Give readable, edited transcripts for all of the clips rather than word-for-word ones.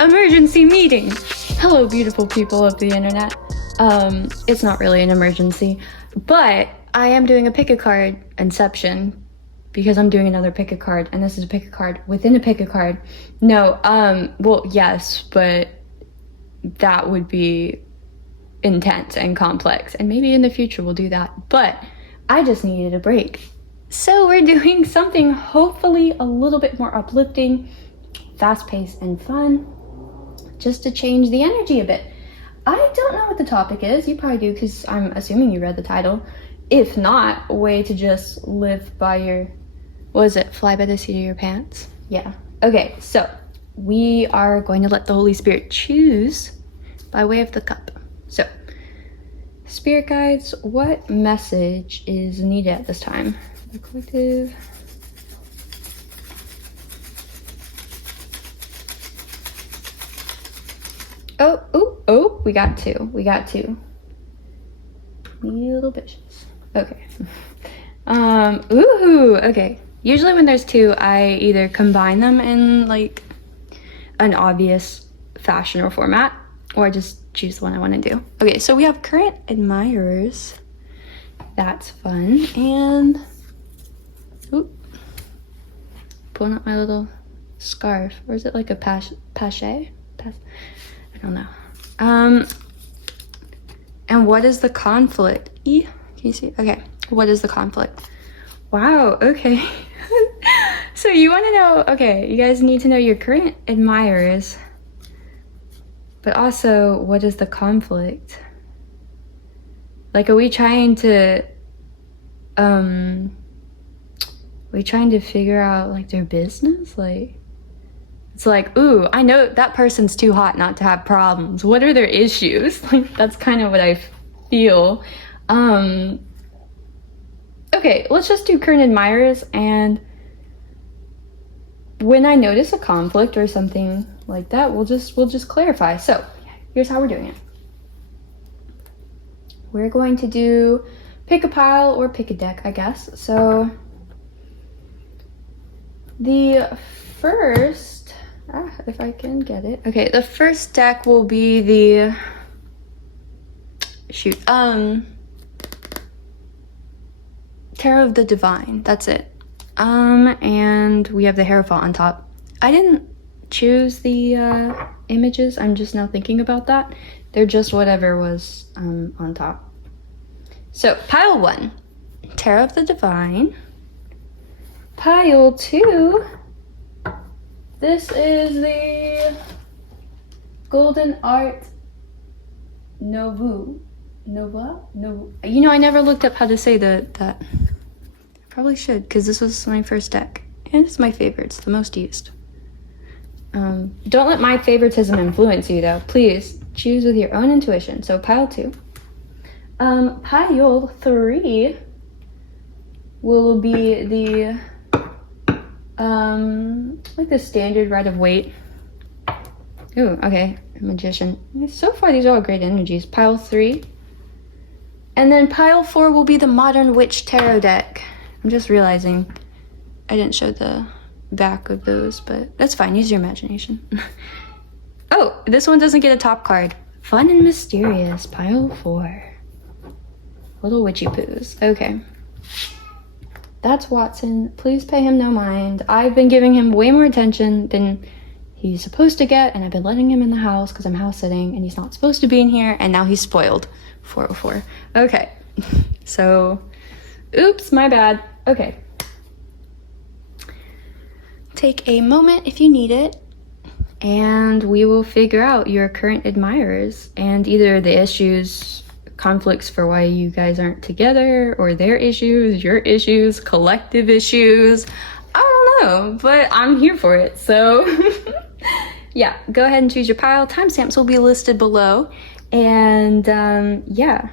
Emergency meeting! Hello, beautiful people of the internet. It's not really an emergency, but I am doing a pick-a-card inception because I'm doing another pick-a-card, and this is a pick-a-card within a pick-a-card. No, well, yes, but that would be intense and complex, and maybe in the future we'll do that, but I just needed a break. So we're doing something hopefully a little bit more uplifting, fast-paced and fun, just to change the energy a bit. I don't know what the topic is. You probably do, because I'm assuming you read the title. If not, a way to just live by your, what is it, fly by the seat of your pants? Yeah. Okay, so we are going to let the Holy Spirit choose by way of the cup. So, Spirit guides, what message is needed at this time? The collective. Oh, we got two. Little bitches. Okay. Okay. Usually when there's two, I either combine them in like an obvious fashion or format, or I just choose the one I want to do. Okay, so we have current admirers. That's fun. And pulling up my little scarf. Or is it like a pache? I don't know. And what is the conflict? Can you see? Okay, what is the conflict? Wow, okay. So you want to know, okay, you guys need to know your current admirers, but also what is the conflict? Like, are we trying to figure out like their business? Like, it's like, ooh, I know that person's too hot not to have problems. What are their issues? Like, that's kind of what I feel. Okay, let's just do current admirers, and when I notice a conflict or something like that, we'll just clarify. So here's how we're doing it. We're going to do pick a pile or pick a deck, I guess. So the first, if I can get it. Okay, the first deck will be the, Tarot of the Divine, that's it. And we have the Hierophant on top. I didn't choose the images, I'm just now thinking about that. They're just whatever was on top. So, pile 1, Tarot of the Divine. Pile 2, this is the Golden Art Nova. You know, I never looked up how to say that. I probably should, because this was my first deck. And it's my favorite, it's the most used. Don't let my favoritism influence you though. Please, choose with your own intuition. So pile 2. Pile 3 will be the, like the standard right of weight. Ooh, okay, Magician. So far, these are all great energies. Pile 3. And then pile 4 will be the Modern Witch Tarot deck. I'm just realizing I didn't show the back of those, but that's fine. Use your imagination. Oh, this one doesn't get a top card. Fun and Mysterious, pile 4. Little witchy poos. Okay. That's Watson. Please pay him no mind. I've been giving him way more attention than he's supposed to get, and I've been letting him in the house because I'm house sitting, and he's not supposed to be in here, and now he's spoiled. 404. Okay. So, oops, my bad. Okay. Take a moment if you need it, and we will figure out your current admirers and either the issues, conflicts for why you guys aren't together, or their issues, your issues, collective issues. I don't know, but I'm here for it. So yeah, go ahead and choose your pile. Timestamps will be listed below. And yeah.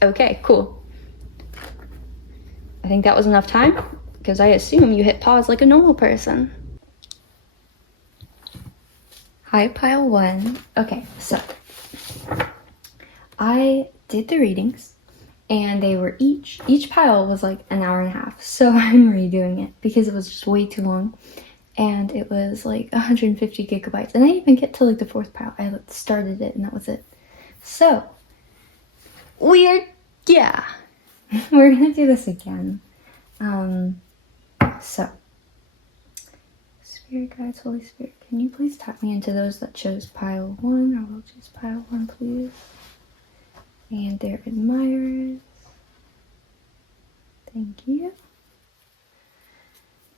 Okay, cool. I think that was enough time, because I assume you hit pause like a normal person. Hi, pile 1. Okay, so I did the readings, and they were each pile was like an hour and a half. So I'm redoing it because it was just way too long. And it was like 150 gigabytes. And I didn't even get to like the fourth pile. I started it and that was it. So, we're gonna do this again. So, Spirit guides, Holy Spirit, can you please tap me into those that chose pile 1? I will choose pile 1, please. And their admirers. Thank you.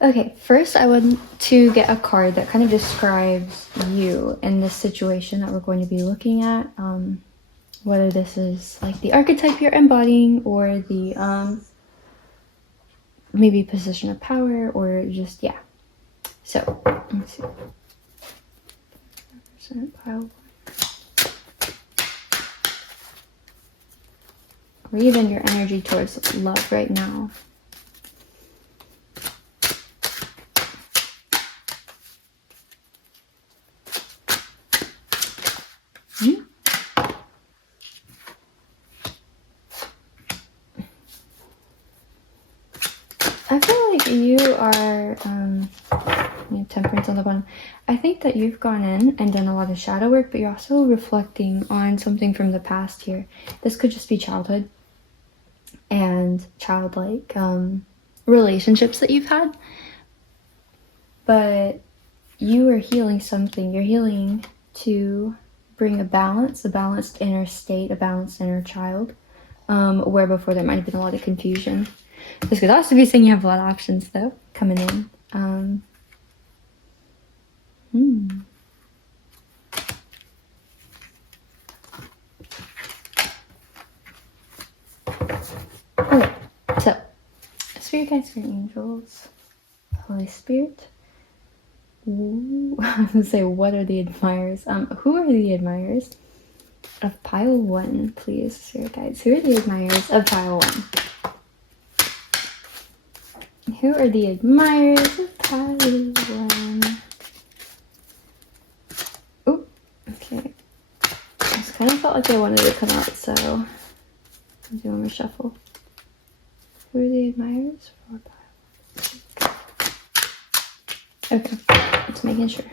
Okay, first I want to get a card that kind of describes you in this situation that we're going to be looking at. Whether this is like the archetype you're embodying or the maybe position of power or just, yeah. So, let's see. Pile 1. Or even your energy towards love right now. I feel like you are, temperance on the bottom. I think that you've gone in and done a lot of shadow work, but you're also reflecting on something from the past here. This could just be childhood and childlike relationships that you've had. But you are healing something. You're healing to bring a balanced inner state, a balanced inner child, where before there might have been a lot of confusion. This could also be saying you have a lot of options, though, coming in. Okay, so, Spirit guides, Spirit angels, Holy Spirit. Ooh, I was gonna say, what are the admirers? Who are the admirers of pile 1, please, Spirit guides? Who are the admirers of pile 1? Who are the admirers of pile 1? Oh, okay. I just kind of felt like I wanted to come out, so I'll do one more shuffle. Who are the admirers for pile 1? Okay, just making sure.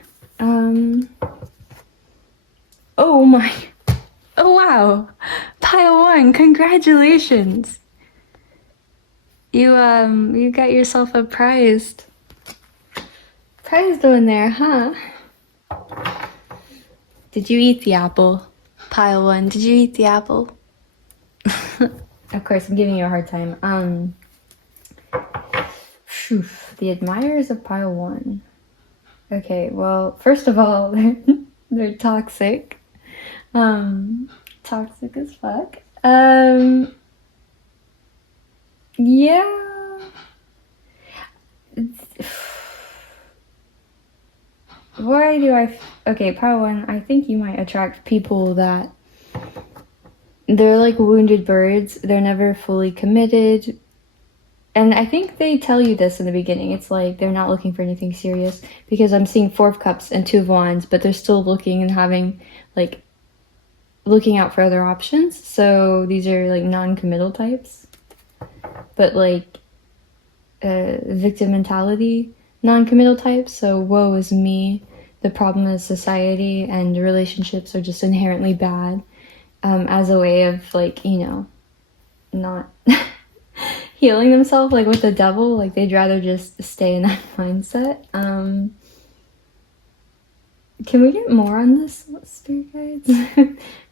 Oh my. Oh wow. Pile 1, congratulations. You got yourself a prize one there, huh? Did you eat the apple? Pile 1, did you eat the apple? Of course, I'm giving you a hard time. The admirers of pile 1. Okay, well, first of all, they're toxic. Toxic as fuck. Yeah. Why do I... Okay, pile 1, I think you might attract people that... They're like wounded birds. They're never fully committed. And I think they tell you this in the beginning. It's like they're not looking for anything serious. Because I'm seeing 4 of Cups and 2 of Wands, but they're still looking and having, like... looking out for other options. So these are like non-committal types. But like victim mentality non-committal types. So woe is me. The problem is society and relationships are just inherently bad, as a way of like, you know, not healing themselves like with the devil. Like they'd rather just stay in that mindset. Can we get more on this, Spirit guides?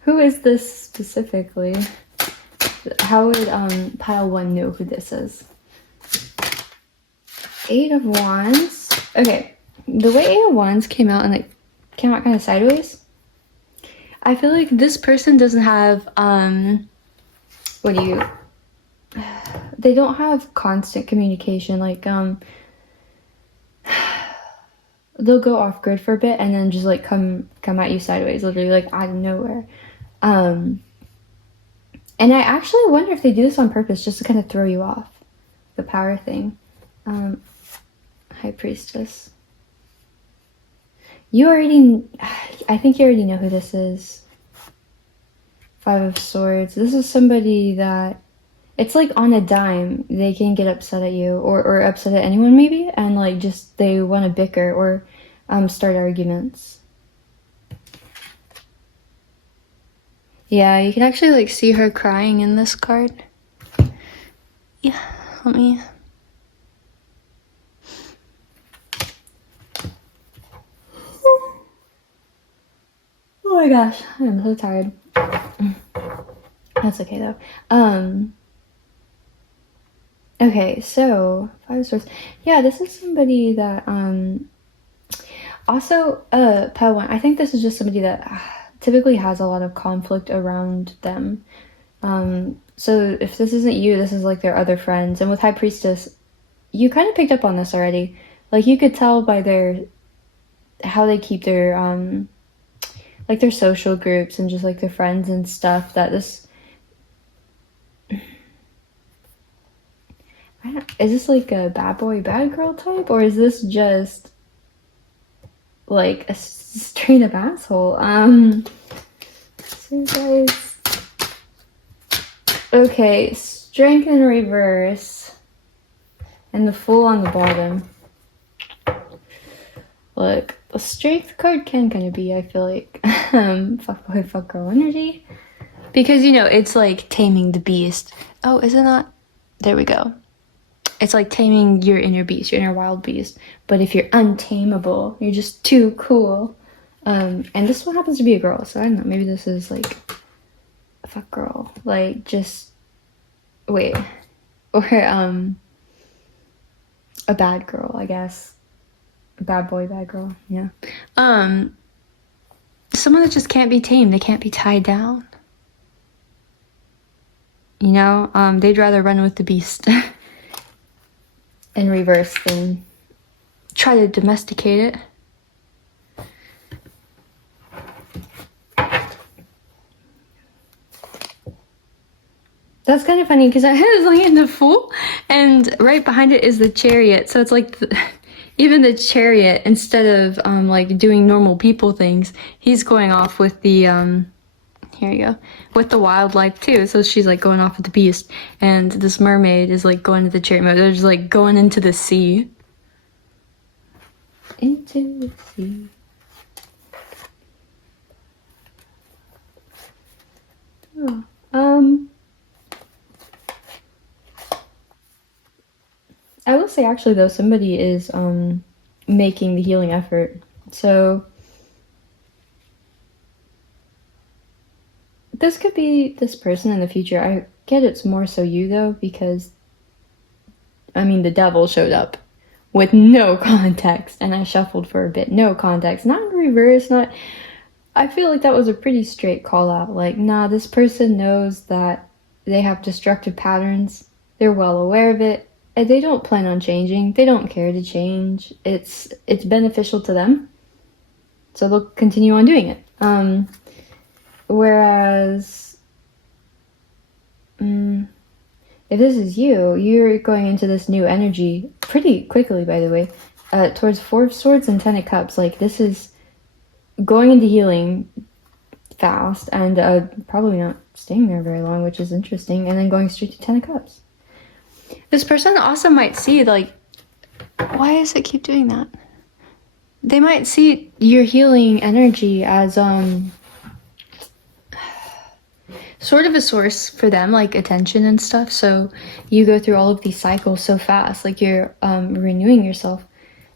Who is this specifically? How would pile 1 know who this is? 8 of Wands. Okay, the way 8 of Wands came out and it came out kind of sideways. I feel like this person doesn't have they don't have constant communication. Like they'll go off grid for a bit and then just like come at you sideways, literally like out of nowhere. And I actually wonder if they do this on purpose just to kind of throw you off. The power thing. High Priestess. I think you already know who this is. Five of Swords. This is somebody that it's like on a dime. They can get upset at you or upset at anyone maybe, and like just they want to bicker or start arguments. Yeah, you can actually like see her crying in this card. Yeah, let me... Oh my gosh, I'm so tired. That's okay though. Okay, so Five of Swords. Yeah, this is somebody that also pile one. I think this is just somebody that typically has a lot of conflict around them. So if this isn't you, this is like their other friends. And with High Priestess, you kind of picked up on this already. Like you could tell by how they keep their like their social groups and just like their friends and stuff, that this is this like a bad boy, bad girl type, or is this just like a straight up asshole? So guys, okay, Strength in reverse and the Fool on the bottom. Look, the Strength card can kind of be, I feel like, fuck boy, fuck girl energy, because you know it's like taming the beast. Oh, is it not? There we go. It's like taming your inner beast, your inner wild beast. But if you're untamable, you're just too cool. And this one happens to be a girl, so I don't know. Maybe this is like a fuck girl, like just wait, or a bad girl, I guess. A bad boy, bad girl. Yeah. Someone that just can't be tamed. They can't be tied down. You know, they'd rather run with the beast. In reverse than try to domesticate it. That's kind of funny because I was looking at the Fool and right behind it is the Chariot. So it's like even the Chariot, instead of like doing normal people things, he's going off with the here you go, with the wildlife too. So she's like going off with the beast, and this mermaid is like going to the chariot mode. They're just like going into the sea. Into the sea. Oh. I will say actually though, somebody is making the healing effort. So this could be this person in the future. I get it's more so you though, because I mean the devil showed up with no context and I shuffled for a bit. No context, not in reverse, not... I feel like that was a pretty straight call out. Like, nah, this person knows that they have destructive patterns. They're well aware of it. And they don't plan on changing. They don't care to change. It's beneficial to them. So they'll continue on doing it. Whereas, if this is you, you're going into this new energy pretty quickly, by the way, towards Four of Swords and Ten of Cups. Like, this is going into healing fast and probably not staying there very long, which is interesting, and then going straight to Ten of Cups. This person also might see, like, why does it keep doing that? They might see your healing energy as sort of a source for them, like attention and stuff. So you go through all of these cycles so fast, like you're renewing yourself,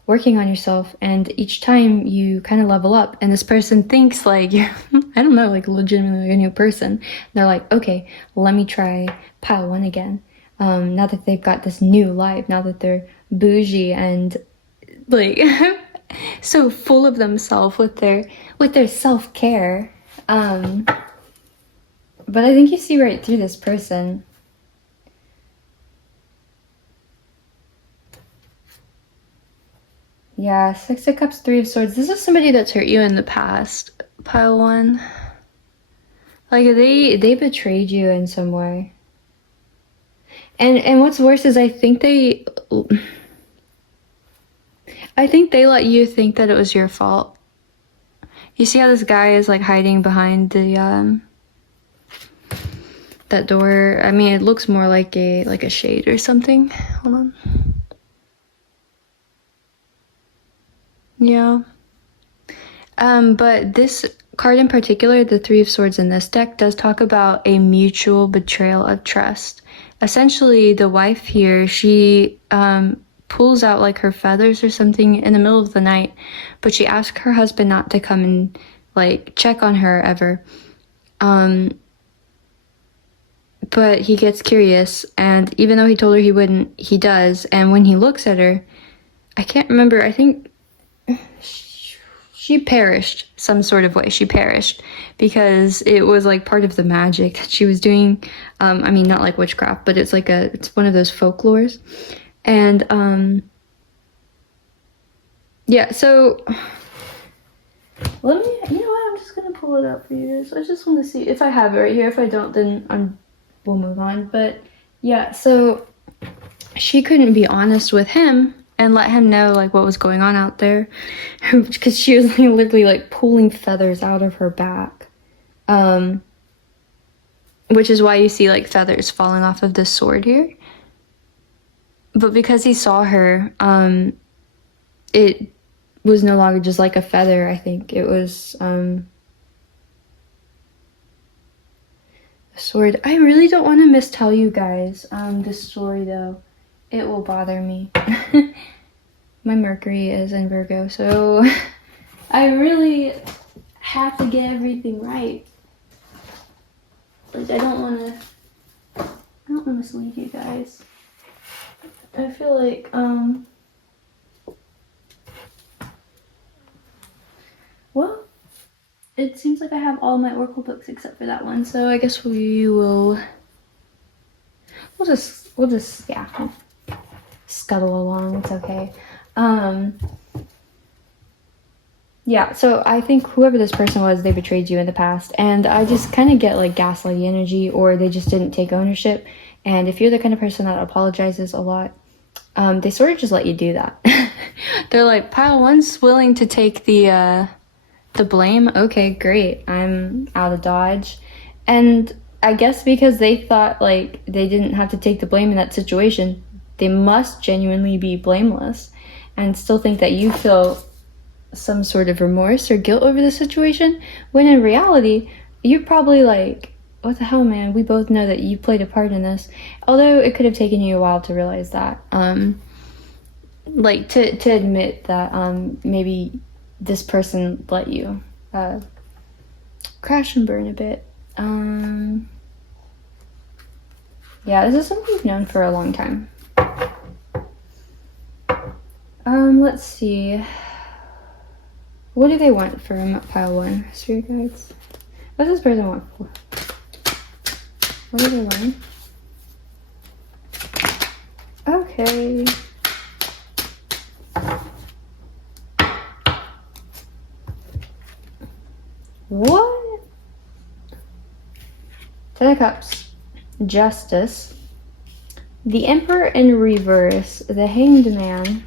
working on yourself, and each time you kind of level up, and this person thinks like you're, I don't know, like legitimately like a new person. They're like, okay, let me try pile one again. Now that they've got this new life, now that they're bougie and like so full of themselves with their self-care. But I think you see right through this person. Yeah, Six of Cups, Three of Swords. This is somebody that's hurt you in the past, pile one. Like they betrayed you in some way. And what's worse is I think they let you think that it was your fault. You see how this guy is like hiding behind the that door. I mean, it looks more like a shade or something. Hold on. Yeah. But this card in particular, the Three of Swords in this deck, does talk about a mutual betrayal of trust. Essentially, the wife here, she pulls out like her feathers or something in the middle of the night, but she asks her husband not to come and like check on her ever. But he gets curious, and even though he told her he wouldn't, he does. And when he looks at her, I can't remember, I think she perished some sort of way. She perished because it was like part of the magic that she was doing. I mean, not like witchcraft, but it's like it's one of those folklores. And yeah, so let me, you know what, I'm just gonna pull it up for you guys. I just want to see if I have it right here. If I don't, then we'll move on. But yeah, so she couldn't be honest with him and let him know like what was going on out there, because she was like, literally like pulling feathers out of her back, which is why you see like feathers falling off of this sword here. But because he saw her, it was no longer just like a feather. I think it was a sword. I really don't want to mistell you guys this story though. It will bother me. My Mercury is in Virgo, so I really have to get everything right. Like, I don't want to mislead you guys. I feel like, well, it seems like I have all my Oracle books except for that one, so I guess we'll just, yeah, scuttle along, it's okay. Yeah, so I think whoever this person was, they betrayed you in the past, and I just kind of get like gaslighty energy, or they just didn't take ownership. And if you're the kind of person that apologizes a lot, they sort of just let you do that. They're like, pile one's willing to take the blame. Okay, great, I'm out of Dodge. And I guess because they thought like they didn't have to take the blame in that situation, they must genuinely be blameless and still think that you feel some sort of remorse or guilt over the situation, when in reality, you're probably like, what the hell, man, we both know that you played a part in this. Although it could have taken you a while to realize that. Like, to admit that maybe this person let you crash and burn a bit. Yeah, this is something you've known for a long time. Let's see. What do they want from pile one? Spirit guides. What does this person want for? What do they want? Okay. What? Ten of Cups. Justice. The Emperor in reverse. The Hanged Man.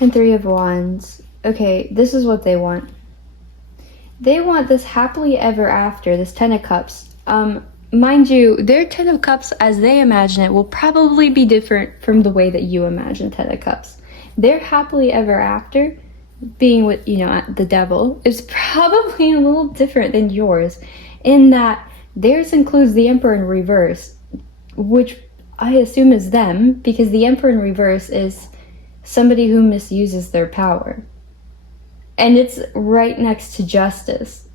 And Three of Wands. Okay, this is what they want. They want this happily ever after, this Ten of Cups. Mind you, their Ten of Cups, as they imagine it, will probably be different from the way that you imagine Ten of Cups. Their happily ever after, being with, you know, the devil, is probably a little different than yours, in that theirs includes the Emperor in reverse, which I assume is them, because the Emperor in reverse is somebody who misuses their power. And it's right next to Justice.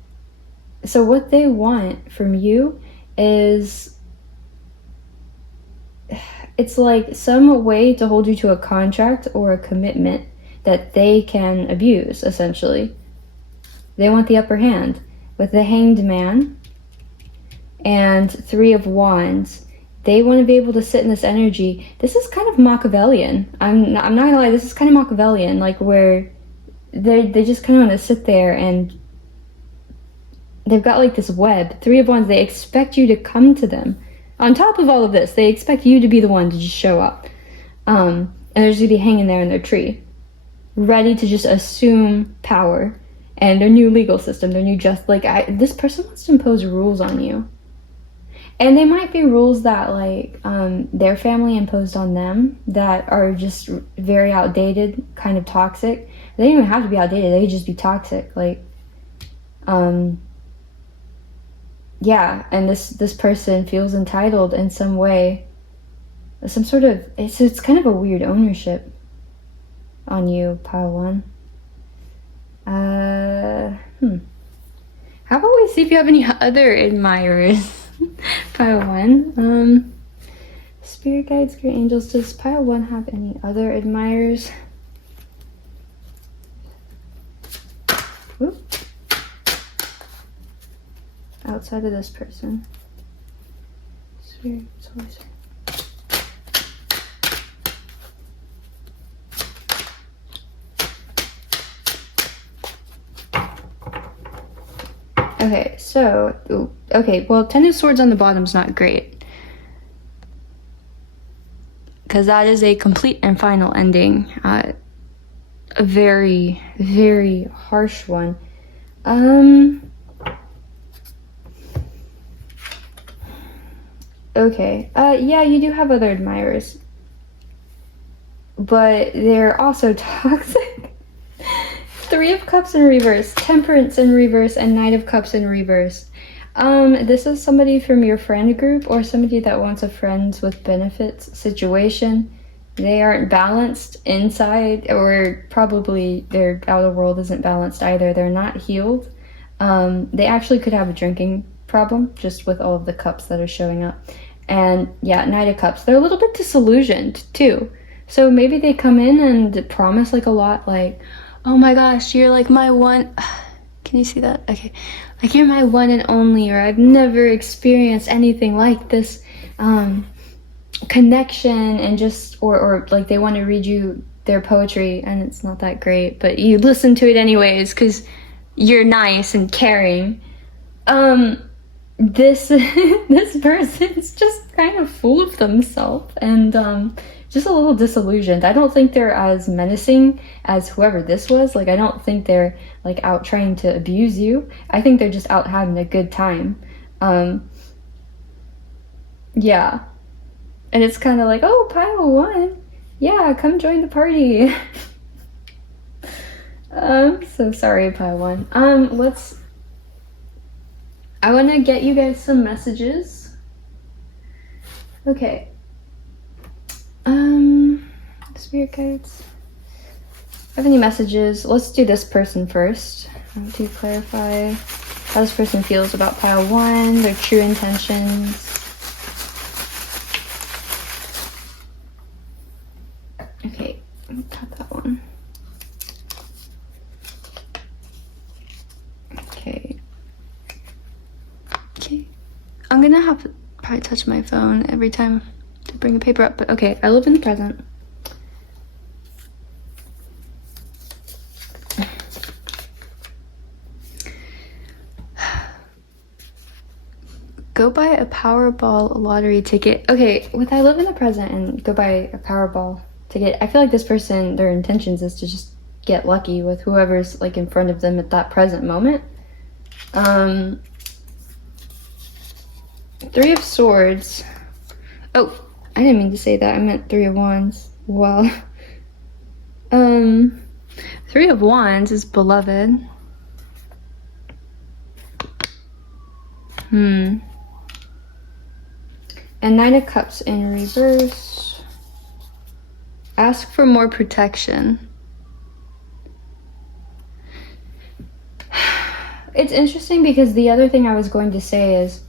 So what they want from you is, it's like some way to hold you to a contract or a commitment that they can abuse, essentially. They want the upper hand. With the Hanged Man and Three of Wands, they want to be able to sit in this energy. This is kind of Machiavellian. I'm not gonna lie, this is kind of Machiavellian, like where they just kind of want to sit there, and they've got like this web. Three of Wands, they expect you to come to them. On top of all of this, they expect you to be the one to just show up. And they're just gonna be hanging there in their tree, ready to just assume power and their new legal system, their new this person wants to impose rules on you. And they might be rules that like their family imposed on them that are just very outdated, kind of toxic. They don't even have to be outdated, they could just be toxic. Like yeah, and this person feels entitled in some way. Some sort of, it's kind of a weird ownership on you, pile one. How about we see if you have any other admirers? Pile one. Spirit guides, great angels, does pile one have any other admirers? Whoop. Outside of this person. Spirit, source. Okay, so, okay, well, Ten of Swords on the bottom's not great. Because that is a complete and final ending. A very, very harsh one. Okay, yeah, you do have other admirers. But they're also toxic. Three of Cups in reverse, Temperance in reverse, and Knight of Cups in reverse. This is somebody from your friend group or somebody that wants a friends with benefits situation. They aren't balanced inside, or probably their outer world isn't balanced either. They're not healed. They actually could have a drinking problem just with all of the cups that are showing up. And yeah, Knight of Cups. They're a little bit disillusioned too. So maybe they come in and promise like a lot, like, oh my gosh, you're like my one, can you see that? Okay, like you're my one and only, or I've never experienced anything like this connection, and just, or like they want to read you their poetry and it's not that great, but you listen to it anyways because you're nice and caring. This this person's just kind of full of themselves and just a little disillusioned. I don't think they're as menacing as whoever this was. Like, I don't think they're like out trying to abuse you. I think they're just out having a good time. Yeah. And it's kind of like, oh, pile one. Yeah, come join the party. So sorry, pile one. I want to get you guys some messages. Okay. Spirit guides. Have any messages? Let's do this person first. I want to clarify how this person feels about pile one, their true intentions. Okay, cut that one. Okay. Okay. I'm gonna have to probably touch my phone every time to bring a paper up, but okay, I live in the present. Go buy a Powerball lottery ticket. Okay, with I live in the present and go buy a Powerball ticket, I feel like this person, their intentions is to just get lucky with whoever's like in front of them at that present moment. Three of Swords. Oh, I didn't mean to say that. I meant Three of Wands. Wow. Three of Wands is beloved. And Nine of Cups in reverse. Ask for more protection. It's interesting because the other thing I was going to say is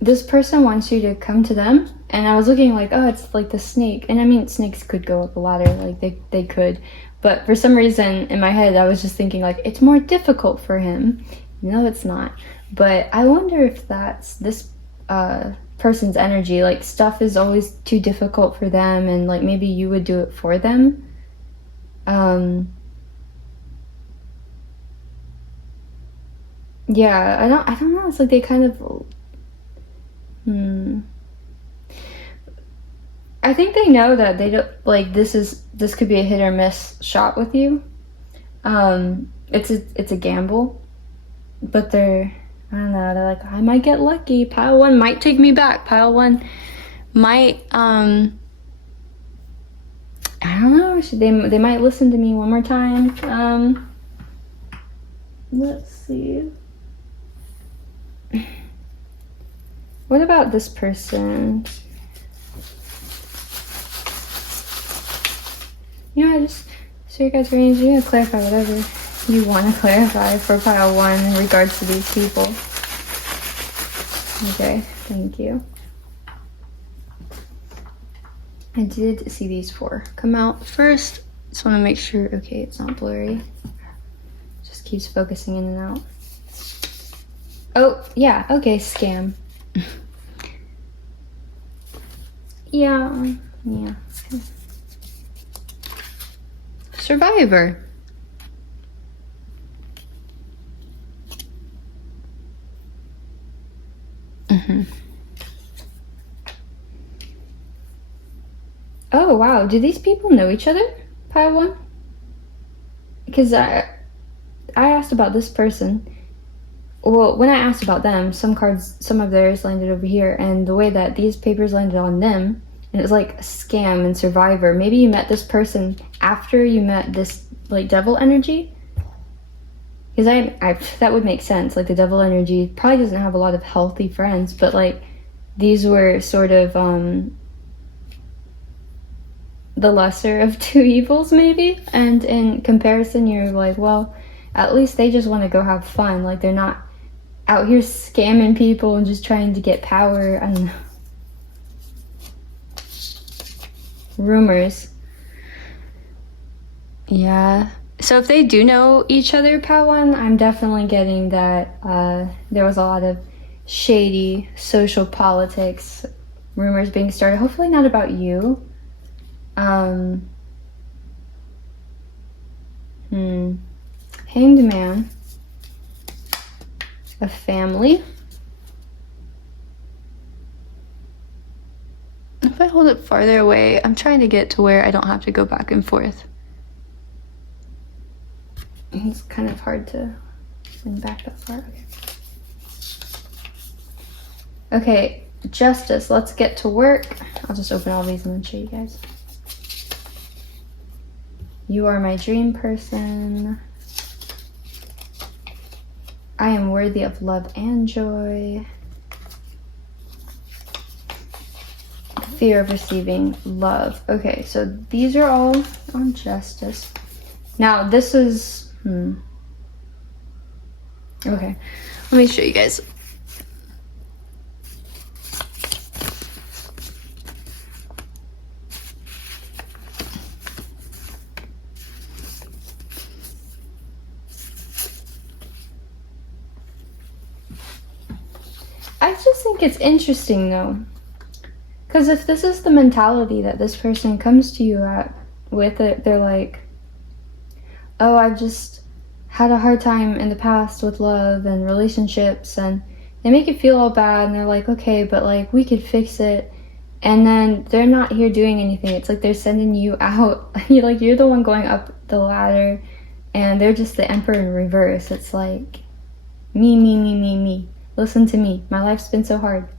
this person wants you to come to them, and I was looking like, oh, it's like the snake. And I mean, snakes could go up a ladder, like they could. But for some reason in my head, I was just thinking like, it's more difficult for him. No, it's not. But I wonder if that's this person's energy. Like, stuff is always too difficult for them, and like maybe you would do it for them. Yeah, I don't know. It's like they kind of I think they know that they don't like this could be a hit or miss shot with you. It's a gamble, but they're I don't know, they're like, I might get lucky. Pile one might take me back. Pile one might, I don't know, they might listen to me one more time. Let's see. What about this person? You know, I just, so you guys range, you're gonna clarify whatever you want to clarify for pile one in regards to these people. Okay, thank you. I did see these four come out first. Just want to make sure, okay, it's not blurry. Just keeps focusing in and out. Oh, yeah, okay, scam. Yeah. Okay. Survivor. Oh, wow. Do these people know each other? Pile one? Because I asked about this person. Well, when I asked about them, some of theirs landed over here, and the way that these papers landed on them, and it was like a scam and survivor. Maybe you met this person after you met this, like, devil energy? Because that would make sense. Like, the devil energy probably doesn't have a lot of healthy friends, but, like, these were sort of, the lesser of two evils, maybe? And in comparison, you're like, well, at least they just want to go have fun. Like, they're not out here scamming people and just trying to get power. I don't know. Rumors. Yeah. So if they do know each other, Pawan, I'm definitely getting that there was a lot of shady social politics rumors being started. Hopefully not about you. Hanged man. A family. If I hold it farther away, I'm trying to get to where I don't have to go back and forth. It's kind of hard to bring back that far. Okay, justice. Let's get to work. I'll just open all these and then show you guys. You are my dream person. I am worthy of love and joy. Fear of receiving love. Okay, so these are all on justice. Now this is, okay, let me show you guys. I just think it's interesting though, because if this is the mentality that this person comes to you with it, they're like, oh, I've just had a hard time in the past with love and relationships, and they make it feel all bad, and they're like, okay, but like we could fix it, and then they're not here doing anything. It's like they're sending you out. You're the one going up the ladder, and they're just the emperor in reverse. It's like me. Listen to me. My life's been so hard.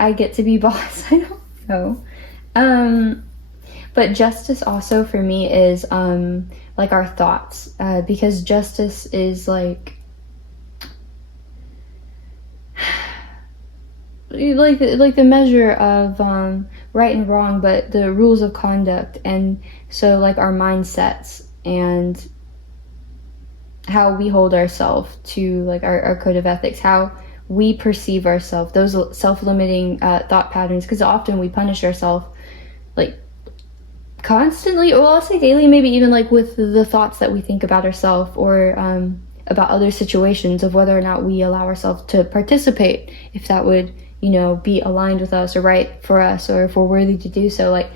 I get to be boss. I don't know. But justice also for me is like our thoughts, because justice is like the measure of right and wrong, but the rules of conduct, and so like our mindsets and how we hold ourselves to like our code of ethics, how we perceive ourselves, those self-limiting thought patterns, because often we punish ourselves like constantly, or I'll say daily, maybe even like with the thoughts that we think about ourselves or about other situations, of whether or not we allow ourselves to participate, if that would, you know, be aligned with us or right for us, or if we're worthy to do so. Like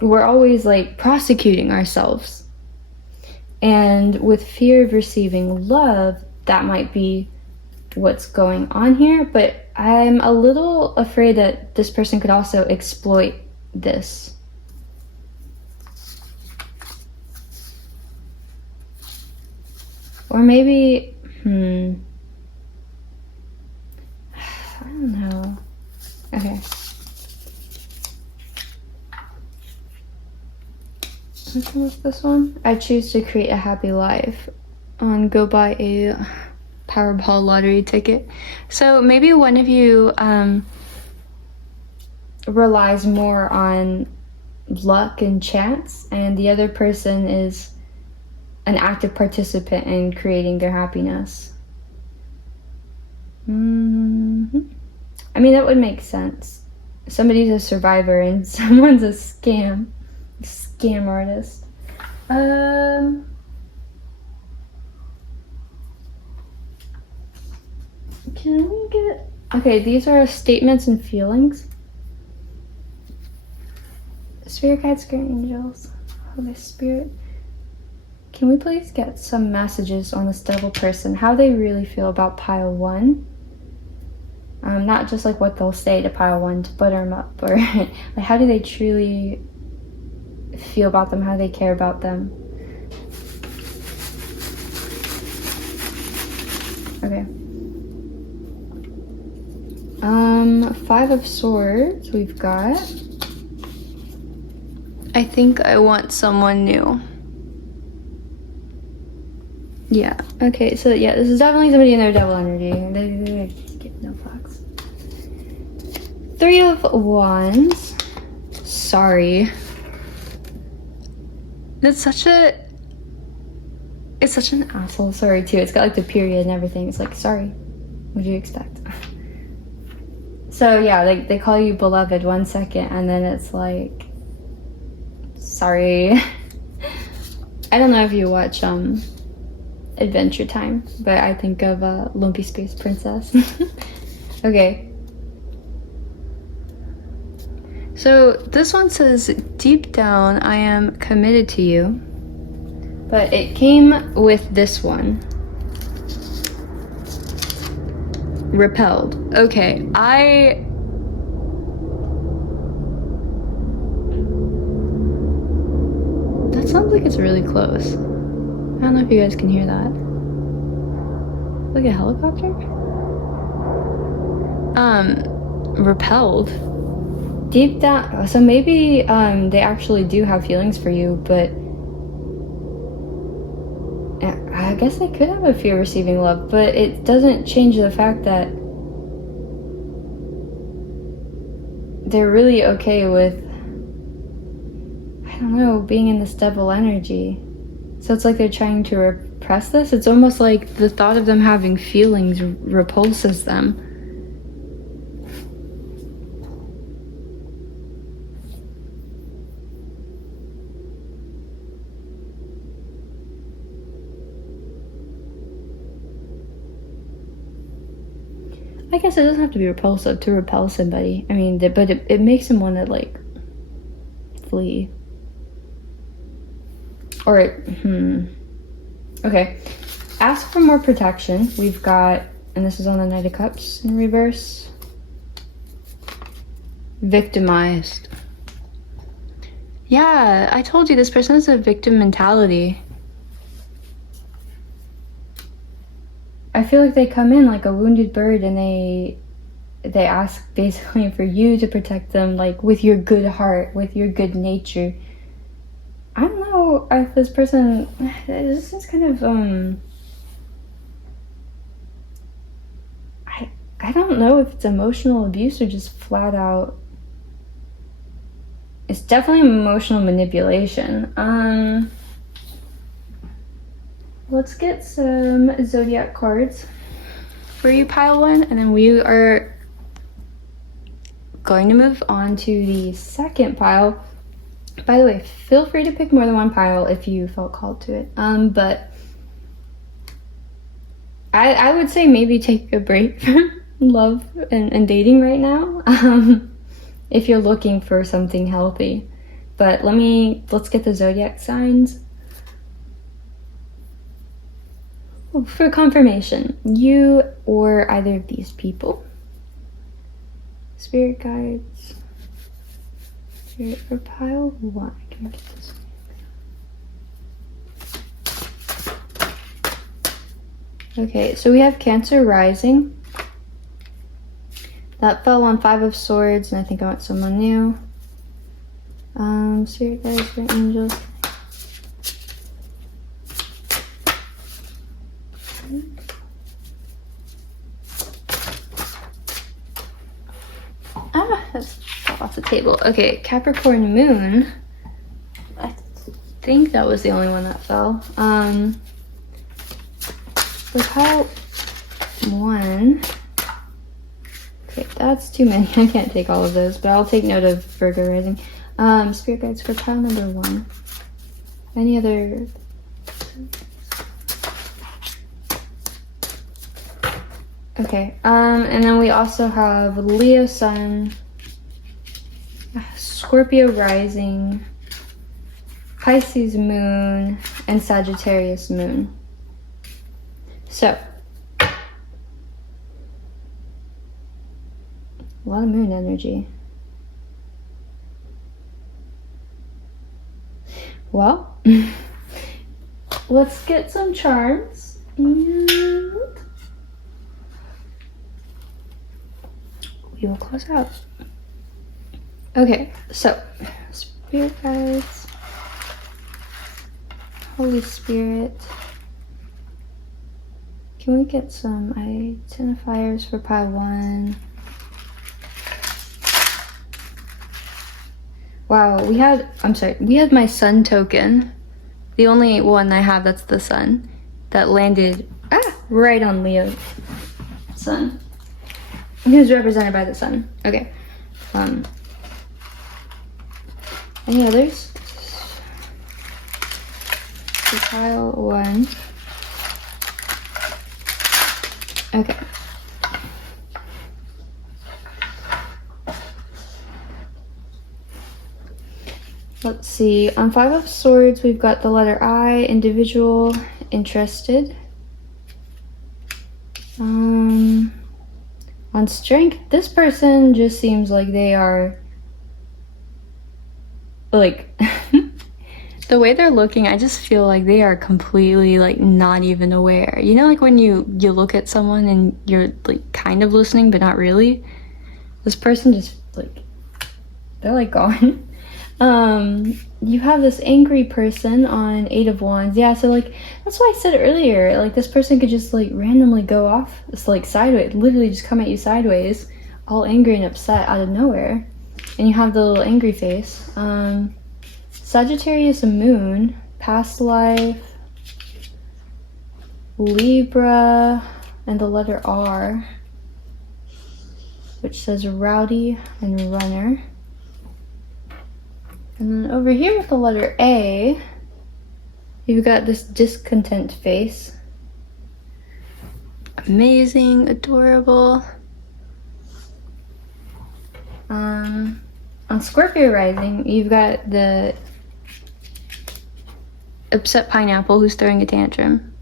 we're always like prosecuting ourselves, and with fear of receiving love, that might be what's going on here. But I'm a little afraid that this person could also exploit this. Or maybe, What's this one? I choose to create a happy life. Go buy a Powerball lottery ticket. So maybe one of you relies more on luck and chance, and the other person is an active participant in creating their happiness. I mean, that would make sense. Somebody's a survivor and someone's a scam artist. Can we get... Okay, these are statements and feelings. Spirit guides, guardian angels, Holy Spirit. Can we please get some messages on this devil person, how they really feel about pile 1? Not just like what they'll say to pile 1 to butter them up, or like how do they truly feel about them, how they care about them. Okay. 5 of Swords we've got. I think I want someone new. Yeah, okay, so yeah, this is definitely somebody in their devil energy. They get no fucks. 3 of Wands. Sorry. It's such an asshole sorry too. It's got like the period and everything. It's like, sorry. What do you expect? So yeah, like they call you beloved 1 second and then it's like, sorry. I don't know if you watch Adventure Time, but I think of Lumpy Space Princess. Okay. So this one says, deep down, I am committed to you. But it came with this one. Repelled. Okay, that sounds like it's really close. I don't know if you guys can hear that. Like a helicopter? Repelled. Deep down, so maybe they actually do have feelings for you, but I guess they could have a fear receiving love, but it doesn't change the fact that they're really okay with, I don't know, being in this devil energy. So it's like they're trying to repress this. It's almost like the thought of them having feelings repulses them. I guess it doesn't have to be repulsive to repel somebody. I mean, but it makes them want to, like, flee. Or, Okay. Ask for more protection. We've got, and this is on the Knight of Cups in reverse. Victimized. Yeah, I told you this person has a victim mentality. I feel like they come in like a wounded bird and they ask basically for you to protect them, like with your good heart, with your good nature. I don't know if this person, this is kind of, I don't know if it's emotional abuse or just flat out, it's definitely emotional manipulation. Let's get some zodiac cards for you, pile 1, and then we are going to move on to the second pile. By the way, feel free to pick more than one pile if you felt called to it. But I would say maybe take a break from love and dating right now, if you're looking for something healthy. But let's get the zodiac signs. For confirmation, you or either of these people, spirit guides, spirit for pile 1. Can I get this one? Okay, so we have Cancer rising. That fell on 5 of Swords, and I think I want someone new. Spirit guides, spirit angels. stuff off the table. Okay, Capricorn moon. I think that was the only one that fell. For pile 1. Okay, that's too many. I can't take all of those, but I'll take note of Virgo rising. Spirit guides for pile number 1. Any other? Okay, and then we also have Leo sun, Scorpio rising, Pisces moon, and Sagittarius moon. So, a lot of moon energy. Well, let's get some charms and we will close out. Okay, so spirit guides, Holy Spirit. Can we get some identifiers for pile 1? Wow, we had my sun token. The only one I have that's the sun that landed right on Leo's sun. He was represented by the sun. Okay. Any others? So pile 1. Okay. Let's see. On 5 of Swords, we've got the letter I, individual, interested. On Strength, this person just seems like they are, like, the way they're looking, I just feel like they are completely, like, not even aware. You know, like when you look at someone and you're, like, kind of listening, but not really? This person just, like, they're, like, gone. You have this angry person on 8 of Wands. Yeah, so, like, that's why I said earlier, like, this person could just, like, randomly go off, it's, like, sideways, literally just come at you sideways, all angry and upset out of nowhere. And you have the little angry face. Sagittarius moon, past life, Libra, and the letter R, which says rowdy and runner. And then over here with the letter A, you've got this discontent face. Amazing, adorable. On Scorpio rising, you've got the upset pineapple who's throwing a tantrum.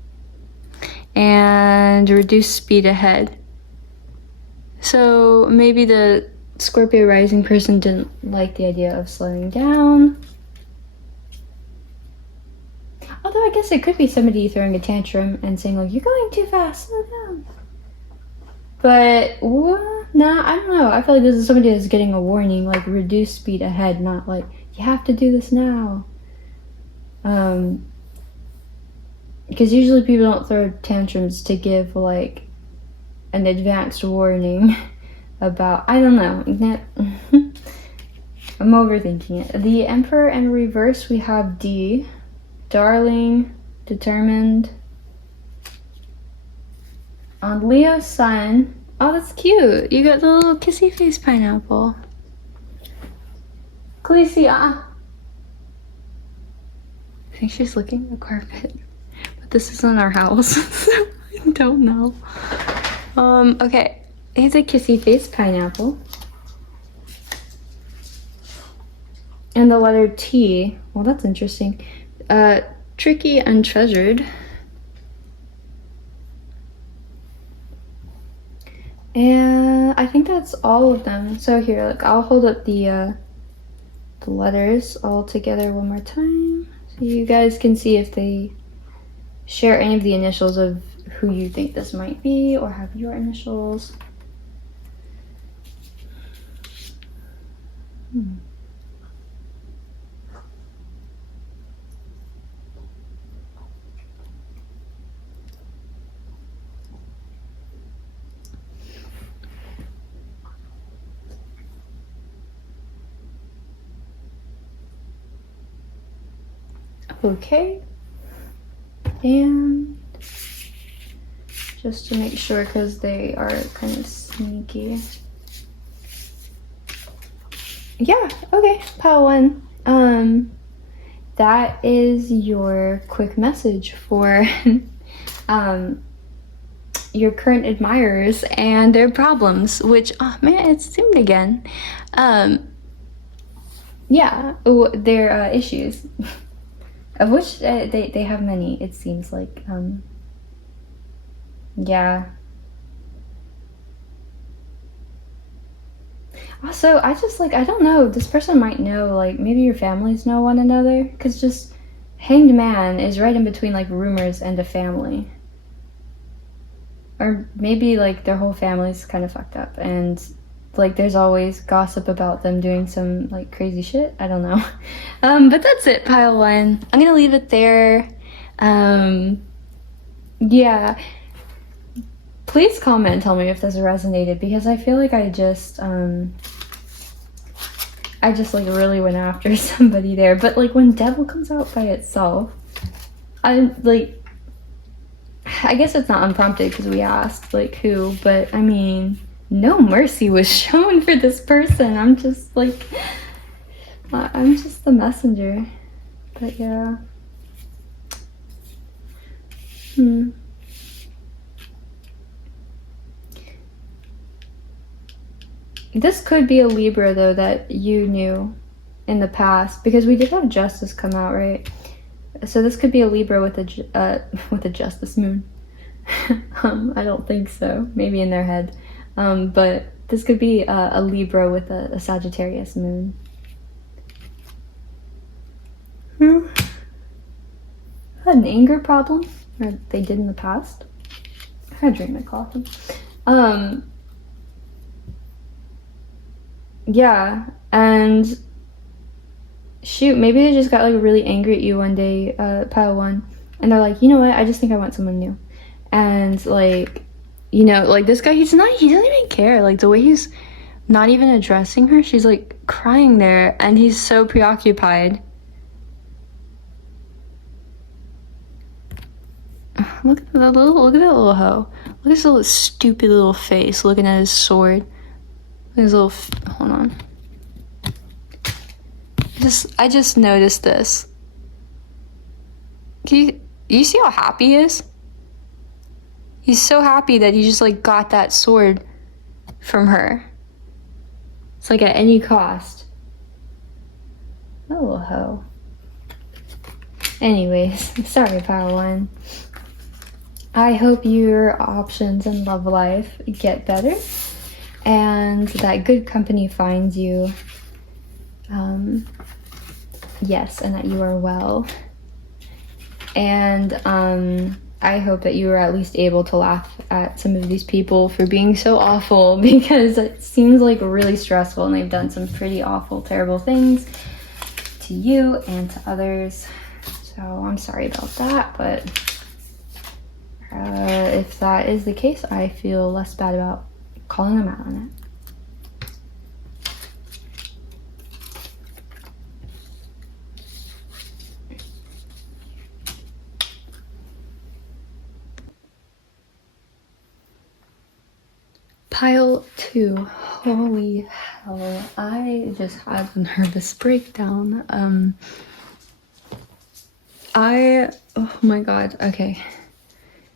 And reduced speed ahead. So maybe the Scorpio rising person didn't like the idea of slowing down. Although I guess it could be somebody throwing a tantrum and saying, like, you're going too fast, slow down. But, nah, I don't know. I feel like this is somebody that's getting a warning, like, reduce speed ahead, not like, you have to do this now. Because usually people don't throw tantrums to give, like, an advanced warning about, I don't know. I'm overthinking it. The Emperor in reverse, we have D. Darling, determined. On Leo's sun, oh, that's cute. You got the little kissy face pineapple. Khaleesi, I think she's licking the carpet. But this isn't our house, so I don't know. Okay. Here's a kissy face pineapple. And the letter T. Well, that's interesting. Tricky, untreasured. And I think that's all of them. So here, like, I'll hold up the letters all together one more time, so you guys can see if they share any of the initials of who you think this might be, or have your initials. Okay. And just to make sure, because they are kind of sneaky. Yeah, okay, pile 1. That is your quick message for your current admirers and their problems, which, oh man, it's zoomed again. Yeah, their issues, of which they have many, it seems like. Yeah. Also, I just, like, I don't know, this person might know, like, maybe your families know one another, because just hanged man is right in between, like, rumors and a family. Or maybe, like, their whole family's kind of fucked up, and, like, there's always gossip about them doing some, like, crazy shit. I don't know. But that's it, pile 1. I'm gonna leave it there. Yeah. Please comment and tell me if this resonated, because I feel like I just like really went after somebody there. But like when devil comes out by itself, I guess it's not unprompted because we asked like who, but I mean, no mercy was shown for this person. I'm just like, I'm just the messenger. But yeah. This could be a Libra, though, that you knew in the past, because we did have Justice come out, right? So this could be a Libra with a Justice moon. I don't think so. Maybe in their head. But this could be a Libra with a Sagittarius moon. Who had an anger problem, or they did in the past. I gotta drink my coffee. Yeah, and shoot, maybe they just got like really angry at you one day, pile 1, and they're like, you know what, I just think I want someone new. And like, you know, like this guy, he doesn't even care. Like the way he's not even addressing her, she's like crying there, and he's so preoccupied. Look at that little hoe. Look at his little stupid little face looking at his sword. His little, hold on. I just noticed this. You see how happy he is? He's so happy that he just like got that sword from her. It's like at any cost. That little hoe. Anyways, sorry, pile 1. I hope your options in love life get better, and that good company finds you. Yes, and that you are well. And I hope that you are at least able to laugh at some of these people for being so awful, because it seems like really stressful, and they've done some pretty awful, terrible things to you and to others. So I'm sorry about that, but if that is the case, I feel less bad about calling them out on it. Pile 2. Holy hell. I just had a nervous breakdown. Oh my god. Okay.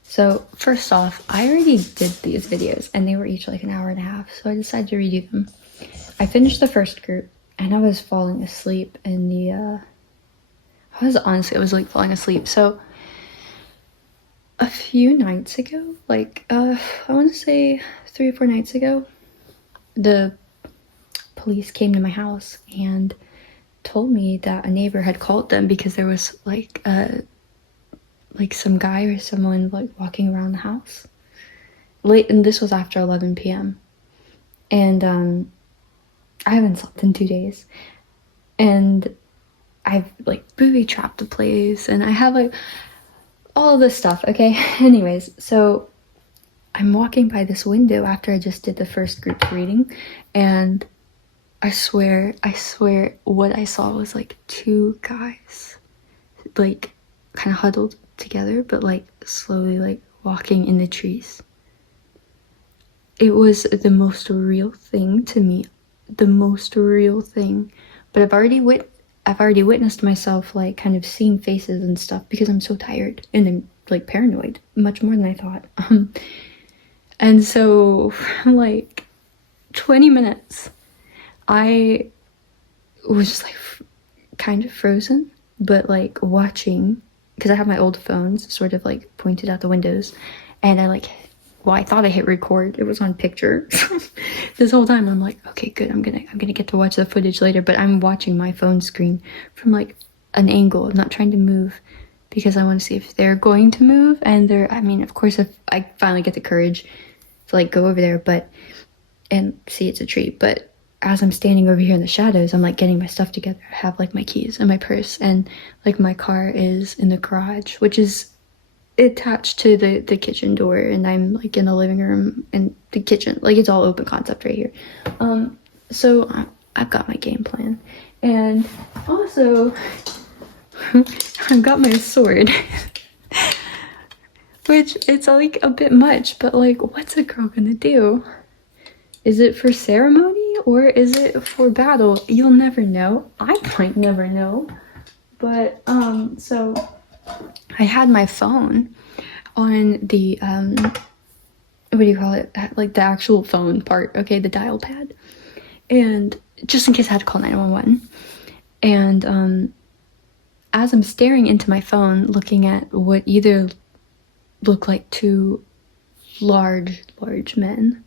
So first off, I already did these videos and they were each like an hour and a half. So I decided to redo them. I finished the first group and I was falling asleep in the, I was like falling asleep. So a few nights ago, like, I want to say 3 or 4 nights ago, the police came to my house and told me that a neighbor had called them because there was like some guy or someone like walking around the house late, and this was after 11 p.m. and I haven't slept in 2 days, and I've like booby trapped the place, and I have like all of this stuff. Okay. Anyways, so I'm walking by this window after I just did the first group reading, and I swear what I saw was like 2 guys like kind of huddled together, but like slowly like walking in the trees. It was the most real thing to me, the most real thing. But I've already witnessed myself like kind of seeing faces and stuff because I'm so tired and I'm like paranoid, much more than I thought. And so for like 20 minutes, I was just like kind of frozen, but like watching, because I have my old phones sort of like pointed out the windows, and I thought I hit record. It was on picture. This whole time I'm like, okay, good. I'm gonna get to watch the footage later, but I'm watching my phone screen from like an angle. I'm not trying to move because I want to see if they're going to move, and I mean, of course, if I finally get the courage to like go over there, and see it's a tree, but as I'm standing over here in the shadows, I'm like getting my stuff together. I have like my keys and my purse, and like my car is in the garage, which is attached to the kitchen door, and I'm like in the living room and the kitchen, like it's all open concept right here. So I've got my game plan, and also I've got my sword. Which it's like a bit much, but like what's a girl gonna do? Is it for ceremony or is it for battle? You'll never know. I might never know. But so I had my phone on the what do you call it? Like the actual phone part, okay, the dial pad. And just in case I had to call 911. And as I'm staring into my phone, looking at what either look like two large men,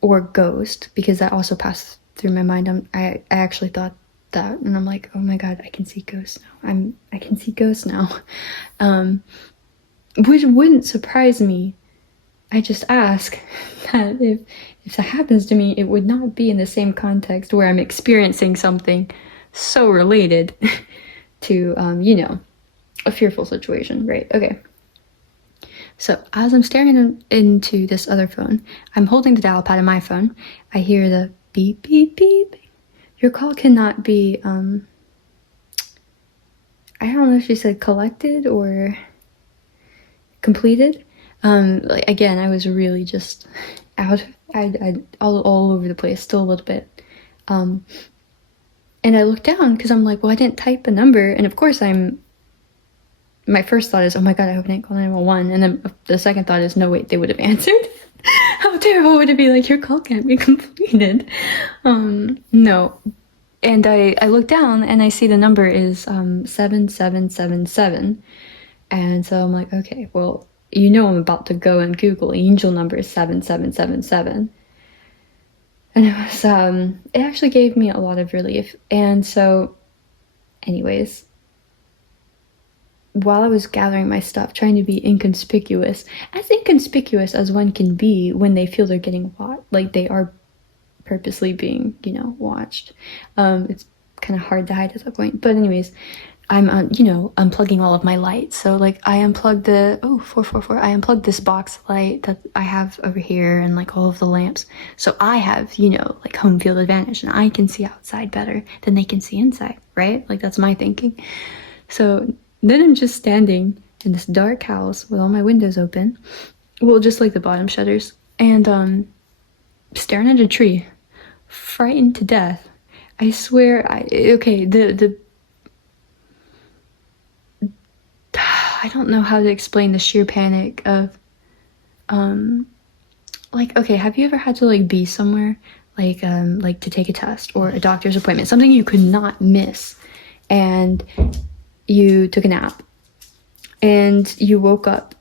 or ghost, because that also passed through my mind. I actually thought that, and I'm like, oh my god, I can see ghosts now. I can see ghosts now. Which wouldn't surprise me. I just ask that if that happens to me, it would not be in the same context where I'm experiencing something so related to a fearful situation, right? Okay. So as I'm staring into this other phone, I'm holding the dial pad in my phone. I hear the beep, beep, beep. Your call cannot be, I don't know if she said collected or completed. Like, again, I was really just out, all over the place, still a little bit. And I looked down because I'm like, well, I didn't type a number. And of course my first thought is, oh my god, I hope I didn't call 911. And then the second thought is, no, wait, they would have answered. How terrible would it be? Like, your call can't be completed. No. And I look down and I see the number is 7777. And so I'm like, okay, well, I'm about to go and Google angel number 7777. And it was, it actually gave me a lot of relief. And so, anyways, while I was gathering my stuff, trying to be inconspicuous as one can be when they feel they're getting watched, like they are purposely being, watched. It's kind of hard to hide at that point. But anyways, I'm, unplugging all of my lights. So like I unplugged 444. I unplugged this box light that I have over here and like all of the lamps. So I have, like home field advantage, and I can see outside better than they can see inside, right? Like that's my thinking. So then I'm just standing in this dark house with all my windows open, well, just like the bottom shutters, and staring at a tree, frightened to death. I swear, I don't know how to explain the sheer panic of, have you ever had to like be somewhere, like to take a test or a doctor's appointment, something you could not miss, and you took a nap and you woke up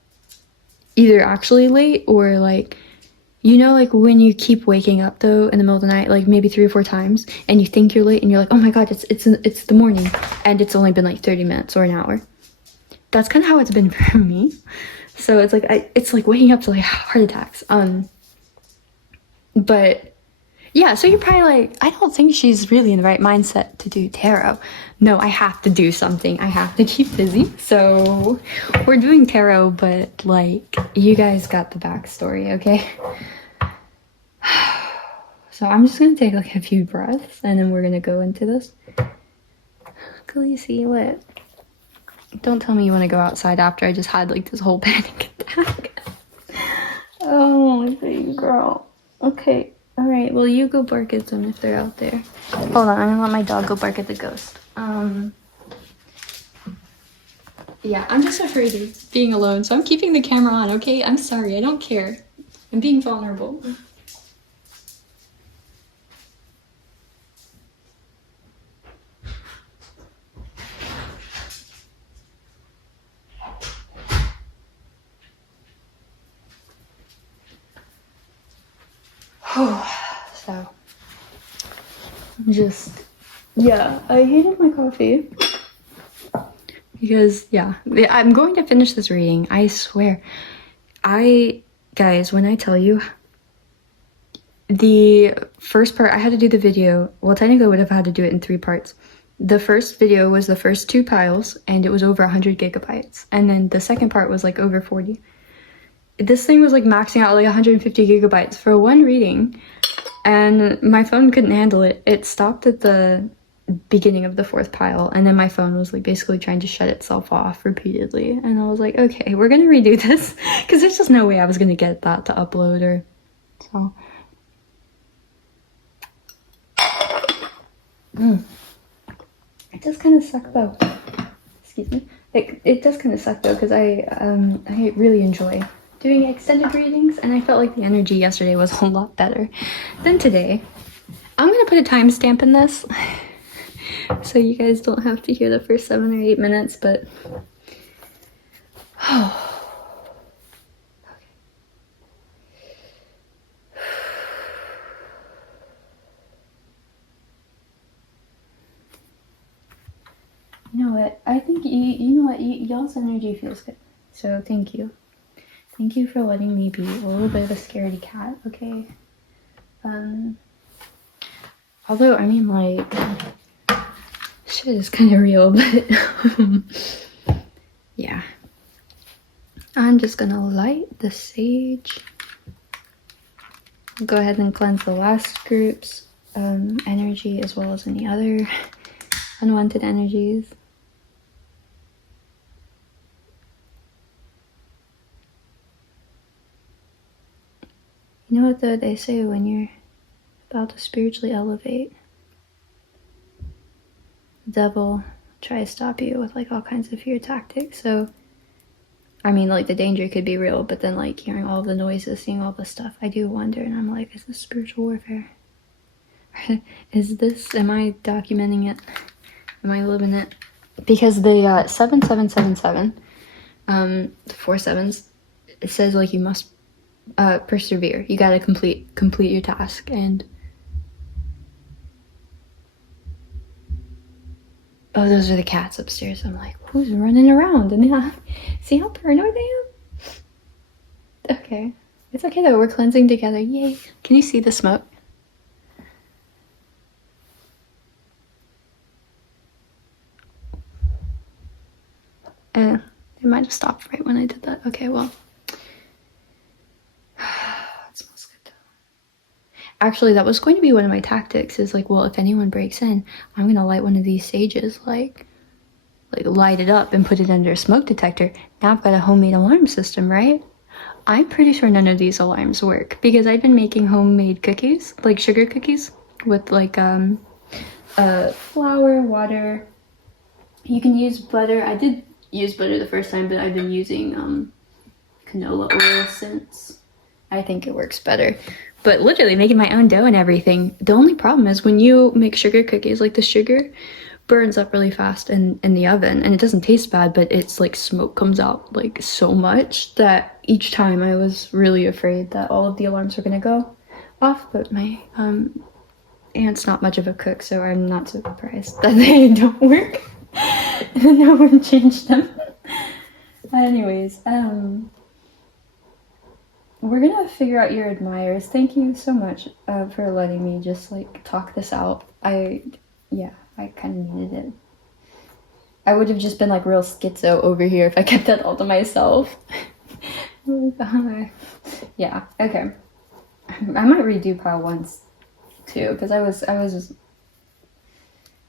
either actually late or like when you keep waking up though in the middle of the night, like maybe 3 or 4 times, and you think you're late and you're like, oh my god, it's the morning, and it's only been like 30 minutes or an hour. That's kind of how it's been for me. So it's like waking up to like heart attacks. But yeah, so you're probably like, I don't think she's really in the right mindset to do tarot. No, I have to do something. I have to keep busy. So we're doing tarot, but like, you guys got the backstory, okay? So I'm just gonna take like a few breaths and then we're gonna go into this. Khaleesi, what? Don't tell me you want to go outside after I just had like this whole panic attack. Oh, my baby girl. Okay, alright, well you go bark at them if they're out there. Hold on, I'm gonna let my dog go bark at the ghost. Yeah, I'm just afraid of being alone, so I'm keeping the camera on, okay? I'm sorry, I don't care. I'm being vulnerable. So, yeah, I hated my coffee. Because, yeah, I'm going to finish this reading, I swear. Guys, when I tell you, the first part, I had to do the video. Well, technically I would have had to do it in 3 parts. The first video was the first 2 piles, and it was over 100 gigabytes. And then the second part was like over 40. This thing was like maxing out like 150 gigabytes for one reading, and my phone couldn't handle it. It stopped at the beginning of the 4th pile, and then my phone was like basically trying to shut itself off repeatedly, and I was like, okay, we're gonna redo this because there's just no way I was gonna get that to upload. Or so it does kind of suck though. Excuse me. It does kind of suck though, because I really enjoy doing extended readings, and I felt like the energy yesterday was a lot better than today. I'm gonna put a timestamp in this so you guys don't have to hear the first 7 or 8 minutes, but you know what? I think you know what? Y'all's energy feels good, so thank you. Thank you for letting me be a little bit of a scaredy cat, okay? Although, I mean, like, shit is kind of real, but yeah. I'm just gonna light the sage. Go ahead and cleanse the last group's energy, as well as any other unwanted energies. You know what though, they say when you're about to spiritually elevate, the devil tries to stop you with like all kinds of fear tactics. So I mean, like, the danger could be real, but then like hearing all the noises, seeing all the stuff, I do wonder, and I'm like, is this spiritual warfare? Am I documenting it? Am I living it? Because the 7777, the 4 sevens, it says like you must persevere. You gotta complete your task. And oh, those are the cats upstairs. I'm like, who's running around? And yeah, see how paranoid I am? Okay, it's okay though, we're cleansing together. Yay. Can you see the smoke? It might have stopped right when I did that. Okay, well, it smells good though. Actually, that was going to be one of my tactics, is like, well, if anyone breaks in, I'm gonna light one of these sages, like light it up and put it under a smoke detector. Now I've got a homemade alarm system, right? I'm pretty sure none of these alarms work, because I've been making homemade cookies, like sugar cookies, with like flour, water. You can use butter. I did use butter the first time, but I've been using canola oil since. I think it works better. But literally making my own dough and everything. The only problem is when you make sugar cookies, like the sugar burns up really fast in the oven, and it doesn't taste bad, but it's like smoke comes out like so much that each time I was really afraid that all of the alarms were gonna go off. But my aunt's not much of a cook, so I'm not so surprised that they don't work. And no one changed them. Anyways, we're gonna figure out your admirers. Thank you so much for letting me just like talk this out. I kind of needed it. I would have just been like real schizo over here if I kept that all to myself. Yeah, okay. I might redo pile 1 too, because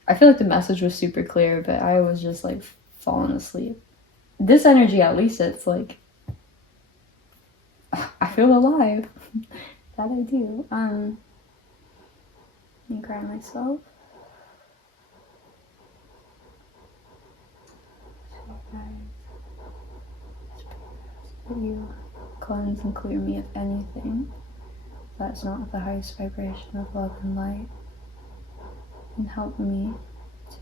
I feel like the message was super clear, but I was just like falling asleep. This energy, at least, it's like I feel alive. That I do. Let me ground myself. You cleanse and clear me of anything that's not the highest vibration of love and light, and help me to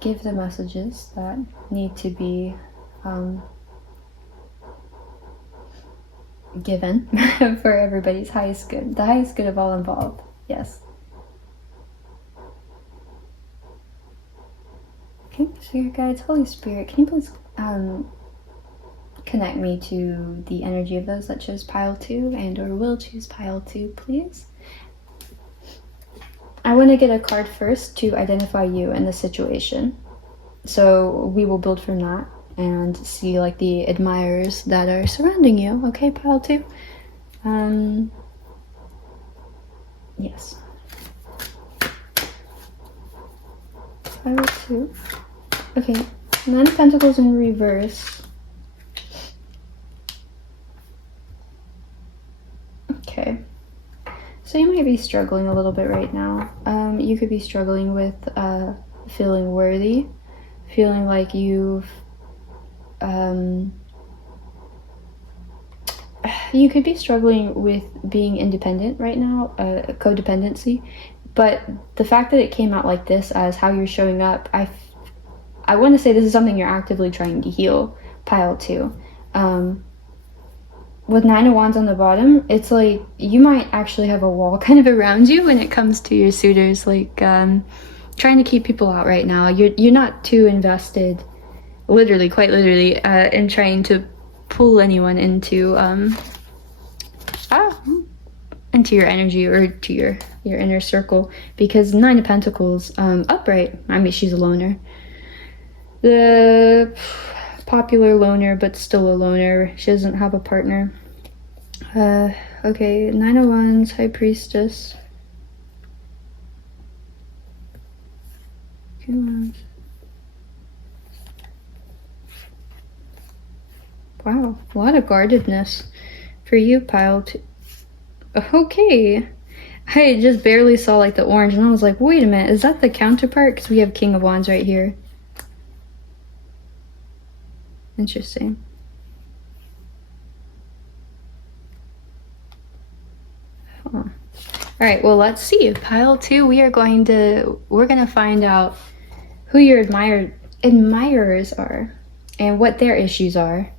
give the messages that need to be given for everybody's highest good, the highest good of all involved. Yes. Okay, Spirit Guides, Holy Spirit, can you please connect me to the energy of those that chose pile 2 and or will choose pile 2, please? I want to get a card first to identify you and the situation. So we will build from that and see like the admirers that are surrounding you. Okay, pile 2. Yes. Pile 2. Okay, 9 of Pentacles in reverse. Okay. So you might be struggling a little bit right now. You could be struggling with feeling worthy, feeling like you've you could be struggling with being independent right now, codependency. But the fact that it came out like this as how you're showing up, I want to say this is something you're actively trying to heal, pile 2. With 9 of Wands on the bottom, it's like you might actually have a wall kind of around you when it comes to your suitors, like trying to keep people out right now. You're not too invested, literally, quite literally, in trying to pull anyone into your energy or to your inner circle, because 9 of Pentacles upright, I mean, she's a loner. The popular loner, but still a loner. She doesn't have a partner. Okay, 9 of Wands, High Priestess. Wow, a lot of guardedness for you, pile 2. Okay, I just barely saw like the orange and I was like, wait a minute, is that the counterpart? Because we have King of Wands right here. Interesting. Huh. All right, well, let's see. Pile 2, we're gonna find out who your admirers are and what their issues are.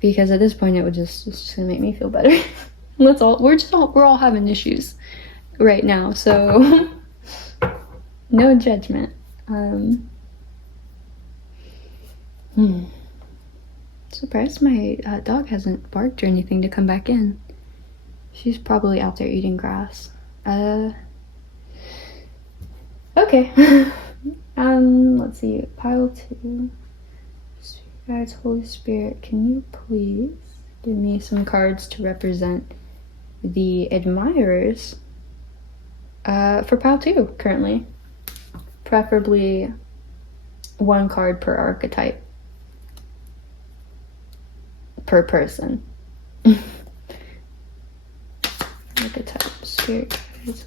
Because at this point it's just gonna make me feel better. We're all having issues right now, so no judgment. Surprised my dog hasn't barked or anything to come back in. She's probably out there eating grass. Okay. Let's see. Pile 2. Guys, Holy Spirit, can you please give me some cards to represent the admirers for pile 2 currently? Preferably 1 card per archetype. Per person. Archetype, Spirit guides.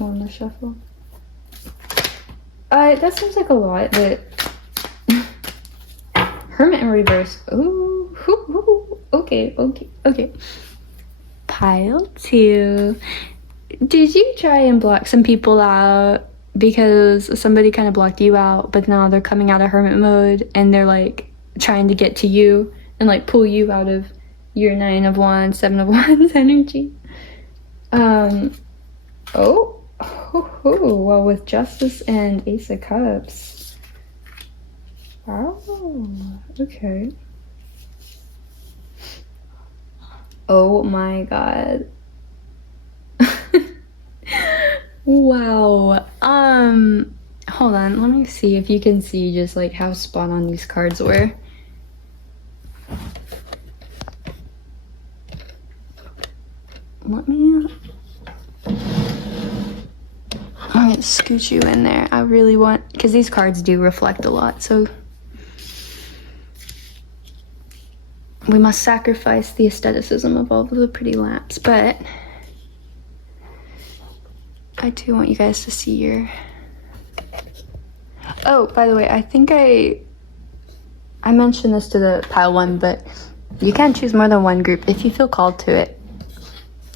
On the shuffle. That seems like a lot, but Hermit in reverse. Ooh, okay. Pile 2. Did you try and block some people out because somebody kind of blocked you out, but now they're coming out of hermit mode and they're like trying to get to you and like pull you out of your 9 of Wands, 7 of Wands energy? Well, with Justice and Ace of Cups. Oh, okay. Oh my god. Wow. Hold on, let me see if you can see just like how spot on these cards were. let me... I'm gonna scooch you in there. I really want... because these cards do reflect a lot, so... we must sacrifice the aestheticism of all of the pretty lamps, but... I do want you guys to see your... Oh, by the way, I think I mentioned this to the pile one, but you can choose more than one group if you feel called to it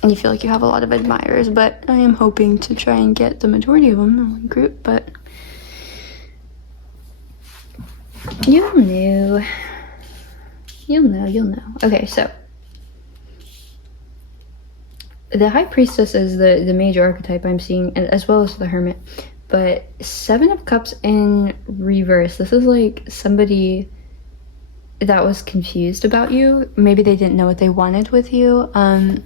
and you feel like you have a lot of admirers, but I am hoping to try and get the majority of them in one group, but you'll know. You'll know. Okay, so the High Priestess is the major archetype I'm seeing, and as well as the Hermit. But Seven of Cups in reverse. This is like somebody that was confused about you. Maybe they didn't know what they wanted with you. And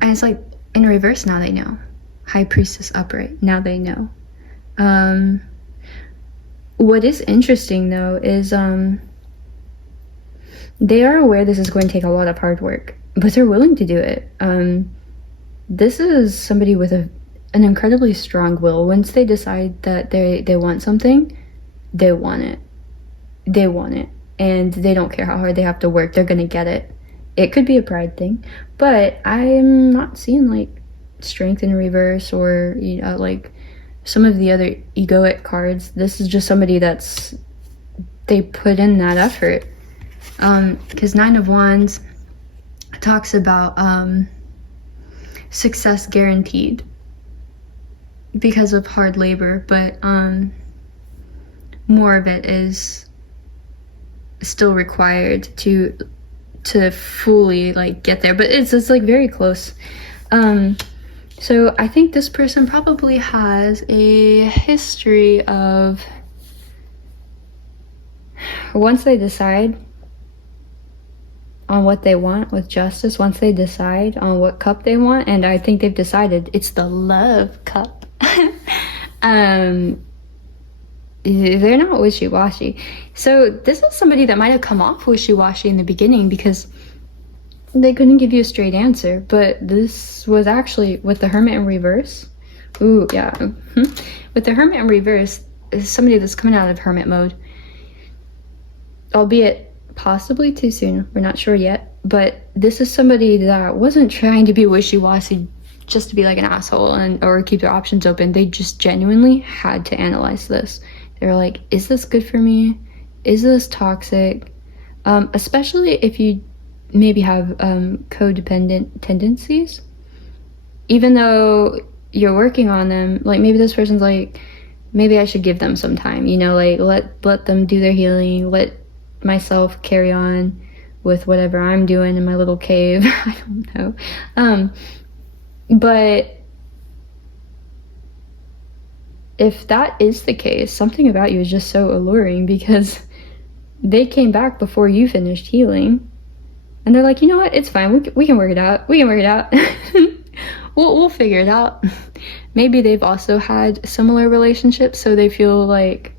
it's like in reverse, now they know. High Priestess upright, now they know. What is interesting though is they are aware this is going to take a lot of hard work, but they're willing to do it. This is somebody with an incredibly strong will. Once they decide that they want something, they want it. They want it. And they don't care how hard they have to work. They're going to get it. It could be a pride thing, but I'm not seeing like strength in reverse or, you know, like some of the other egoic cards. This is just somebody they put in that effort. Because Nine of Wands talks about success guaranteed because of hard labor, but more of it is still required to fully like get there, but it's like very close. So I think this person probably has a history of, once they decide on what they want with justice, once they decide on what cup they want, and I think they've decided it's the love cup, they're not wishy-washy. So this is somebody that might have come off wishy-washy in the beginning because they couldn't give you a straight answer, but this was actually with the Hermit in reverse. Ooh, yeah. With the Hermit in reverse, is somebody that's coming out of Hermit mode, albeit possibly too soon, we're not sure yet, but this is somebody that wasn't trying to be wishy-washy just to be like an asshole or keep their options open. They just genuinely had to analyze this. They were like, is this good for me? Is this toxic? Especially if you maybe have codependent tendencies, even though you're working on them. Like maybe this person's like, maybe I should give them some time, you know, like let them do their healing, let myself carry on with whatever I'm doing in my little cave. I don't know. But if that is the case, something about you is just so alluring because they came back before you finished healing and they're like, you know what, it's fine, we can work it out, we'll figure it out. Maybe they've also had similar relationships, so they feel like,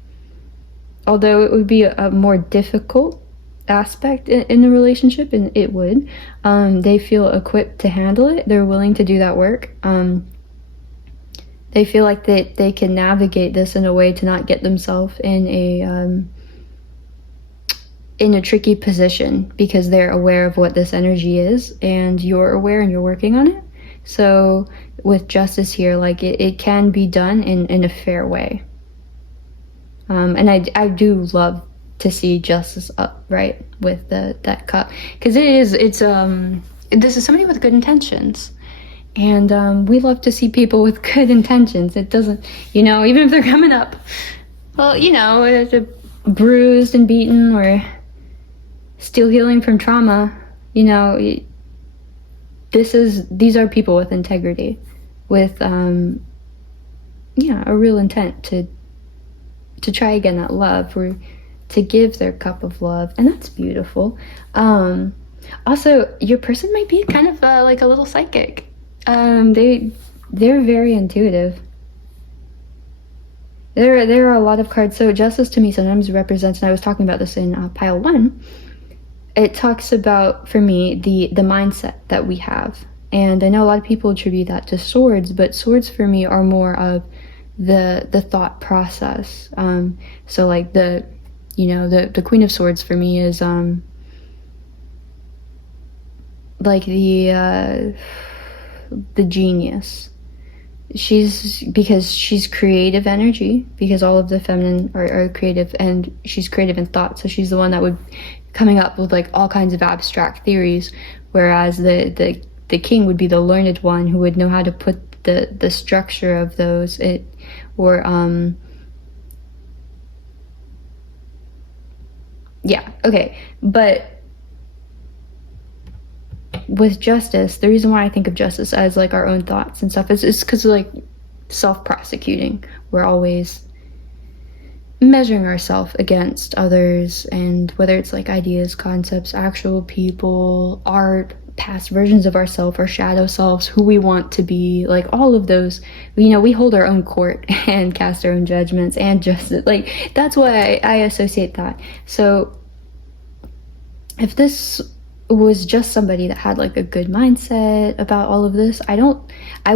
although it would be a more difficult aspect in the relationship, and it would, they feel equipped to handle it. They're willing to do that work. They feel like they can navigate this in a way to not get themselves in a tricky position because they're aware of what this energy is and you're aware and you're working on it. So with justice here, like it can be done in a fair way. And I do love to see justice upright with that cup, because this is somebody with good intentions, and we love to see people with good intentions. It doesn't, you know, even if they're coming up, well, you know, they're bruised and beaten or still healing from trauma, you know, these are people with integrity, with a real intent to try again at love, or to give their cup of love, and that's beautiful. Also, your person might be kind of like a little psychic. They're very intuitive. There are a lot of cards. So justice to me sometimes represents, and I was talking about this in pile 1, it talks about, for me, the mindset that we have. And I know a lot of people attribute that to swords, but swords for me are more of the thought process. So like the Queen of Swords for me is like the genius. Because she's creative energy, because all of the feminine are creative, and she's creative in thought, so she's the one that would coming up with like all kinds of abstract theories, whereas the king would be the learned one who would know how to put the structure of those but with justice, the reason why I think of justice as like our own thoughts and stuff is because like self-prosecuting. We're always measuring ourselves against others, and whether it's like ideas, concepts, actual people, art, past versions of ourselves, our shadow selves, who we want to be, like all of those, we hold our own court and cast our own judgments and justice. Like that's why I associate that. So if this was just somebody that had like a good mindset about all of this, I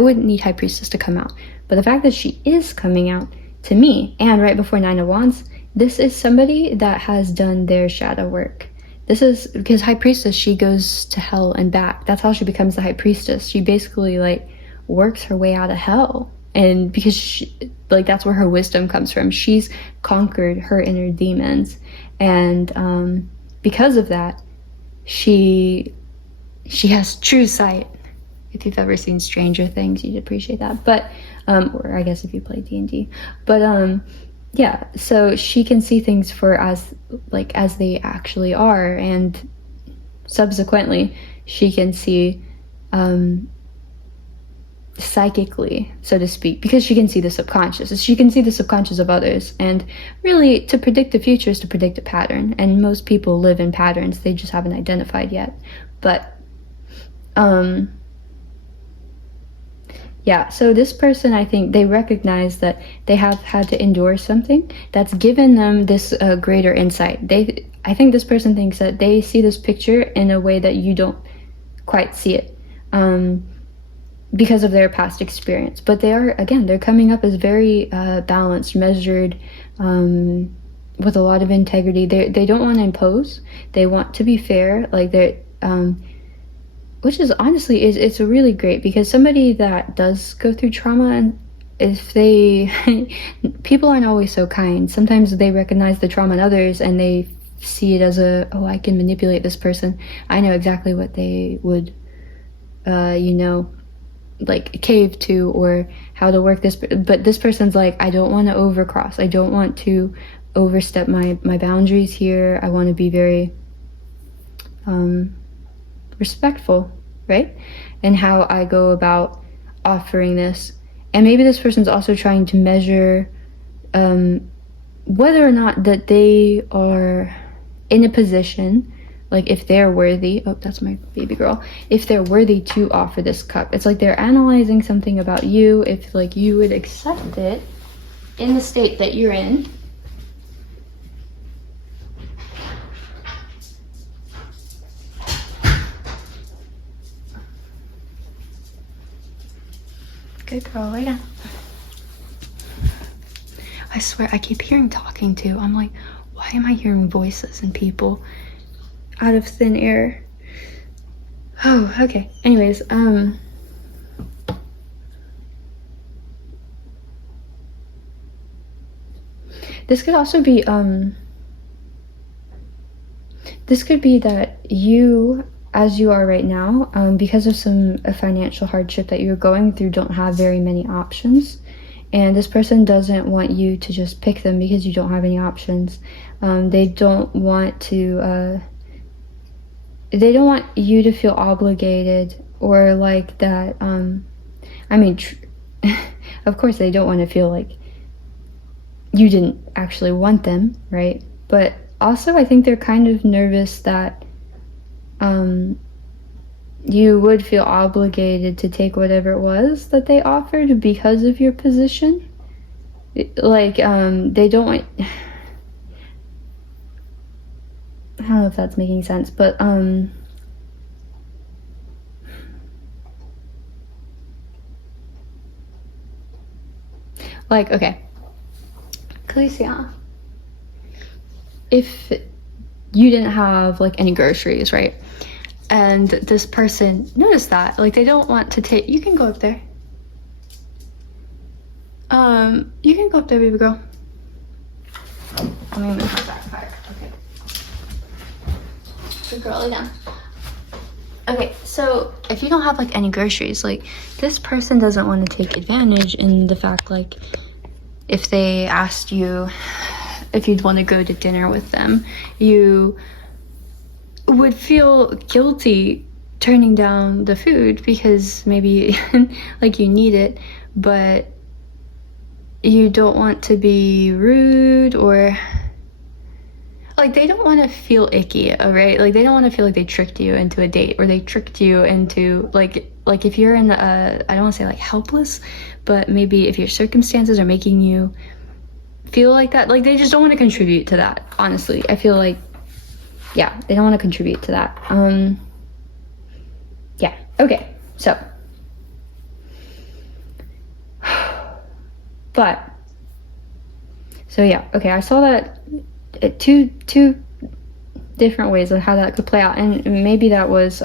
wouldn't need High Priestess to come out. But the fact that she is coming out to me, and right before Nine of Wands, this is somebody that has done their shadow work. This is because High Priestess, she goes to hell and back. That's how she becomes the High Priestess. She basically like works her way out of hell, and because that's where her wisdom comes from. She's conquered her inner demons, and because of that, she has true sight. If you've ever seen Stranger Things, you'd appreciate that. But or I guess if you play D&D, but yeah, so she can see things as they actually are, and subsequently she can see psychically, so to speak, because she can see the subconscious. She can see the subconscious of others, and really to predict the future is to predict a pattern, and most people live in patterns, they just haven't identified yet. But yeah, so this person, I think they recognize that they have had to endure something that's given them this greater insight. I think this person thinks that they see this picture in a way that you don't quite see it, because of their past experience. But they're coming up as very balanced, measured, with a lot of integrity. They don't want to impose. They want to be fair. Like which is honestly it's really great, because somebody that does go through trauma, and if people aren't always so kind. Sometimes they recognize the trauma in others and they see it as I can manipulate this person. I know exactly what they would like cave to, or how to work this. But this person's like, I don't want to overcross. I don't want to overstep my boundaries here. I want to be very respectful, right? And how I go about offering this. And maybe this person's also trying to measure whether or not that they are in a position, like if they're worthy. Oh, that's my baby girl. If they're worthy to offer this cup. It's like they're analyzing something about you, if like you would accept it in the state that you're in. Good girl, lay down. I swear, I keep hearing talking too. I'm like, why am I hearing voices and people out of thin air? Oh, okay. Anyways, this could also be, this could be that you, as you are right now, because of a financial hardship that you're going through, don't have very many options. And this person doesn't want you to just pick them because you don't have any options. They don't want you to feel obligated or like that. Of course they don't want to feel like you didn't actually want them, right? But also I think they're kind of nervous that you would feel obligated to take whatever it was that they offered because of your position. Like, they don't want, I don't know if that's making sense, but like, okay, Khaleesi, if you didn't have like any groceries, right? And this person noticed that, like, they don't want to take, you can go up there. You can go up there, baby girl. I'm gonna move her backpack. Okay. Good girl, lay down. Okay, so if you don't have like any groceries, like, this person doesn't want to take advantage in the fact, like, if they asked you if you'd want to go to dinner with them, you would feel guilty turning down the food because maybe like you need it, but you don't want to be rude, or like they don't want to feel icky, right? Like they don't want to feel like they tricked you into a date, or they tricked you into like if you're in I don't want to say like helpless, but maybe if your circumstances are making you feel like that, like they just don't want to contribute to that. Honestly, I feel like, yeah, they don't want to contribute to that. Yeah, okay, so yeah, okay, I saw that two different ways of how that could play out, and maybe that was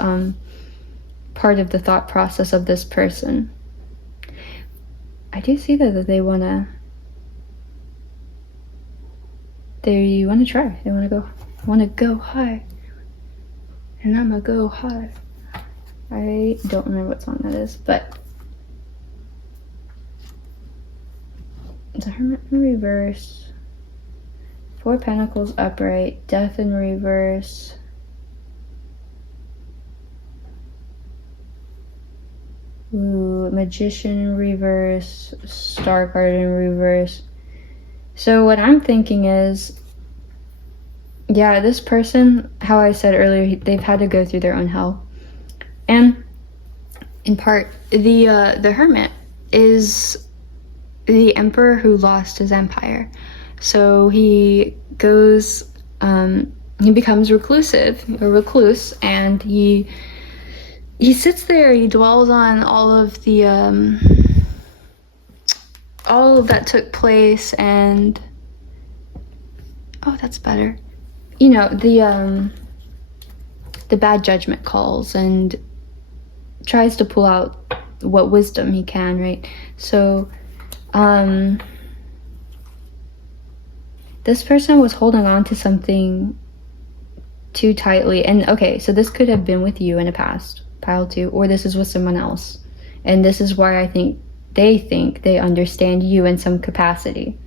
part of the thought process of this person. I do see that they want to try, they want to go high, and I'm gonna go high. I don't remember what song that is, but the Hermit in reverse, 4 Pentacles upright, Death in reverse, ooh, Magician in reverse, Star card in reverse. So what I'm thinking is, yeah, this person, how I said earlier, they've had to go through their own hell. And in part, the Hermit is the emperor who lost his empire. So he goes, he becomes recluse, and he sits there, he dwells on all of the, all of that took place, and, oh, that's better. You know, the bad judgment calls, and tries to pull out what wisdom he can, right? So, this person was holding on to something too tightly. And okay, so this could have been with you in the past, pile 2, or this is with someone else. And this is why I think they understand you in some capacity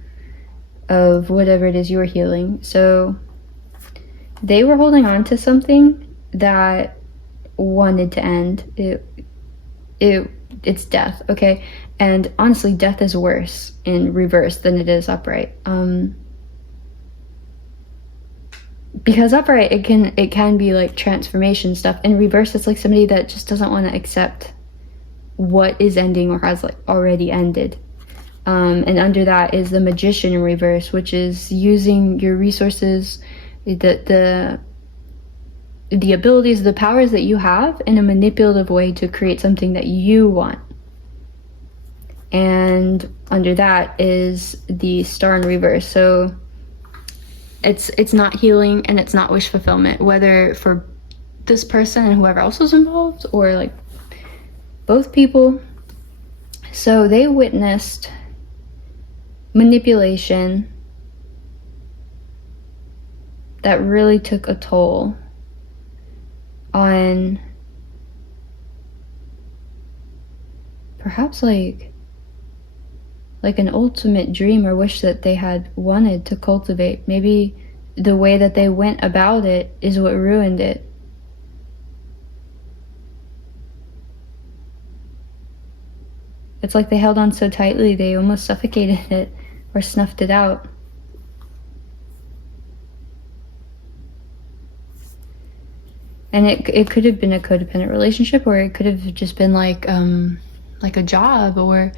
of whatever it is you're healing. So they were holding on to something that wanted to end. It's death, okay? And honestly, death is worse in reverse than it is upright. Because upright, it can be like transformation stuff. In reverse, it's like somebody that just doesn't want to accept what is ending or has like already ended. And under that is the Magician in reverse, which is using your resources, the abilities, the powers that you have in a manipulative way to create something that you want. And under that is the Star in reverse. So it's not healing, and it's not wish fulfillment, whether for this person and whoever else was involved, or like both people. So they witnessed manipulation that really took a toll on perhaps like an ultimate dream or wish that they had wanted to cultivate. Maybe the way that they went about it is what ruined it. It's like they held on so tightly, they almost suffocated it or snuffed it out. And it could have been a codependent relationship, or it could have just been like a job, or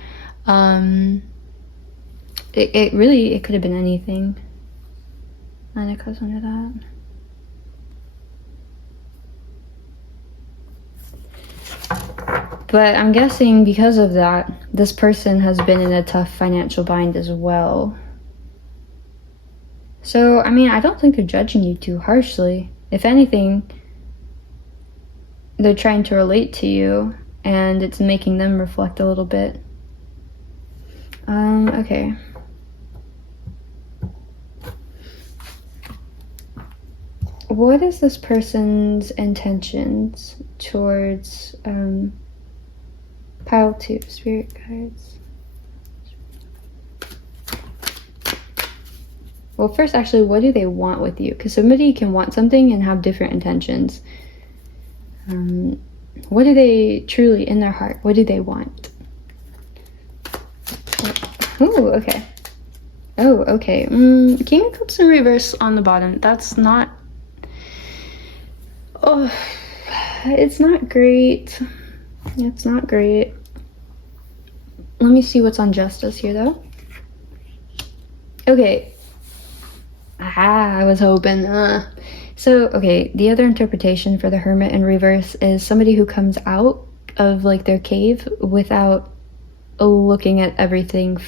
it could have been anything. And it goes under that. But I'm guessing because of that, this person has been in a tough financial bind as well. So, I mean, I don't think they're judging you too harshly. If anything, they're trying to relate to you, and it's making them reflect a little bit. Okay. What is this person's intentions towards pile 2, spirit guides? Well, first, actually, what do they want with you? Because somebody can want something and have different intentions. What do they truly, in their heart, what do they want? Oh, okay. Oh, okay. King of Cups in reverse on the bottom. That's not... Oh, it's not great. It's not great. Let me see what's on Justice here, though. Okay. Aha, I was hoping. So, okay, the other interpretation for the Hermit in reverse is somebody who comes out of, like, their cave without looking at everything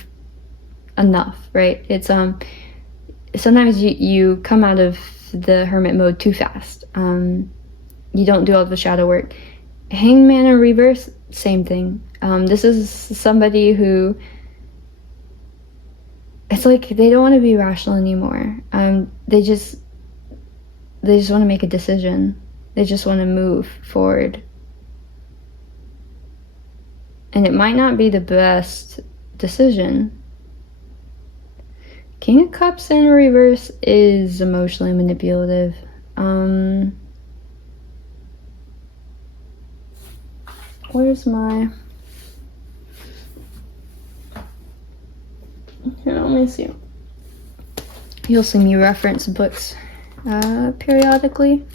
enough, right? It's, sometimes you come out of the Hermit mode too fast. You don't do all the shadow work. Hangman in reverse, same thing. This is somebody who, it's like they don't want to be rational anymore. They just want to make a decision. They just want to move forward. And it might not be the best decision. King of Cups in reverse is emotionally manipulative. Where's my... Here, let me see. You'll see me reference books periodically.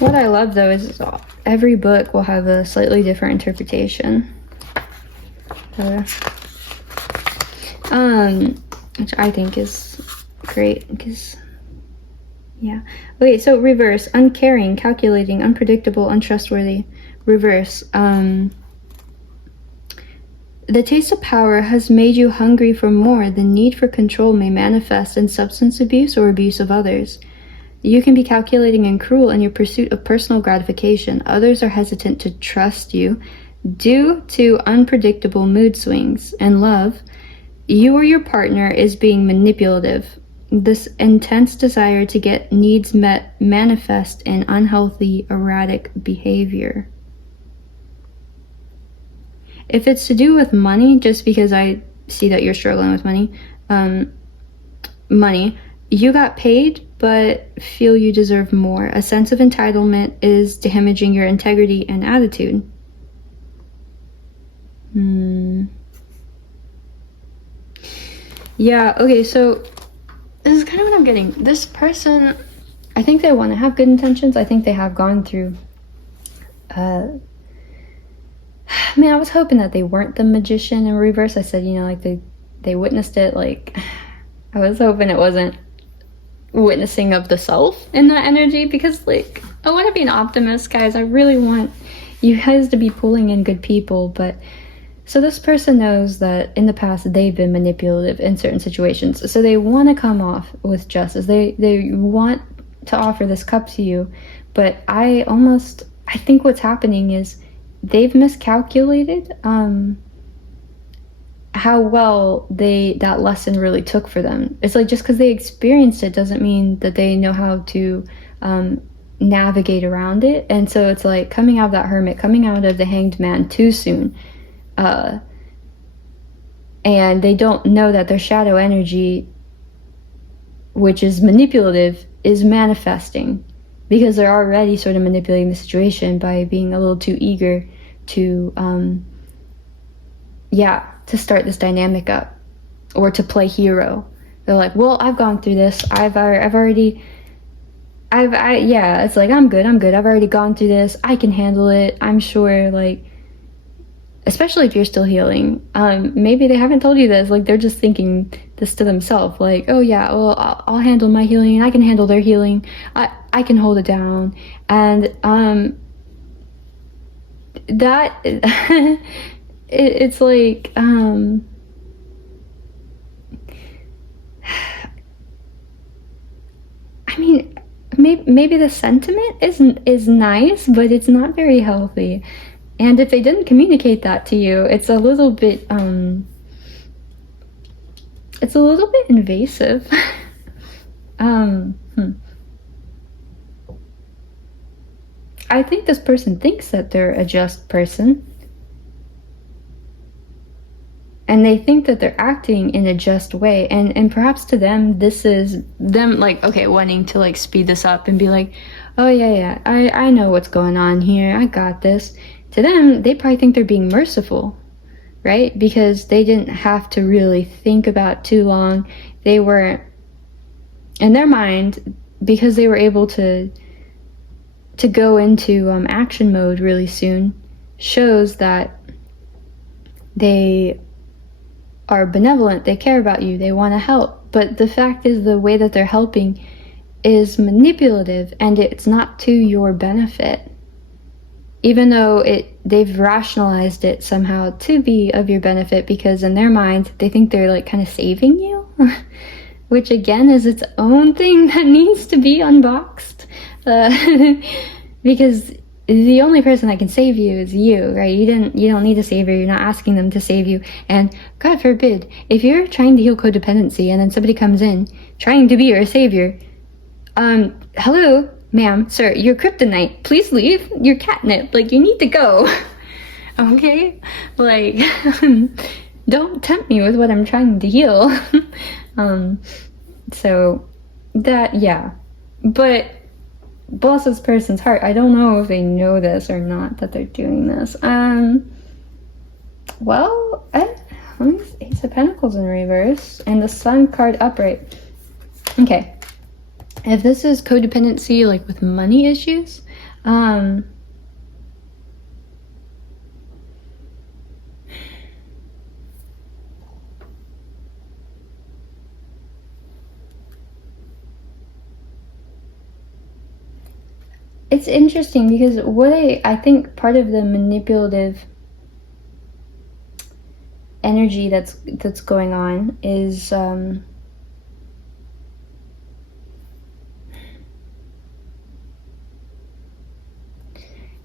What I love, though, is every book will have a slightly different interpretation. Which I think is great, because... Yeah. Okay, so reverse, uncaring, calculating, unpredictable, untrustworthy. Reverse. The taste of power has made you hungry for more. The need for control may manifest in substance abuse or abuse of others. You can be calculating and cruel in your pursuit of personal gratification. Others are hesitant to trust you due to unpredictable mood swings. In love, you or your partner is being manipulative. This intense desire to get needs met manifest in unhealthy, erratic behavior. If it's to do with money, just because I see that you're struggling with money, you got paid, but feel you deserve more. A sense of entitlement is damaging your integrity and attitude. Yeah, okay, so this is kind of what I'm getting. This person, I think they want to have good intentions. I think they have gone through... Man, I was hoping that they weren't the Magician in reverse. I said, you know, like they witnessed it. Like, I was hoping it wasn't witnessing of the self in that energy, because, like, I want to be an optimist, guys. I really want you guys to be pulling in good people. But so this person knows that in the past they've been manipulative in certain situations. So they want to come off with justice. They want to offer this cup to you. But I think what's happening is they've miscalculated how well that lesson really took for them. It's like, just because they experienced it doesn't mean that they know how to navigate around it. And so it's like coming out of that Hermit, coming out of the Hanged Man too soon. And they don't know that their shadow energy, which is manipulative, is manifesting, because they're already sort of manipulating the situation by being a little too eager to start this dynamic up, or to play hero. They're like, well, I've gone through this. It's like, I'm good. I've already gone through this. I can handle it. I'm sure, like, especially if you're still healing. Maybe they haven't told you this. Like, they're just thinking this to themselves. Like, oh yeah, well, I'll handle my healing. I can handle their healing. I can hold it down. And that it's like I mean, maybe the sentiment is nice, but it's not very healthy. And if they didn't communicate that to you, it's a little bit invasive. I think this person thinks that they're a just person. And they think that they're acting in a just way. And perhaps to them, this is them, like, okay, wanting to, like, speed this up and be like, oh, yeah, I know what's going on here. I got this. To them, they probably think they're being merciful, right? Because they didn't have to really think about too long. They weren't, in their mind, because they were able to go into action mode really soon, shows that they are benevolent, they care about you, they want to help. But the fact is, the way that they're helping is manipulative, and it's not to your benefit. Even though they've rationalized it somehow to be of your benefit, because in their mind, they think they're like kind of saving you, which again is its own thing that needs to be unboxed. Because the only person that can save you is you, right? You don't need a savior. You're not asking them to save you. And God forbid, if you're trying to heal codependency and then somebody comes in trying to be your savior, hello, ma'am, sir, you're kryptonite. Please leave. You're catnip. Like, you need to go. Okay? Like, don't tempt me with what I'm trying to heal. So that, yeah. But bless this person's heart. I don't know if they know this or not, that they're doing this. Well, Ace of Pentacles in reverse and the Sun card upright. Okay. If this is codependency, like with money issues, it's interesting because what I think part of the manipulative energy that's going on is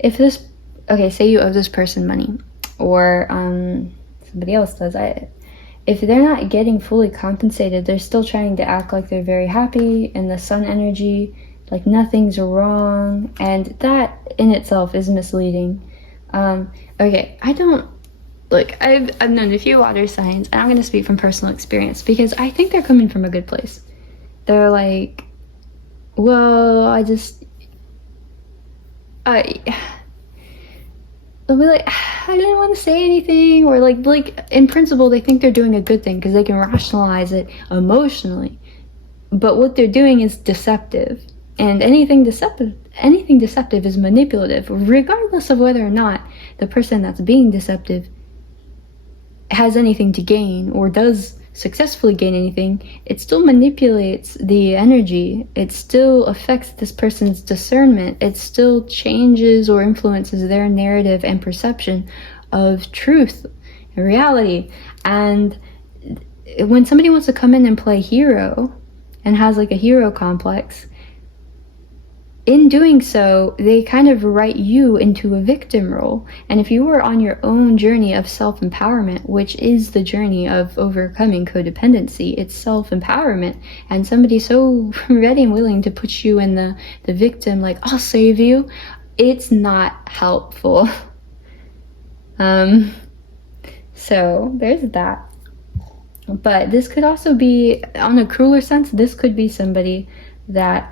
if this, okay, say you owe this person money, or somebody else does, if they're not getting fully compensated, they're still trying to act like they're very happy in the Sun energy, like nothing's wrong, and that in itself is misleading. Okay, I've known a few water signs, and I'm going to speak from personal experience because I think they're coming from a good place. They're like, well, they'll be like, I didn't want to say anything, or like in principle they think they're doing a good thing because they can rationalize it emotionally, but what they're doing is deceptive, and anything deceptive is manipulative, regardless of whether or not the person that's being deceptive has anything to gain or does successfully gain anything. It still manipulates the energy. It still affects this person's discernment. It still changes or influences their narrative and perception of truth and reality. And when somebody wants to come in and play hero and has like a hero complex, in doing so, they kind of write you into a victim role. And if you were on your own journey of self-empowerment, which is the journey of overcoming codependency, it's self-empowerment, and somebody so ready and willing to put you in the victim, like, I'll save you, it's not helpful. So there's that. But this could also be, on a crueler sense, this could be somebody that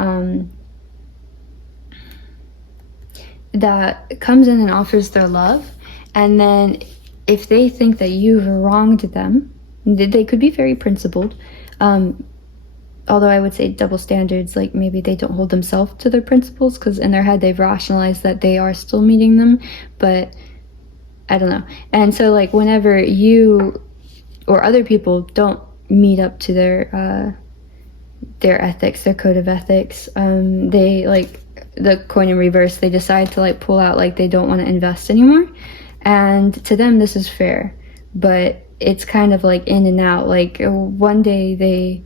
that comes in and offers their love, and then if they think that you've wronged them, they could be very principled, although I would say double standards, like maybe they don't hold themselves to their principles because in their head they've rationalized that they are still meeting them, but I don't know. And so like whenever you or other people don't meet up to their ethics, their code of ethics, they like the coin in reverse, they decide to like pull out, like they don't want to invest anymore. And to them, this is fair, but it's kind of like in and out. Like one day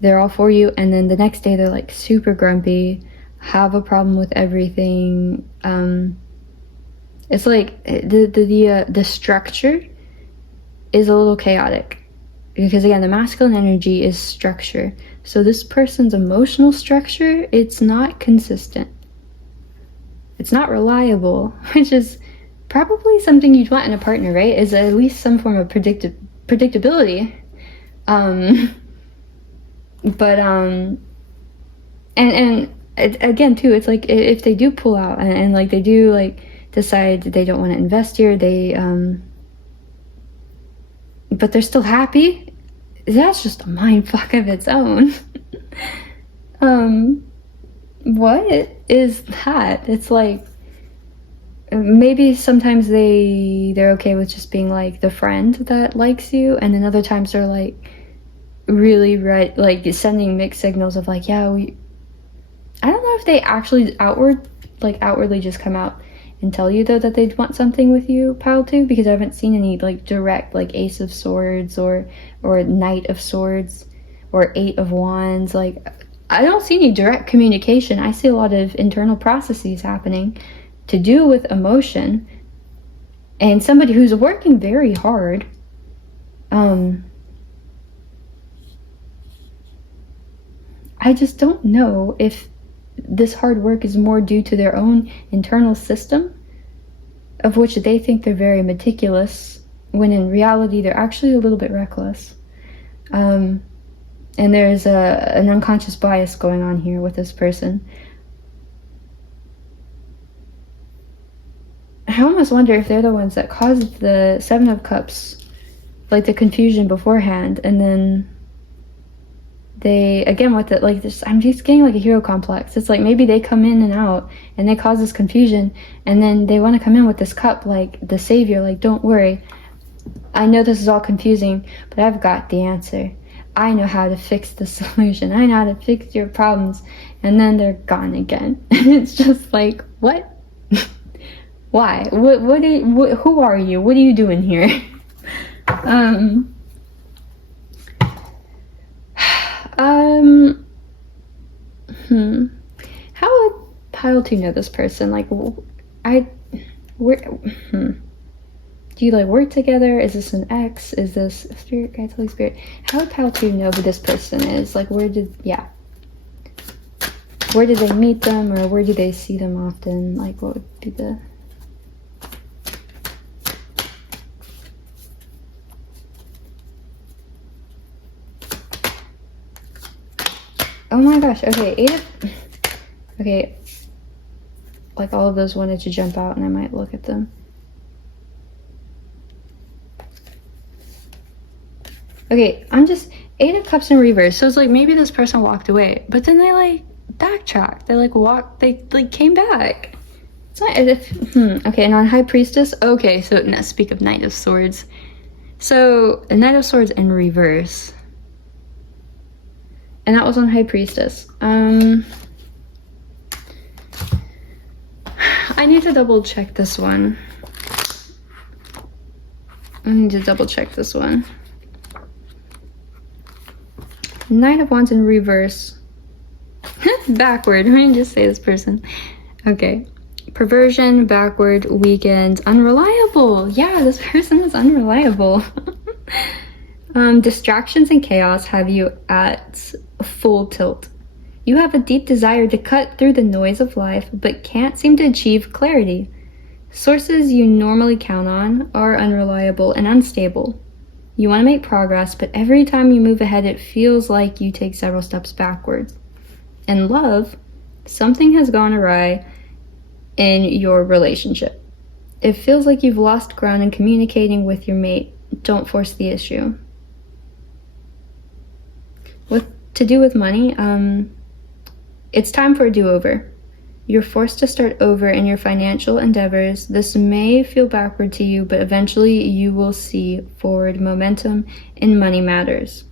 they're all for you, and then the next day they're like super grumpy, have a problem with everything. It's like the structure is a little chaotic, because again, the masculine energy is structure. So this person's emotional structure, it's not consistent. It's not reliable, which is probably something you'd want in a partner, right? Is at least some form of predictability. And again too, it's like if they do pull out and like they do like decide they don't want to invest here, but they're still happy, that's just a mind fuck of its own. What is that? It's like maybe sometimes they're okay with just being like the friend that likes you, and then other times they're like really like sending mixed signals of like, yeah, I don't know if they actually outwardly just come out and tell you though that they'd want something with you, pile 2, because I haven't seen any like direct like Ace of Swords or Knight of Swords or 8 of Wands. Like I don't see any direct communication. I see a lot of internal processes happening to do with emotion, and somebody who's working very hard. I just don't know if this hard work is more due to their own internal system, of which they think they're very meticulous, when in reality they're actually a little bit reckless. And there's an unconscious bias going on here with this person. I almost wonder if they're the ones that caused the 7 of Cups, like the confusion beforehand, and then they, again with it, like this, I'm just getting like a hero complex. It's like maybe they come in and out and they cause this confusion, and then they want to come in with this cup like the savior, like don't worry, I know this is all confusing, but I've got the answer. I know how to fix the solution. I know how to fix your problems. And then they're gone again. It's just like, what? Why? Who are you? What are you doing here? How would pile 2 know this person? Like, do you like work together? Is this an ex? Is this a spirit guide, Holy Spirit? How would pile 2 know who this person is? Like, where did they meet them, or where do they see them often? Like, what would be the... Oh my gosh, okay, okay, like all of those wanted to jump out and I might look at them. Okay, I'm just 8 of Cups in reverse, so it's like maybe this person walked away, but then they like backtracked, they like came back. It's not as if, okay, and on High Priestess, okay, so now speak of Knight of Swords. So, a Knight of Swords in reverse. And that was on High Priestess. I need to double check this one. Knight of Wands in reverse. Backward. Let me just say this person. Okay. Perversion, backward, weakened, unreliable. Yeah, this person is unreliable. Distractions and chaos have you at full tilt. You have a deep desire to cut through the noise of life, but can't seem to achieve clarity. Sources you normally count on are unreliable and unstable. You want to make progress, but every time you move ahead, it feels like you take several steps backwards. In love, something has gone awry in your relationship. It feels like you've lost ground in communicating with your mate. Don't force the issue. To do with money, it's time for a do-over. You're forced to start over in your financial endeavors. This may feel backward to you, but eventually you will see forward momentum in money matters.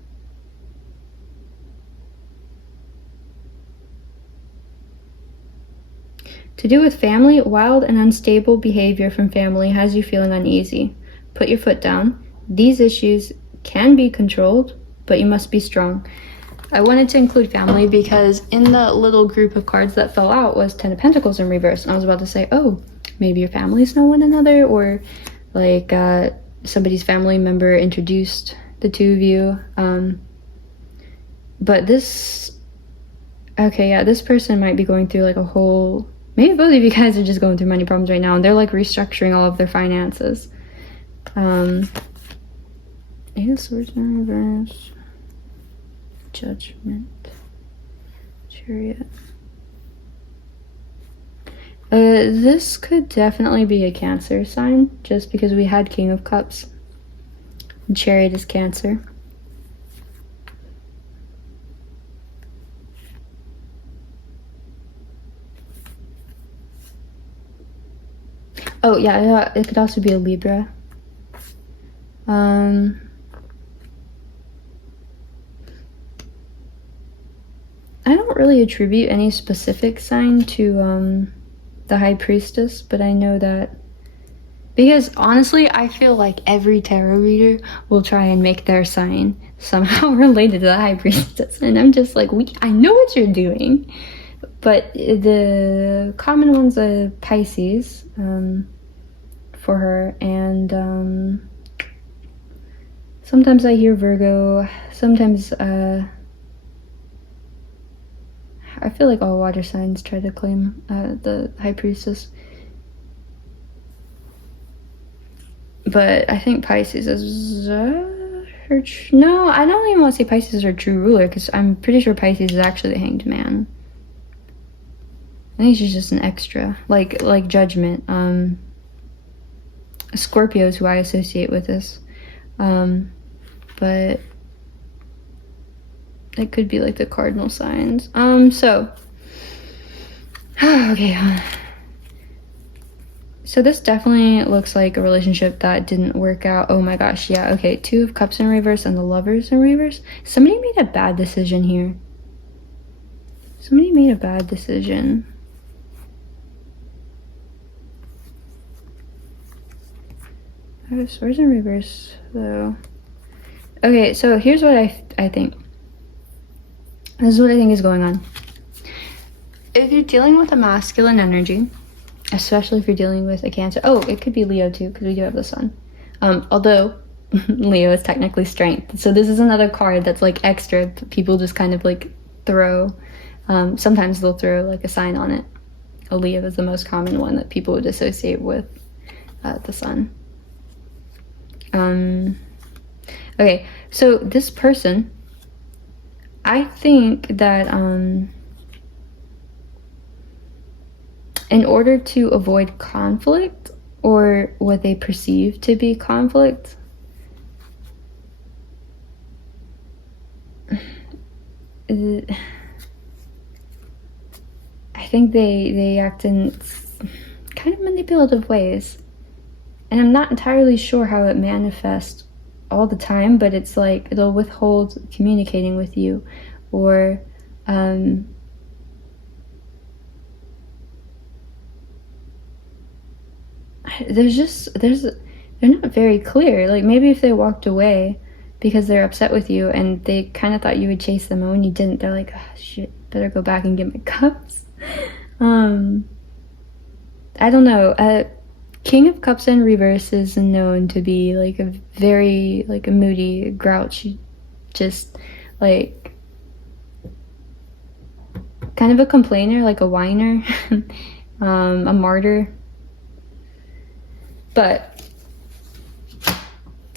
To do with family, wild and unstable behavior from family has you feeling uneasy. Put your foot down. These issues can be controlled, but you must be strong. I wanted to include family because in the little group of cards that fell out was Ten of Pentacles in reverse. And I was about to say, oh, maybe your families know one another, or like somebody's family member introduced the two of you. But this, okay, yeah, this person might be going through like a whole, maybe both of you guys are just going through money problems right now, and they're like restructuring all of their finances. Eight of Swords in reverse. Judgment. Chariot. This could definitely be a Cancer sign, just because we had King of Cups. And Chariot is Cancer. Oh yeah, it could also be a Libra. I don't really attribute any specific sign to the High Priestess, but I know that because honestly, I feel like every tarot reader will try and make their sign somehow related to the High Priestess, and I'm just like, I know what you're doing. But the common ones are Pisces for her, and sometimes I hear Virgo, sometimes I feel like all water signs try to claim the High Priestess. But I think Pisces is no, I don't even want to say Pisces is her true ruler, because I'm pretty sure Pisces is actually the Hanged Man. I think she's just an extra, like Judgment. Scorpios who I associate with this, but it could be like the cardinal signs. So okay. So this definitely looks like a relationship that didn't work out. Oh my gosh, yeah. Okay, Two of Cups in reverse and the Lovers in reverse. Somebody made a bad decision here. Somebody made a bad decision. Swords in reverse, though. Okay, so here's what I think. This is what I think is going on. If you're dealing with a masculine energy, especially if you're dealing with a Cancer. Oh, it could be Leo too, because we do have the Sun. Although Leo is technically Strength. So this is another card that's like extra. People just kind of like throw. Sometimes they'll throw like a sign on it. A Leo is the most common one that people would associate with the Sun. Okay, so this person, I think that in order to avoid conflict, or what they perceive to be conflict, I think they act in kind of manipulative ways. And I'm not entirely sure how it manifests all the time, but it's like it'll withhold communicating with you, or they're not very clear. Like maybe if they walked away because they're upset with you and they kind of thought you would chase them, and when you didn't, they're like, oh, shit, better go back and get my cups. I don't know. King of Cups in reverse is known to be like a very like a moody, grouchy, just like kind of a complainer, like a whiner, a martyr. But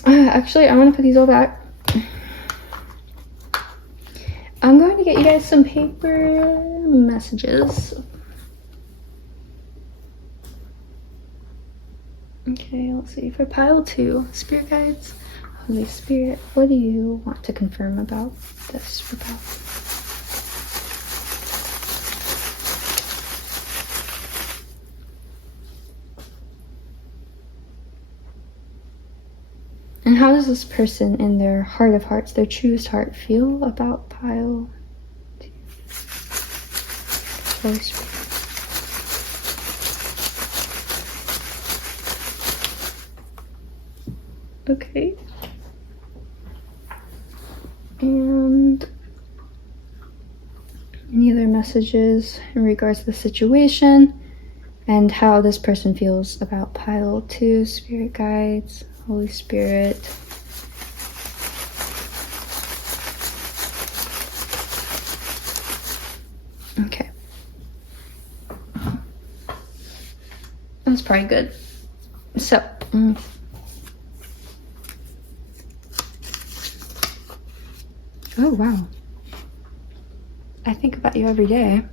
actually, I want to put these all back. I'm going to get you guys some paper messages. Okay, let's see. For pile 2, Spirit Guides, Holy Spirit, what do you want to confirm about this for pile 2? And how does this person in their heart of hearts, their truest heart, feel about pile 2? Holy Spirit. Okay. And any other messages in regards to the situation and how this person feels about pile 2, spirit guides, Holy Spirit. Okay. That's probably good. So, oh wow. I think about you every day.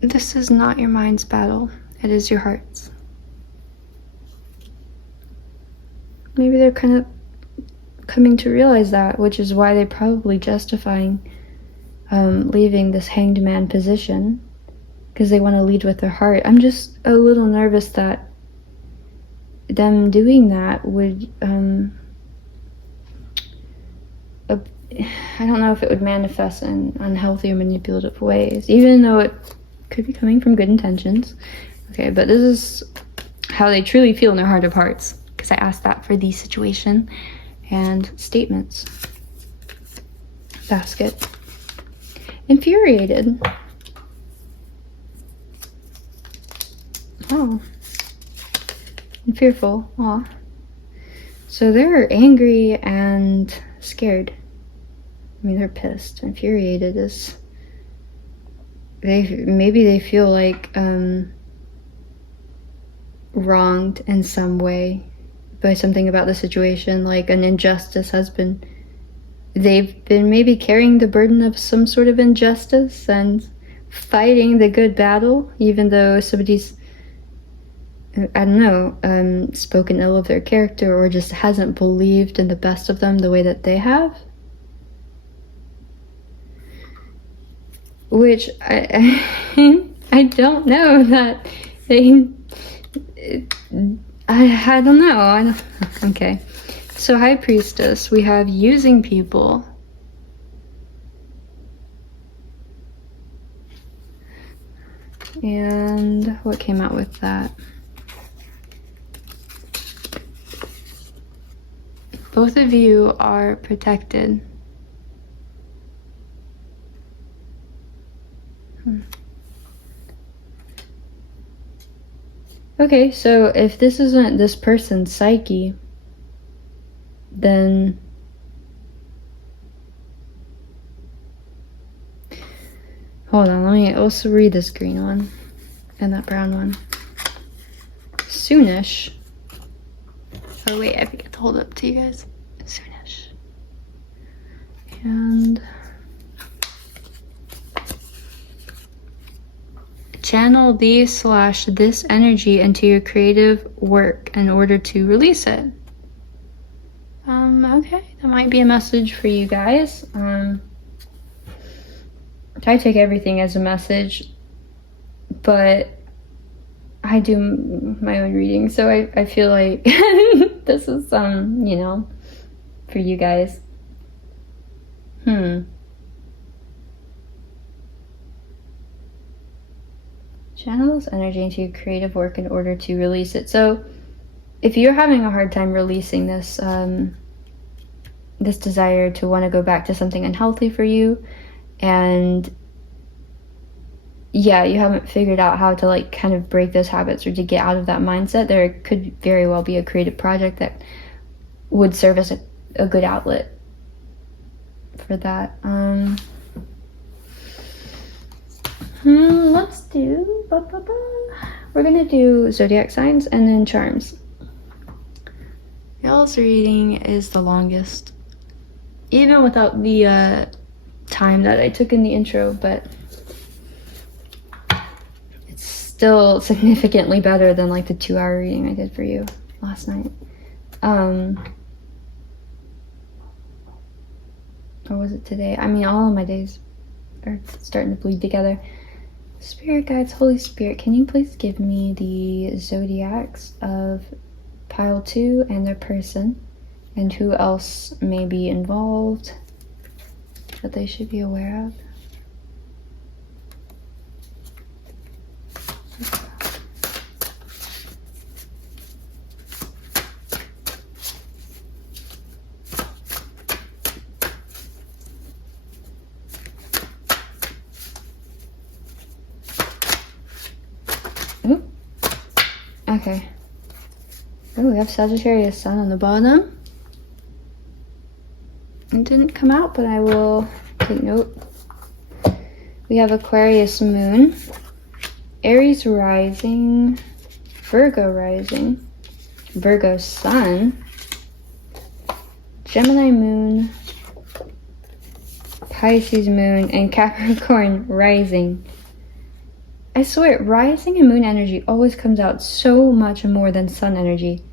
This is not your mind's battle. It is your heart's. Maybe they're kind of coming to realize that, which is why they're probably justifying leaving this hanged man position, because they want to lead with their heart. I'm just a little nervous that them doing that would, I don't know if it would manifest in unhealthy or manipulative ways, even though it could be coming from good intentions. Okay, but this is how they truly feel in their heart of hearts, because I asked that for the situation and statements. Basket. Infuriated. Oh. And fearful. Aw. So they're angry and scared. I mean, they're pissed. Infuriated is... maybe they feel like wronged in some way by something about the situation, like an injustice has been... they've been maybe carrying the burden of some sort of injustice and fighting the good battle, even though somebody's, I don't know, spoken ill of their character or just hasn't believed in the best of them the way that they have. Which I don't know that they... I don't know. Okay. So High Priestess, we have using people. And what came out with that? Both of you are protected. Okay, so if this isn't this person's psyche, then hold on, let me also read this green one and that brown one. Soonish. Oh wait, I forget to hold it up to you guys. Soonish. And channel this energy into your creative work in order to release it. Okay, that might be a message for you guys. I take everything as a message, but I do my own reading, so I feel like this is, you know, for you guys. Channel this energy into your creative work in order to release it. So if you're having a hard time releasing this, this desire to want to go back to something unhealthy for you, and yeah, you haven't figured out how to like kind of break those habits or to get out of that mindset, there could very well be a creative project that would serve as a good outlet for that. Let's do, we're gonna do zodiac signs and then charms. Y'all's reading is the longest, even without the time that I took in the intro, but it's still significantly better than like the 2-hour reading I did for you last night. Or was it today? I mean, all of my days are starting to bleed together. Spirit guides, Holy Spirit, can you please give me the zodiacs of pile 2 and their person, and who else may be involved that they should be aware of? Ooh. Okay. Oh, we have Sagittarius Sun on the bottom. It didn't come out, but I will take note. We have Aquarius Moon, Aries Rising, Virgo Rising, Virgo Sun, Gemini Moon, Pisces Moon, and Capricorn Rising. I swear, rising and moon energy always comes out so much more than sun energy.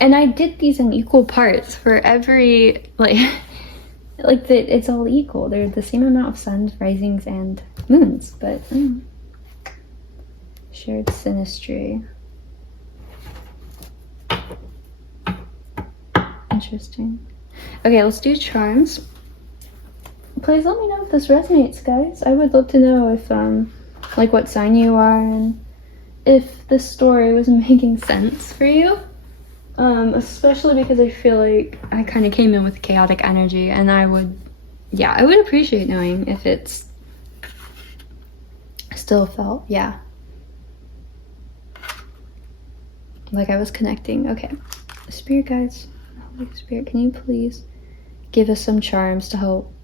And I did these in equal parts for every, it's all equal. They're the same amount of suns, risings, and moons, but shared synastry. Interesting. Okay, let's do charms. Please let me know if this resonates, guys. I would love to know if, what sign you are and if this story was making sense for you. Especially because I feel like I kind of came in with chaotic energy, and I would appreciate knowing if it's still felt, like I was connecting. Okay, Spirit guides, Holy Spirit, can you please give us some charms to help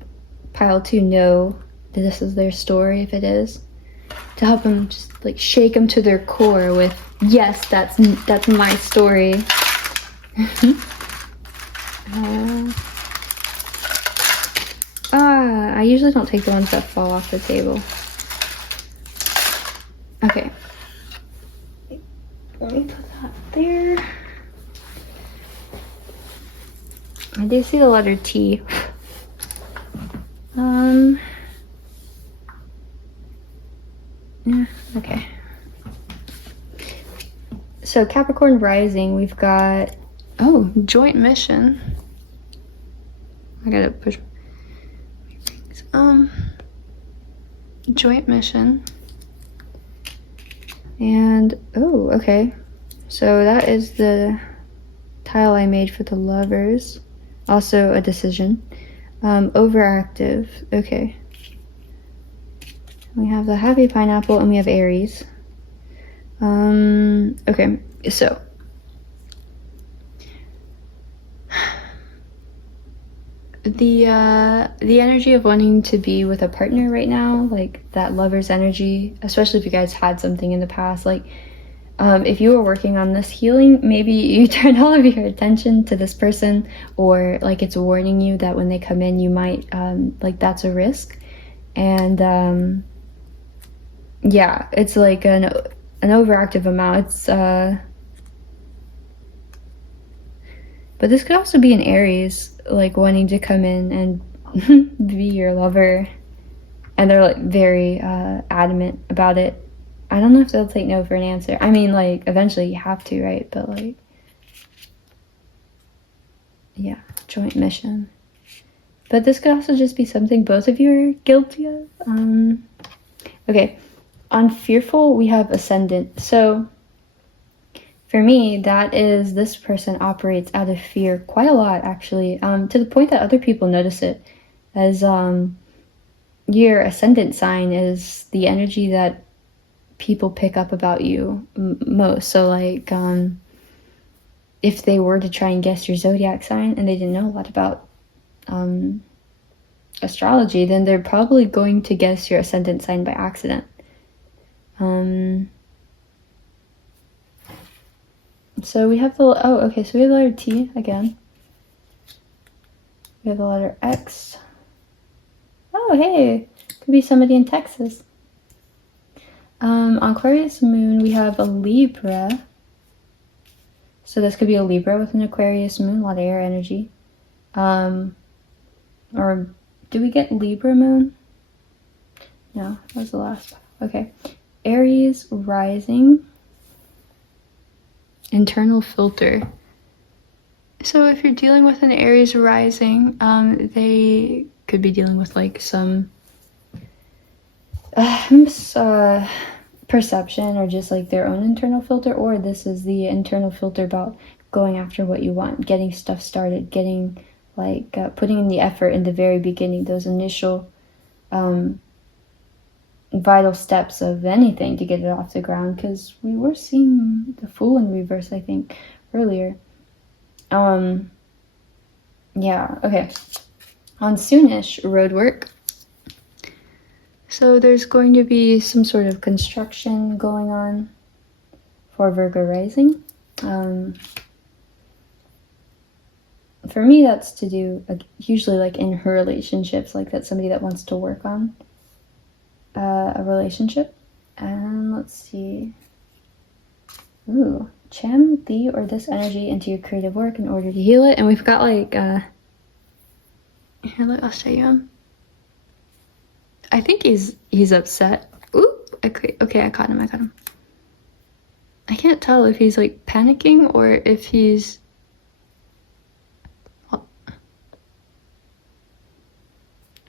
Pile 2 know that this is their story, if it is, to help them just shake them to their core with, yes, that's my story. I usually don't take the ones that fall off the table. Okay. Let me put that there. I do see the letter T. Yeah, okay. So Capricorn Rising, we've got, joint mission. I gotta push. Joint mission. And, okay. So that is the tile I made for the lovers. Also a decision. Overactive, okay. We have the happy pineapple and we have Aries. Okay, so the energy of wanting to be with a partner right now, that lover's energy, especially if you guys had something in the past, if you were working on this healing, maybe you turned all of your attention to this person, or it's warning you that when they come in, you might that's a risk. And it's an overactive amount. It's but this could also be an Aries, wanting to come in and be your lover, and they're very adamant about it. I don't know if they'll take no for an answer. I mean, eventually you have to, right? But joint mission. But this could also just be something both of you are guilty of. Okay, on Fearful, we have Ascendant. So for me, that is, this person operates out of fear quite a lot, actually, to the point that other people notice it, as your Ascendant sign is the energy that people pick up about you most. So if they were to try and guess your zodiac sign and they didn't know a lot about astrology, then they're probably going to guess your Ascendant sign by accident. So we have so we have the letter T again. We have the letter X. Oh, hey, could be somebody in Texas. On Aquarius Moon, we have a Libra. So this could be a Libra with an Aquarius Moon, a lot of air energy. Or do we get Libra Moon? No, that was the last one. Okay. Aries Rising. Internal filter. So if you're dealing with an Aries rising, they could be dealing with like some perception or just like their own internal filter, or this is the internal filter about going after what you want, getting stuff started, getting like putting in the effort in the very beginning, those initial vital steps of anything to get it off the ground, because we were seeing the Fool in reverse, I think, earlier. Yeah, okay. On soonish, road work. So there's going to be some sort of construction going on for Virgo rising. For me, that's to do usually like in her relationships, like that's somebody that wants to work on a relationship. And let's see. Ooh, channel the or this energy into your creative work in order to heal it. And we've got like here, look, I'll show you him. I think he's upset. Ooh, okay, I caught him. I can't tell if he's like panicking or if he's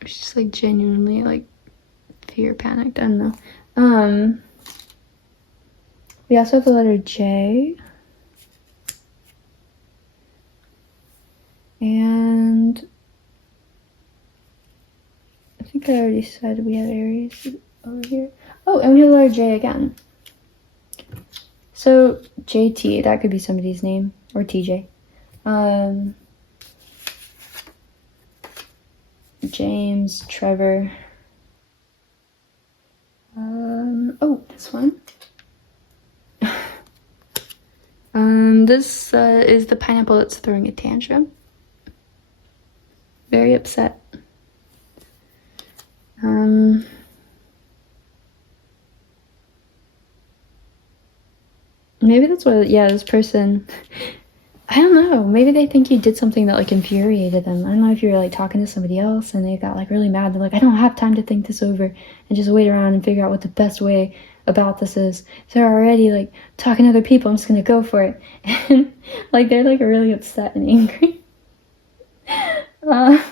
just like genuinely like fear panicked. I don't know. We also have the letter J. And I think I already said we had Aries over here. Oh, and we have the letter J again. So JT, that could be somebody's name, or TJ. James, Trevor. Oh, this one. This is the pineapple that's throwing a tantrum. Very upset. Maybe that's what, yeah, this person, I don't know, maybe they think you did something that like infuriated them. I don't know if you were like talking to somebody else and they got like really mad. They're like, I don't have time to think this over and just wait around and figure out what the best way about this is. They're already like talking to other people, I'm just gonna go for it. And like they're like really upset and angry. I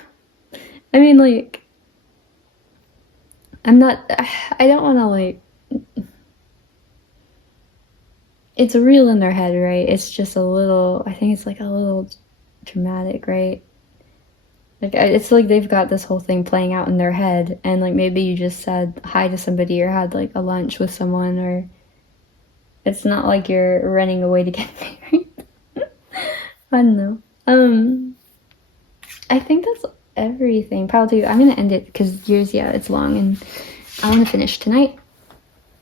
mean, like, I don't want to like, it's real in their head, right? It's just a little, I think it's like a little dramatic, right? Like, it's like they've got this whole thing playing out in their head, and like maybe you just said hi to somebody or had like a lunch with someone, or it's not like you're running away to get married. I don't know. I think that's everything. Pile 2, I'm gonna end it because yours, yeah, it's long and I want to finish tonight.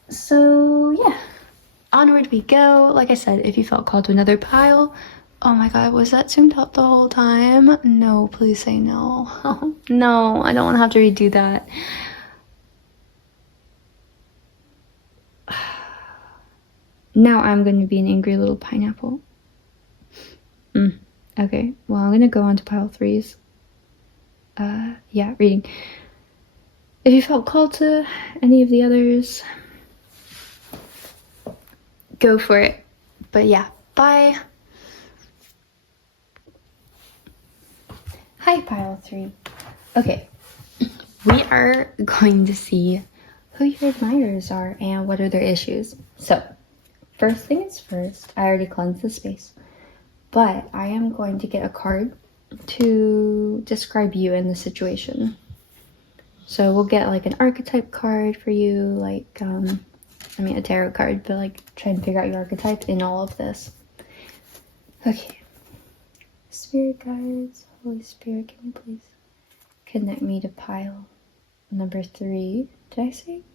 So yeah. Onward we go. Like I said, if you felt called to another pile, oh my god, was that zoomed up the whole time? No, please say no. No, I don't want to have to redo that. Now I'm going to be an angry little pineapple. Okay, well, I'm going to go on to pile 3s. Yeah, reading. If you felt called to any of the others, go for it. But yeah, bye. Hi, pile 3. Okay, we are going to see who your admirers are and what are their issues. So, first thing is first, I already cleansed the space, but I am going to get a card to describe you in the situation. So we'll get like an archetype card for you, like, I mean a tarot card, but like try and figure out your archetype in all of this. Okay. Spirit guides, Holy Spirit, can you please connect me to pile number 3? Did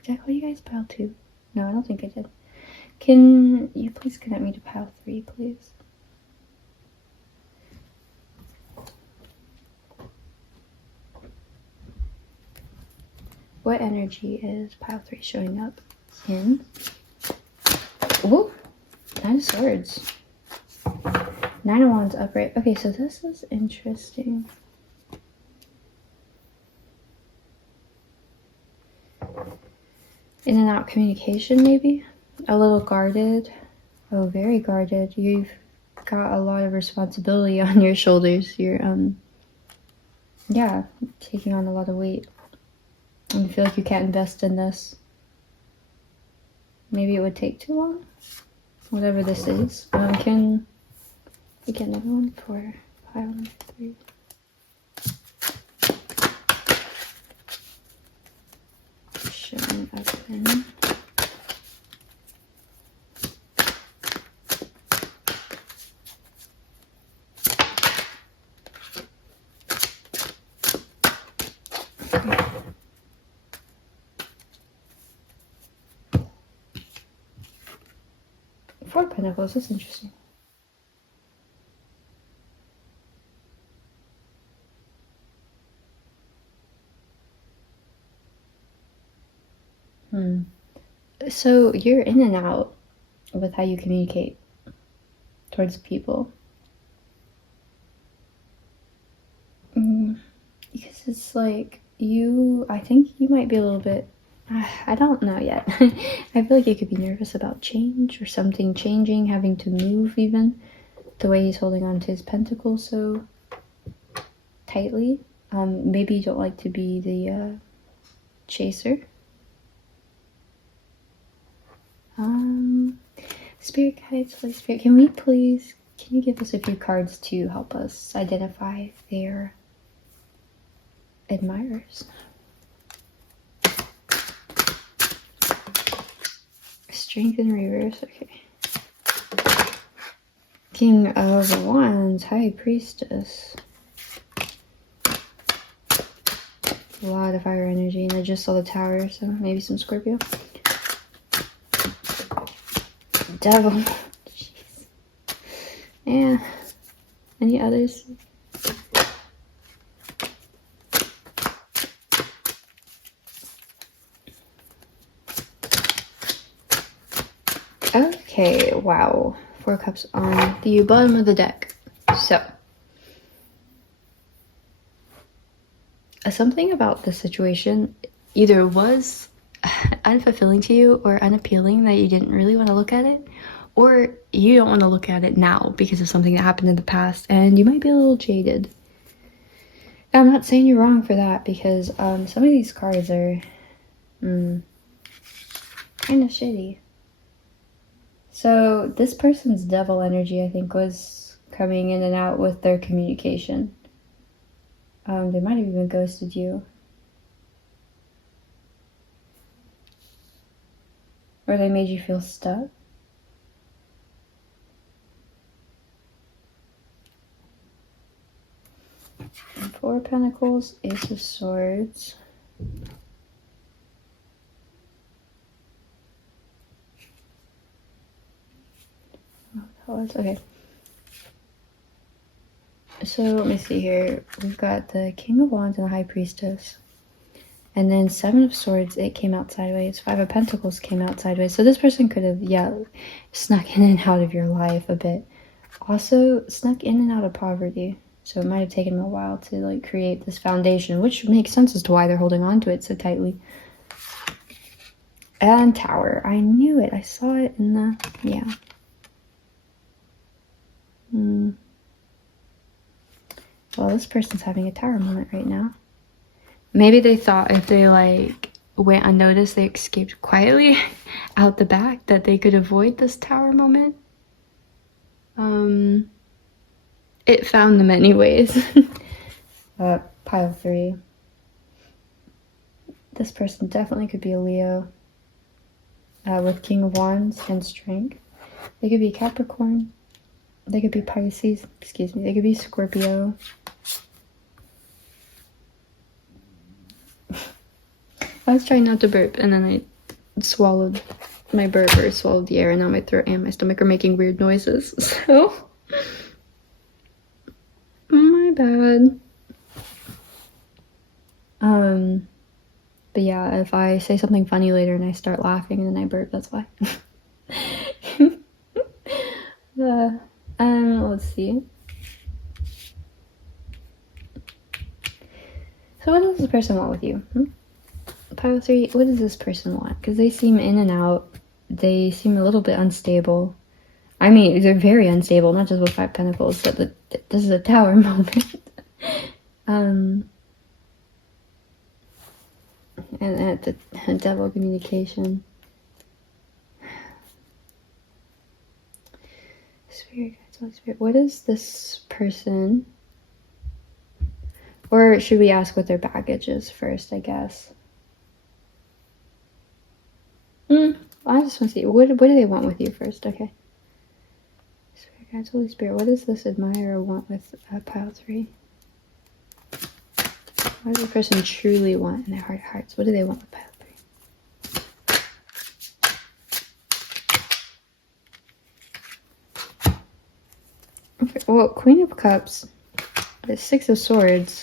I call you guys pile 2? No, I don't think I did. Can you please connect me to pile 3, please? What energy is pile 3 showing up in? Ooh, 9 of Swords. 9 of Wands upright. Okay, so this is interesting. In and out communication, maybe? A little guarded. Oh, very guarded. You've got a lot of responsibility on your shoulders. You're yeah, taking on a lot of weight. And you feel like you can't invest in this. Maybe it would take too long. Whatever this is. Can we get another one for pile number 3? Showing open. Four Pentacles, that's interesting. So you're in and out with how you communicate towards people. Because it's like I think you might be a little bit, I don't know yet. I feel like you could be nervous about change or something changing, having to move even. The way he's holding on to his pentacles so tightly. Maybe you don't like to be the chaser. Spirit guides, Holy Spirit, can you give us a few cards to help us identify their admirers? Strength in reverse, okay. King of Wands, High Priestess. A lot of fire energy, and I just saw the Tower, so maybe some Scorpio. Devil. Jeez. Yeah. Any others? Okay, wow. 4 Cups on the bottom of the deck. So, something about the situation either was unfulfilling to you or unappealing that you didn't really want to look at it, or you don't want to look at it now because of something that happened in the past and you might be a little jaded. Now, I'm not saying you're wrong for that, because some of these cards are kind of shitty. So this person's devil energy, I think, was coming in and out with their communication. They might have even ghosted you. Or they made you feel stuck. And 4 of Pentacles, Ace of Swords. Okay. So let me see here. We've got the King of Wands and the High Priestess. And then 7 of Swords, it came out sideways. 5 of Pentacles came out sideways. So this person could have, snuck in and out of your life a bit. Also, snuck in and out of poverty. So it might have taken them a while to create this foundation, which makes sense as to why they're holding on to it so tightly. And Tower. I knew it. I saw it in the, Well, this person's having a Tower moment right now. Maybe they thought if they went unnoticed, they escaped quietly out the back, that they could avoid this Tower moment. It found them anyways. Pile 3. This person definitely could be a Leo. With King of Wands and Strength. They could be Capricorn. They could be Pisces. Excuse me. They could be Scorpio. I was trying not to burp, and then I swallowed my burp, or swallowed the air, and now my throat and my stomach are making weird noises. So, my bad. But yeah, if I say something funny later and I start laughing and then I burp, that's why. Let's see. So what does this person want with you? Pile 3, what does this person want? Because they seem in and out. They seem a little bit unstable. I mean, they're very unstable, not just with 5 Pentacles, but this is a Tower moment. And at the devil communication. Spirit guides, Holy Spirit. What is this person? Or should we ask what their baggage is first, I guess? I just want to see. What do they want with you first? Okay. Spirit guides, Holy Spirit. What does this admirer want with pile 3? What does the person truly want in their heart of hearts? What do they want with pile 3? Okay, well, Queen of Cups, the 6 of Swords,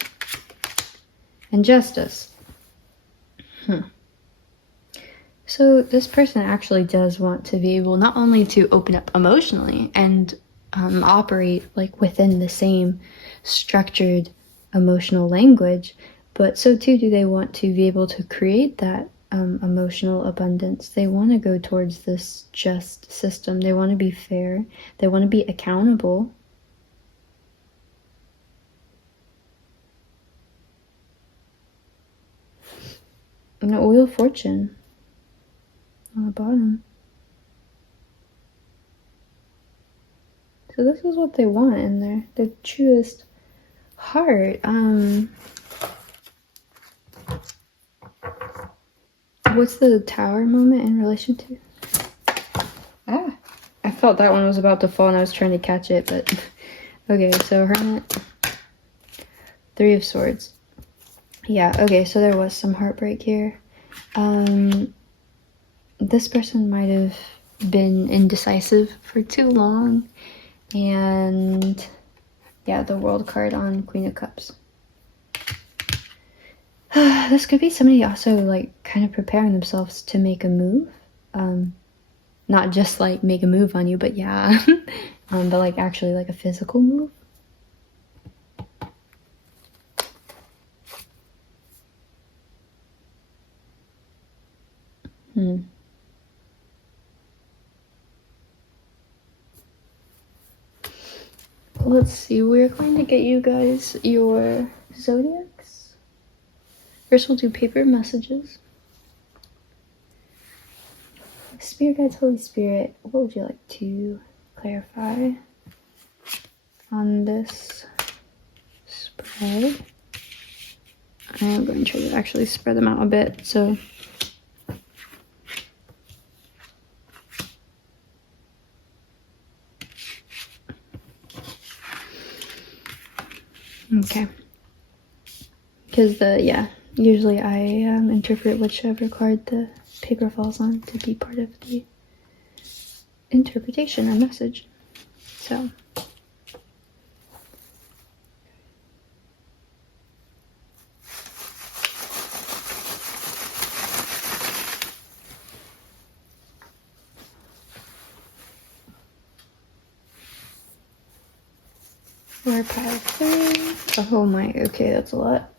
and Justice. So this person actually does want to be able not only to open up emotionally and operate like within the same structured emotional language, but so too do they want to be able to create that emotional abundance. They want to go towards this just system. They want to be fair. They want to be accountable. And the Wheel of Fortune on the bottom. So this is what they want in their truest heart. What's the Tower moment in relation to? I felt that one was about to fall and I was trying to catch it, but okay, so Hermit, 3 of Swords. Yeah, okay, so there was some heartbreak here. This person might have been indecisive for too long. And yeah, the World card on Queen of Cups. This could be somebody also like kind of preparing themselves to make a move. Not just like make a move on you, but yeah. But like actually like a physical move. Let's see, we're going to get you guys your zodiacs. First we'll do paper messages. Spirit guides, Holy Spirit, what would you like to clarify on this spread? I'm going to try to actually spread them out a bit, so okay. Because usually I interpret whichever card the paper falls on to be part of the interpretation or message. So we're pile 3. Oh my, okay, that's a lot.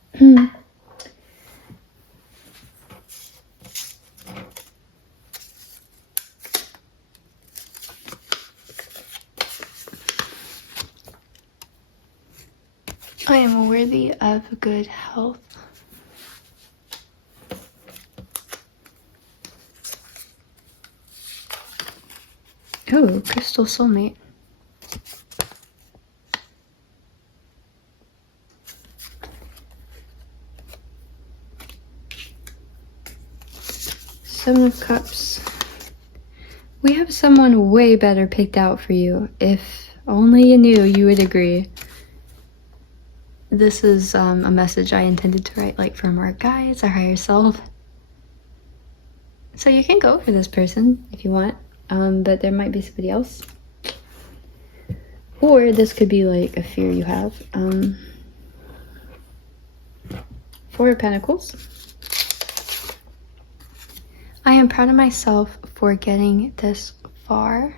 I am worthy of good health. Oh, crystal soulmate. Seven of Cups. We have someone way better picked out for you. If only you knew, you would agree. This is a message I intended to write like from our guides, our higher self. So you can go for this person if you want, but there might be somebody else. Or this could be like a fear you have. 4 of Pentacles. I am proud of myself for getting this far.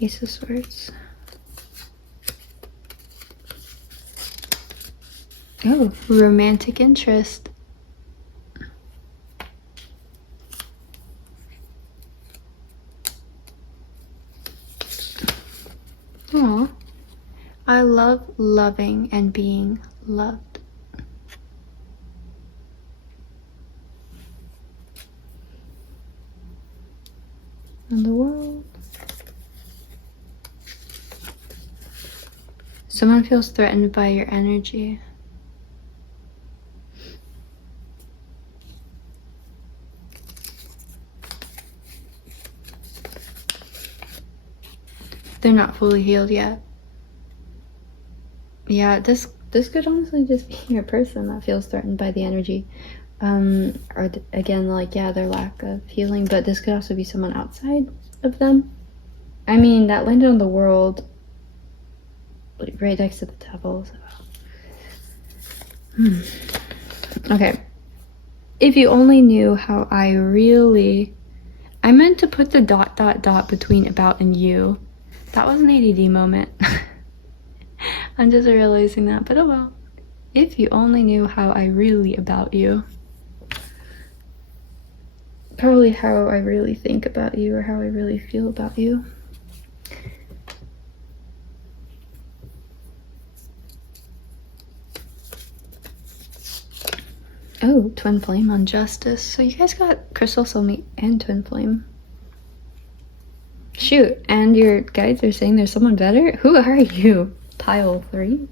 Ace of Swords. Oh, romantic interest. Aw. I love loving and being loved. in the world. Someone feels threatened by your energy. They're not fully healed yet. Yeah, this could honestly just be your person that feels threatened by the energy. Or again, like, yeah, their lack of healing, but this could also be someone outside of them. I mean, that landed on the world, like, right next to the devil. So. Okay. If you only knew how I meant to put the ... between about and you. That was an ADD moment. I'm just realizing that, but oh well. If you only knew how I really about you. Probably how I really think about you or how I really feel about you. Oh, twin flame on justice. So you guys got crystal soulmate and twin flame. Shoot, and your guides are saying there's someone better? Who are you? Pile 3?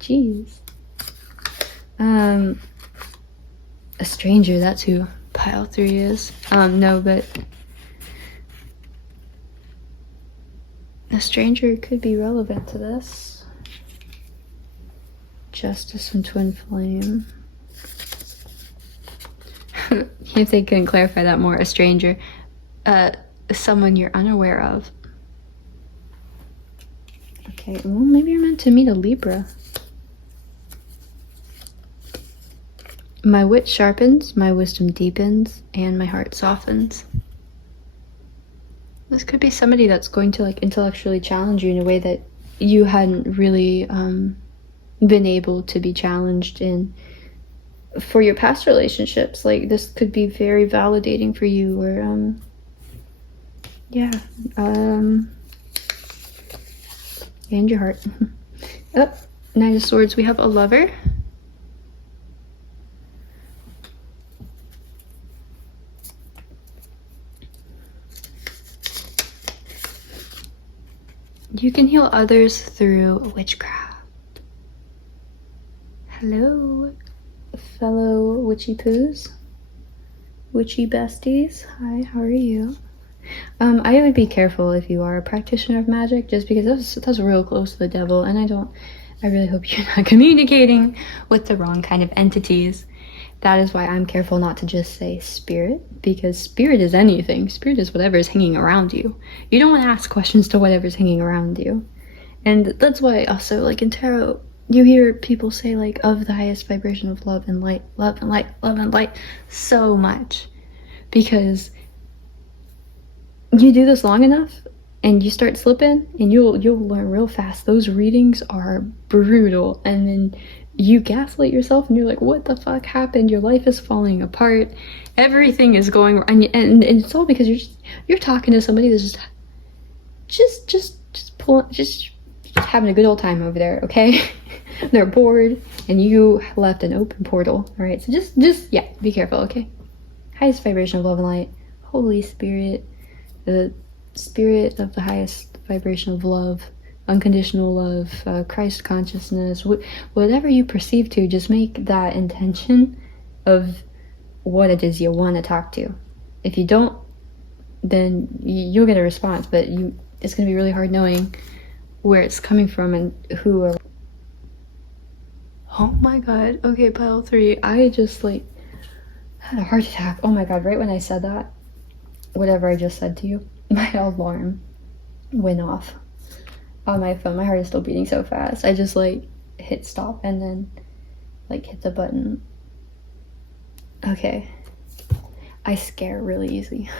Jeez. A stranger, that's who pile 3 is. No, but a stranger could be relevant to this. Justice and twin flame. If they couldn't clarify that more, a stranger. Someone you're unaware of. Okay, well, maybe you're meant to meet a Libra. My wit sharpens, my wisdom deepens, and my heart softens. This could be somebody that's going to like intellectually challenge you in a way that you hadn't really been able to be challenged in for your past relationships. Like, this could be very validating for you, or yeah, and your heart. Oh, Knight of Swords, we have a lover. You can heal others through witchcraft. Hello, fellow witchy poos, witchy besties. Hi, how are you? I would be careful if you are a practitioner of magic, just because that's real close to the devil, and I really hope you're not communicating with the wrong kind of entities. That is why I'm careful not to just say spirit, because spirit is anything. Spirit is whatever is hanging around you. You don't want to ask questions to whatever's hanging around you. And that's why also, like, in tarot, you hear people say, like, of the highest vibration of love and light, love and light, love and light, so much. Because you do this long enough and you start slipping, and you'll learn real fast. Those readings are brutal, and then you gaslight yourself and you're like, what the fuck happened? Your life is falling apart, everything is going wrong, and it's all because you're talking to somebody that's just having a good old time over there, okay? They're bored and you left an open portal. All right, so just yeah, be careful, okay? Highest vibration of love and light, Holy Spirit, the spirit of the highest vibration of love, unconditional love, Christ consciousness, whatever you perceive to, just make that intention of what it is you want to talk to. If you don't, then you'll get a response, but it's going to be really hard knowing where it's coming from and who are. Oh my god, okay, pile 3, I just like had a heart attack. Oh my god, right when I said that, whatever I just said to you, my alarm went off on my phone. My heart is still beating so fast. I just like hit stop and then like hit the button. Okay, I scare really easy.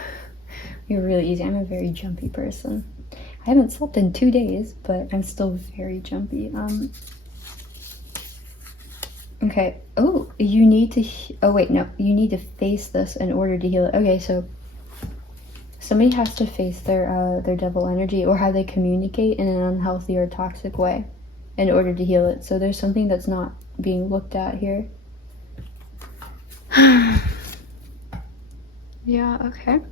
You're really easy. I'm a very jumpy person. I haven't slept in 2 days, but I'm still very jumpy. Okay. Oh, you need to oh wait, no, you need to face this in order to heal it. Okay, so somebody has to face their devil energy, or how they communicate in an unhealthy or toxic way, in order to heal it. So there's something that's not being looked at here. Yeah, okay.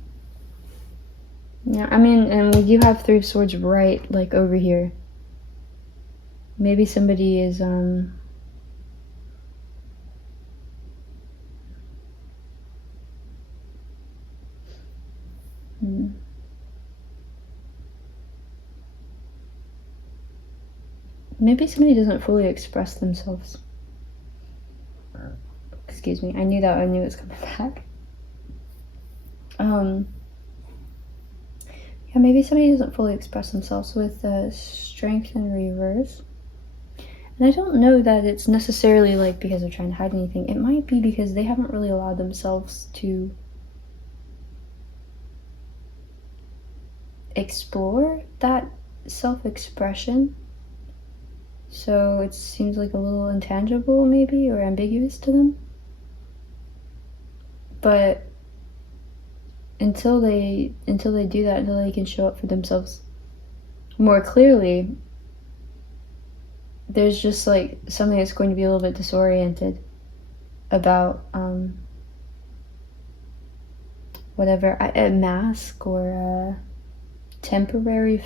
Yeah, I mean, and you have Three of Swords right, like, over here. Maybe somebody is, maybe somebody doesn't fully express themselves. Excuse me, I knew it was coming back. Yeah, maybe somebody doesn't fully express themselves with strength in reverse. And I don't know that it's necessarily like because they're trying to hide anything. It might be because they haven't really allowed themselves to explore that self-expression. So it seems like a little intangible maybe, or ambiguous to them. But until they do that, until they can show up for themselves more clearly, there's just like something that's going to be a little bit disoriented about whatever a mask or a temporary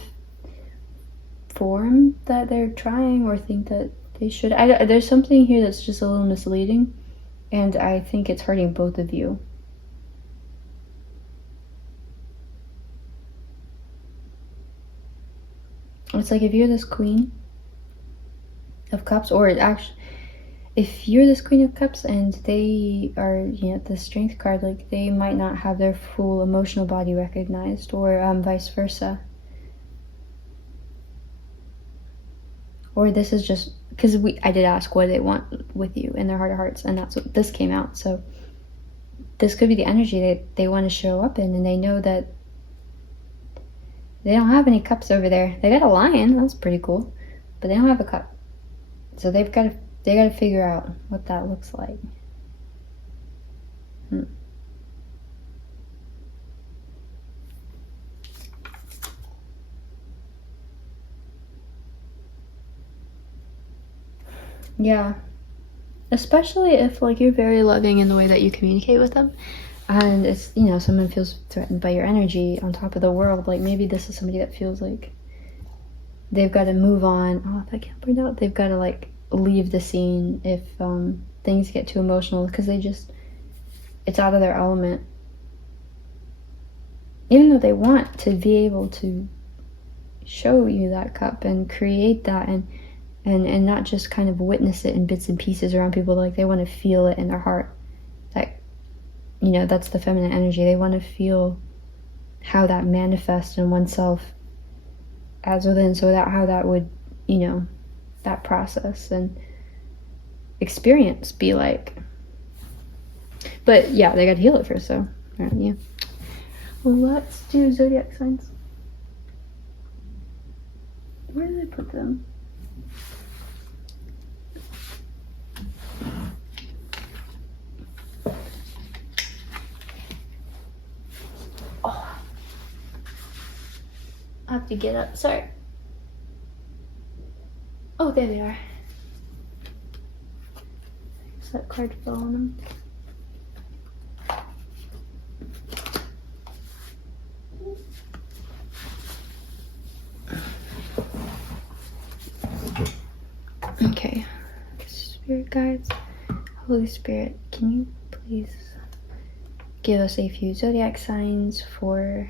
form that they're trying or think that they should. There's something here that's just a little misleading, and I think it's hurting both of you. It's like if you're this Queen of Cups, or actually, if you're this Queen of Cups and they are, you know, the Strength card, like they might not have their full emotional body recognized, or vice versa. Or this is just because I did ask what they want with you in their heart of hearts, and that's what this came out. So this could be the energy that they want to show up in, and they know that they don't have any cups over there. They got a lion, that's pretty cool, but they don't have a cup. So they got to figure out what that looks like. Yeah, especially if like you're very loving in the way that you communicate with them, and it's, you know, someone feels threatened by your energy on top of the world. Like maybe this is somebody that feels like they've got to move on. Oh, that can't burn out. They've got to like leave the scene if things get too emotional, because it's out of their element. Even though they want to be able to show you that cup and create that and not just kind of witness it in bits and pieces around people. Like they want to feel it in their heart. That, you know, that's the feminine energy. They want to feel how that manifests in oneself as within, so that how that would, you know, that process and experience be like. But yeah, they got to heal it first. So yeah, let's do zodiac signs. Where did I put them? Oh, I have to get up. Sorry. Oh, there they are. Is that card fell on them? Okay. Spirit guides, Holy Spirit, can you please give us a few zodiac signs for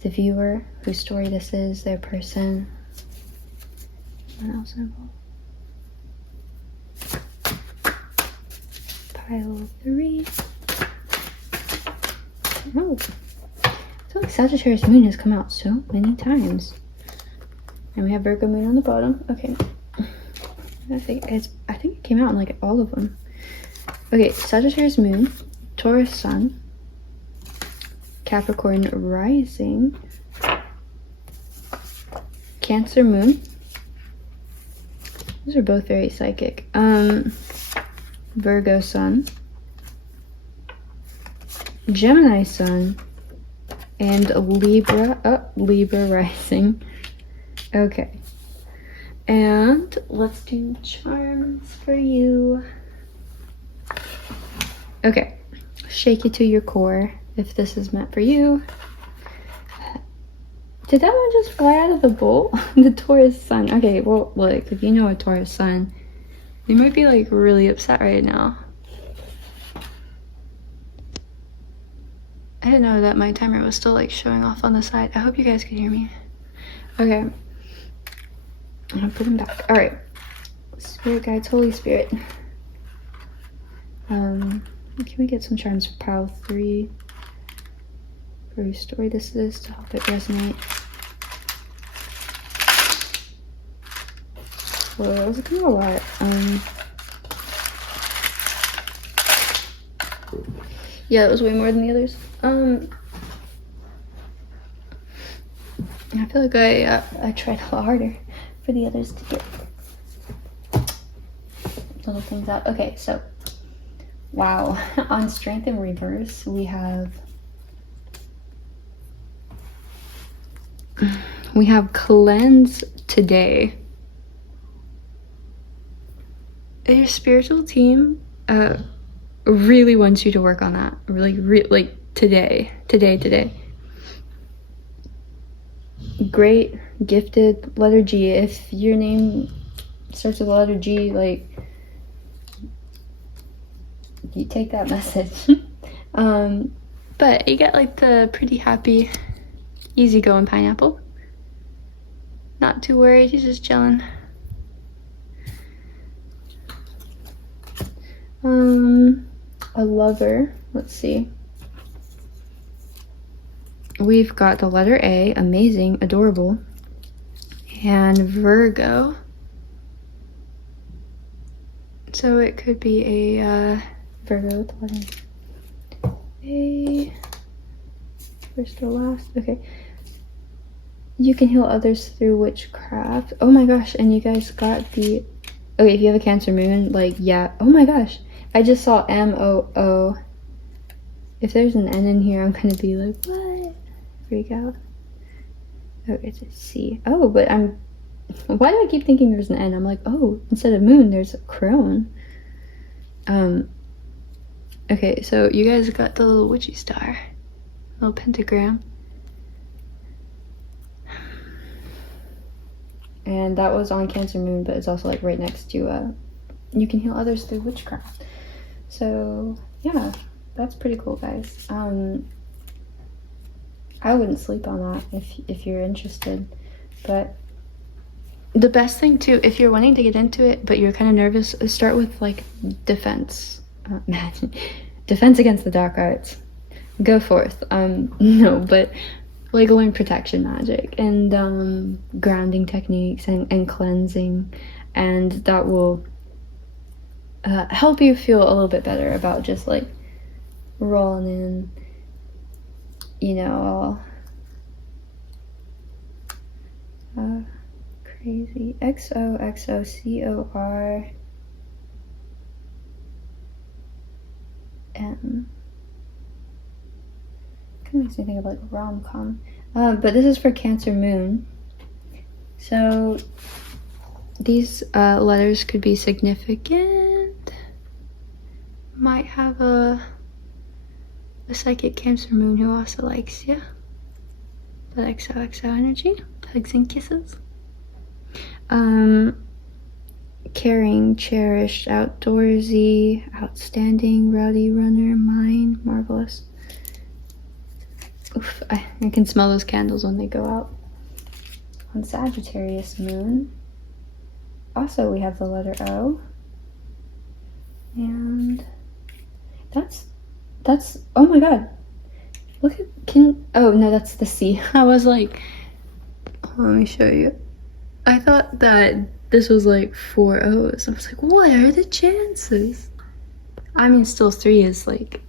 the viewer, whose story this is, their person, anyone else involved? Pile 3. Oh, I feel like Sagittarius moon has come out so many times. And we have Virgo moon on the bottom. Okay. I think it came out in like all of them. Okay, Sagittarius moon, Taurus sun, Capricorn rising, Cancer moon. Those are both very psychic. Virgo sun, Gemini sun, and Libra rising. Okay. And let's do charms for you. Okay. Shake it to your core if this is meant for you. Did that one just fly out of the bowl? The Taurus sun. Okay, well, look, if you know a Taurus sun, they might be like really upset right now. I didn't know that my timer was still like showing off on the side. I hope you guys can hear me. Okay. I'm gonna put them back. All right. Spirit guides, Holy Spirit. Can we get some charms for pile 3? For restore this to help it resonate. Whoa, that was kind of a lot. Yeah, that was way more than the others. I feel like I tried a lot harder for the others to get little things out. Okay, so wow, on strength in reverse we have cleanse today. Your spiritual team really wants you to work on that. Like today. Great, gifted, letter G. If your name starts with the letter G, like, you take that message. But you get like the pretty happy, easygoing pineapple. Not too worried, he's just chilling. A lover, let's see. We've got the letter A, amazing, adorable, and Virgo. So it could be a Virgo with the letter A. First or last, okay. You can heal others through witchcraft. Oh my gosh, and you guys got the, okay, if you have a Cancer moon, like, yeah, oh my gosh. I just saw M-O-O. If there's an N in here, I'm gonna be like, what? Freak out. Oh, it's a C. Oh, but why do I keep thinking there's an N? I'm like, oh, instead of moon, there's a crone. Okay, so you guys got the little witchy star. Little pentagram. And that was on Cancer moon, but it's also like right next to, you can heal others through witchcraft. So yeah, that's pretty cool, guys. I wouldn't sleep on that if you're interested. But the best thing too, if you're wanting to get into it but you're kind of nervous, start with like defense. Defense against the dark arts. Go forth. No, but like learn protection magic and grounding techniques and cleansing, and that will help you feel a little bit better about just like rolling in, you know, all crazy. XOXOCORM. Kind of makes me think of like rom-com. But this is for Cancer moon. So these letters could be significant. Might have a psychic Cancer moon who also likes you. But XOXO energy, hugs and kisses. Caring, cherished, outdoorsy, outstanding, rowdy, runner, mine, marvelous. Oof, I can smell those candles when they go out. On Sagittarius moon, also we have the letter O. And that's, oh my god. Look at, oh no, that's the C. I was like, let me show you. I thought that this was like 4 O's. I was like, what are the chances? I mean, still 3 is like,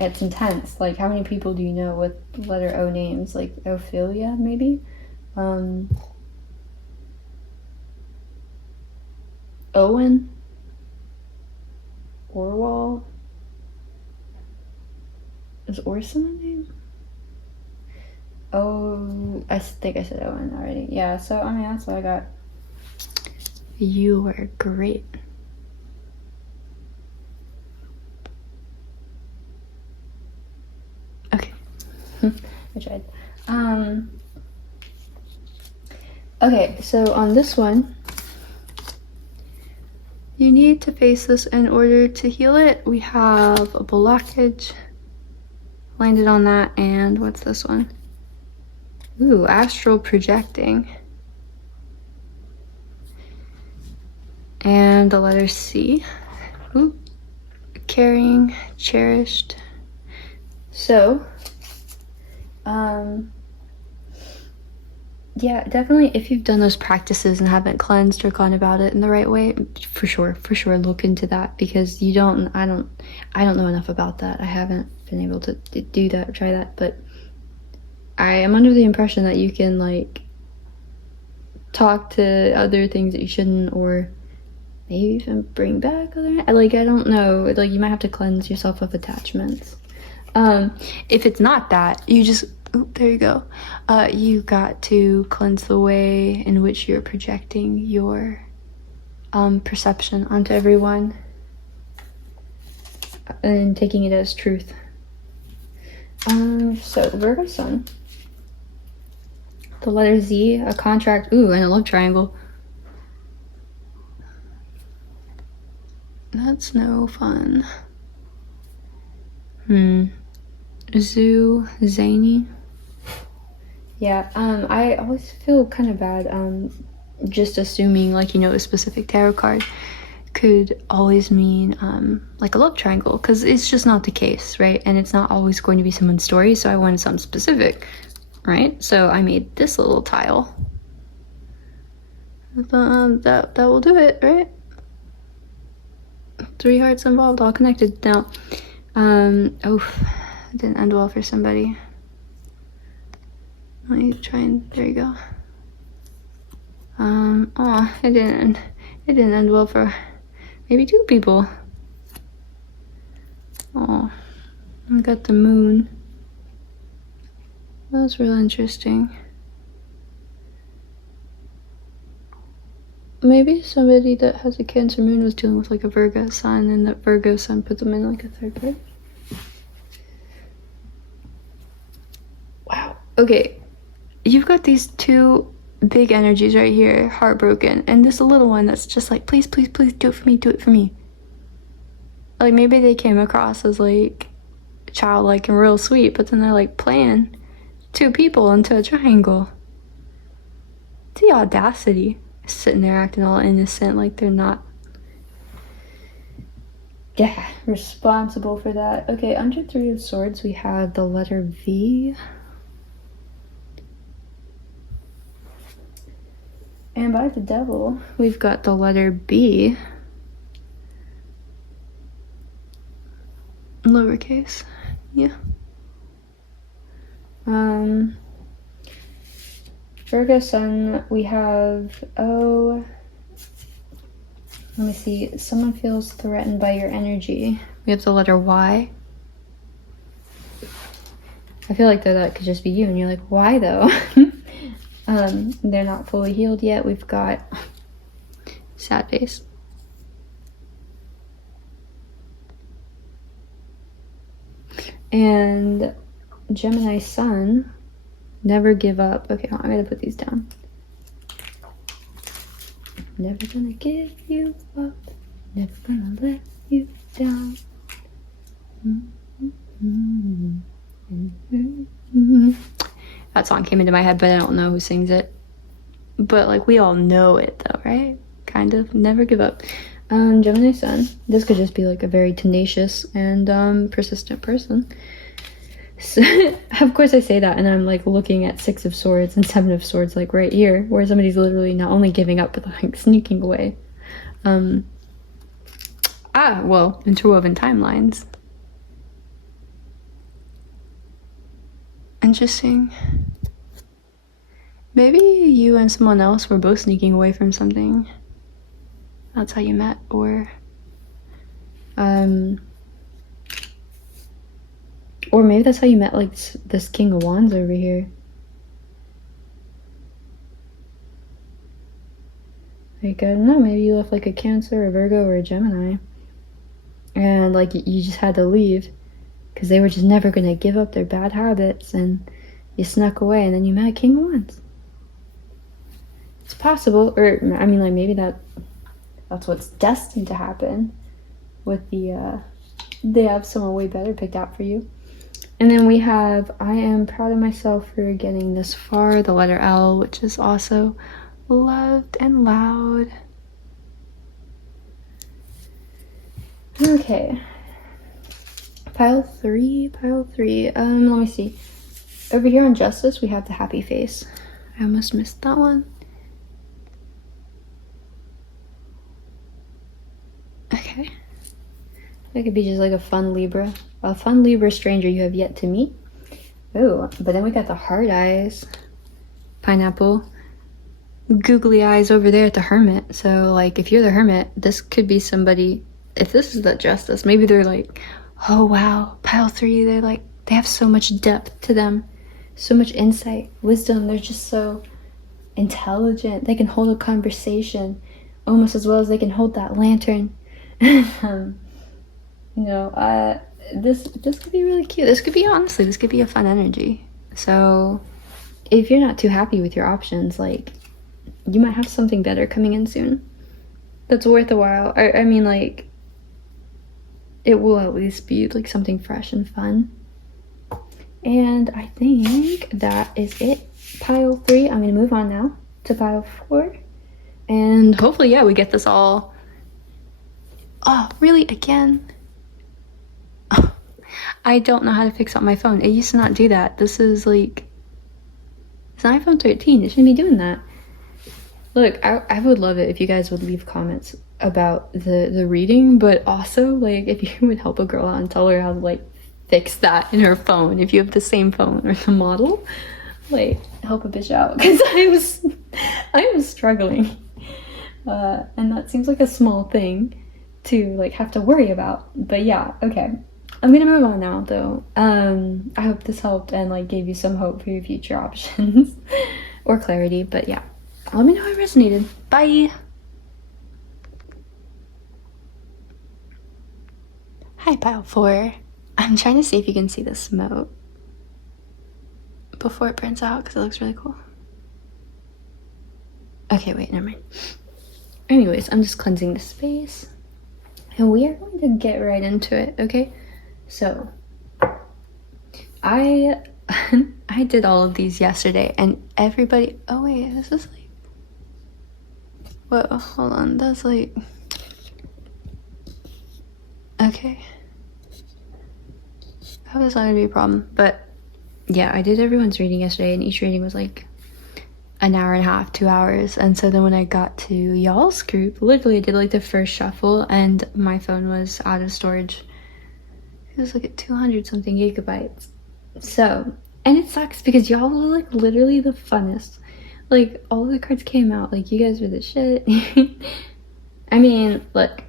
it's intense. Like, how many people do you know with letter O names? Like Ophelia, maybe? Owen? Orwell? Is Orson a name? Oh, I think I said Owen already. Yeah, so I mean, that's what I got. You were great. Okay. I tried. Okay, so on this one, you need to face this in order to heal it. We have a blockage, landed on that, and what's this one? Ooh, astral projecting. And the letter C. Ooh, caring, cherished. So, yeah, definitely if you've done those practices and haven't cleansed or gone about it in the right way, for sure look into that, because I don't know enough about that. I haven't been able to do that or try that, but I am under the impression that you can like talk to other things that you shouldn't, or maybe even bring back other, like, I don't know, like you might have to cleanse yourself of attachments. If it's not that, you just, oh, there you go. You got to cleanse the way in which you're projecting your perception onto everyone and taking it as truth. So Virgo Sun, the letter Z, a contract, ooh, and a love triangle. That's no fun. Zany. Yeah, I always feel kind of bad just assuming, like, you know, a specific tarot card could always mean like a love triangle, because it's just not the case, right? And it's not always going to be someone's story, so I wanted something specific, right? So I made this little tile. That will do it, right? 3 hearts involved, all connected. Now, oh, it didn't end well for somebody. Let me try and, there you go. Oh, it didn't end well for maybe 2 people. Oh, I got the moon. That's real interesting. Maybe somebody that has a Cancer moon was dealing with like a Virgo sun, and the Virgo sun put them in like a 3rd place. Wow. Okay. You've got these 2 big energies right here, heartbroken, and this little one that's just like, please, please, please do it for me, do it for me. Like, maybe they came across as like childlike and real sweet, but then they're like playing 2 people into a triangle. The audacity. Sitting there acting all innocent, like they're not responsible for that. Okay, under 3 of Swords we have the letter V, and by the Devil we've got the letter B, lowercase. Yeah. Virgo Sun, we have, oh, let me see, someone feels threatened by your energy. We have the letter Y. I feel like that could just be you, and you're like, why though? They're not fully healed yet. We've got sad face. And Gemini Sun, never give up. Okay, I'm gonna put these down. Never gonna give you up. Never gonna let you down. That song came into my head, but I don't know who sings it. But like, we all know it though, right? Kind of. Never give up. Gemini Sun. This could just be like a very tenacious and persistent person. So, of course I say that, and I'm like looking at 6 of Swords and 7 of Swords like right here, where somebody's literally not only giving up but like sneaking away. Well, interwoven timelines. Interesting. Maybe you and someone else were both sneaking away from something. That's how you met, or maybe that's how you met, like, this King of Wands over here. Like, I don't know, maybe you left, like, a Cancer, a Virgo, or a Gemini. And, like, you just had to leave. Because they were just never going to give up their bad habits. And you snuck away, and then you met King of Wands. it's possible, or I mean, like, maybe that's what's destined to happen with the they have someone way better picked out for you. And then we have, I am proud of myself for getting this far, the letter L, which is also loved and loud. Okay. Pile three. Let me see. Over here on justice, we have the happy face. I almost missed that one. Okay. It could be just like a fun Libra stranger you have yet to meet. Oh, but then we got the hard eyes, pineapple, googly eyes over there at the hermit. So like, if you're the hermit, this could be somebody. If this is the justice, maybe they're like, oh wow, pile three, they're like, they have so much depth to them, so much insight, wisdom. They're just so intelligent. They can hold a conversation almost as well as they can hold that lantern. You know, this could be really cute. This could be a fun energy. So if you're not too happy with your options, like, you might have something better coming in soon that's worth a while. I mean, like, it will at least be like something fresh and fun. And I think that is it. Pile three. I'm gonna move on now to pile four, and hopefully, yeah, we get this all. Oh, really? Again? I don't know how to fix up my phone. It used to not do that. This is like, it's an iPhone 13. It shouldn't be doing that. Look, I would love it if you guys would leave comments about the reading, but also, like, if you would help a girl out and tell her how to, like, fix that in her phone. If you have the same phone or the model, like, help a bitch out, because I was struggling. And that seems like a small thing to, like, have to worry about. But yeah, okay. I'm gonna move on now, though. I hope this helped and, like, gave you some hope for your future options or clarity. But yeah, let me know how it resonated. Bye. Hi, pile four. I'm trying to see if you can see the smoke before it burns out, because it looks really cool. Okay, wait, never mind. Anyways, I'm just cleansing the space, and we are going to get right into it, okay? So, I did all of these yesterday, and everybody, oh wait, this is like, whoa, hold on, that's like, okay. I hope that's not gonna be a problem, but yeah, I did everyone's reading yesterday, and each reading was like an hour and a half, 2 hours. And so then when I got to y'all's group, literally I did like the first shuffle, and my phone was out of storage. It was like at 200 something gigabytes. So, and it sucks because y'all were like literally the funnest. Like, all the cards came out, like, you guys were the shit. I mean, look,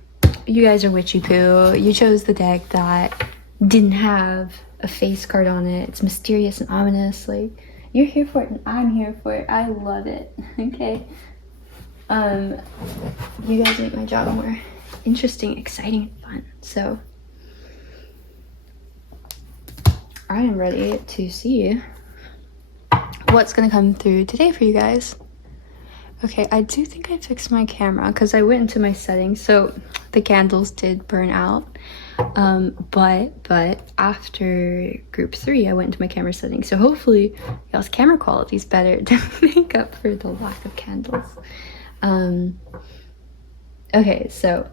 you guys are witchy poo. You chose the deck that didn't have a face card on it. It's mysterious and ominous. Like, you're here for it and I'm here for it. I love it. Okay. You guys make my job more interesting, exciting, and fun. So I am ready to see what's gonna come through today for you guys. Okay, I do think I fixed my camera because I went into my settings, so the candles did burn out. But after group 3, I went into my camera settings, so hopefully y'all's camera quality is better to make up for the lack of candles. Okay, so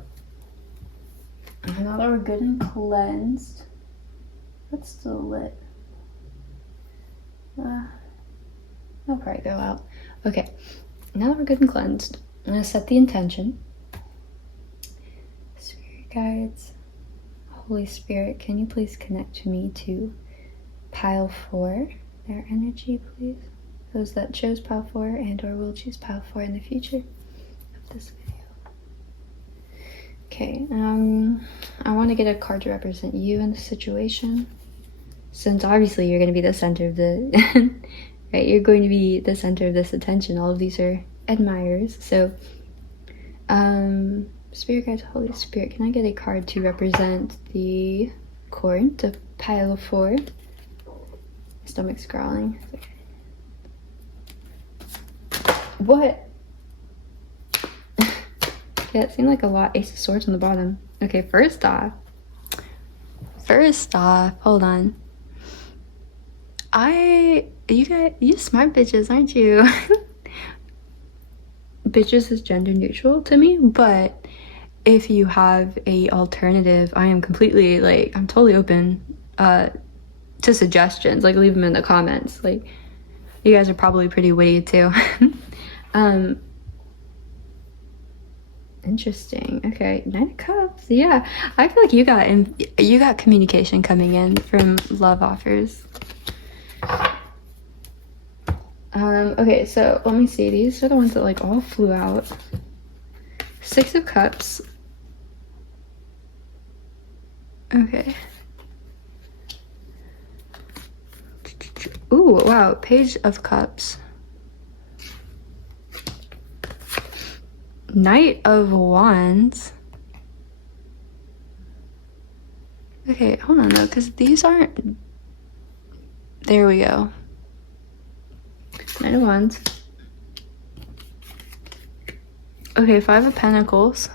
now that we're good and cleansed, that's still lit. I'll probably go out. Okay, now that we're good and cleansed, I'm gonna set the intention. Spirit guides, Holy Spirit, can you please connect me to pile 4, their energy, please? Those that chose pile 4 and or will choose pile 4 in the future of this video. Okay, I want to get a card to represent you in the situation, since obviously you're going to be the center of the right, you're going to be the center of this attention. All of these are admirers. So Spirit guides, Holy Spirit, can I get a card to represent the court of pile 4? Stomach's growling. What? Okay, it seemed like a lot. Ace of Swords on the bottom. Okay, first off, hold on. You smart bitches, aren't you? Bitches is gender neutral to me, but if you have a alternative, I am completely, like, I'm totally open to suggestions. Like, leave them in the comments. Like, you guys are probably pretty witty too. Interesting. Okay, 9 of Cups. Yeah, I feel like you got communication coming in from love offers. Okay, so let me see. These are the ones that like all flew out. 6 of Cups. Okay. Ooh, wow. Page of Cups. Knight of Wands. Okay, hold on though, because these aren't... There we go. Knight of Wands. Okay, 5 of Pentacles.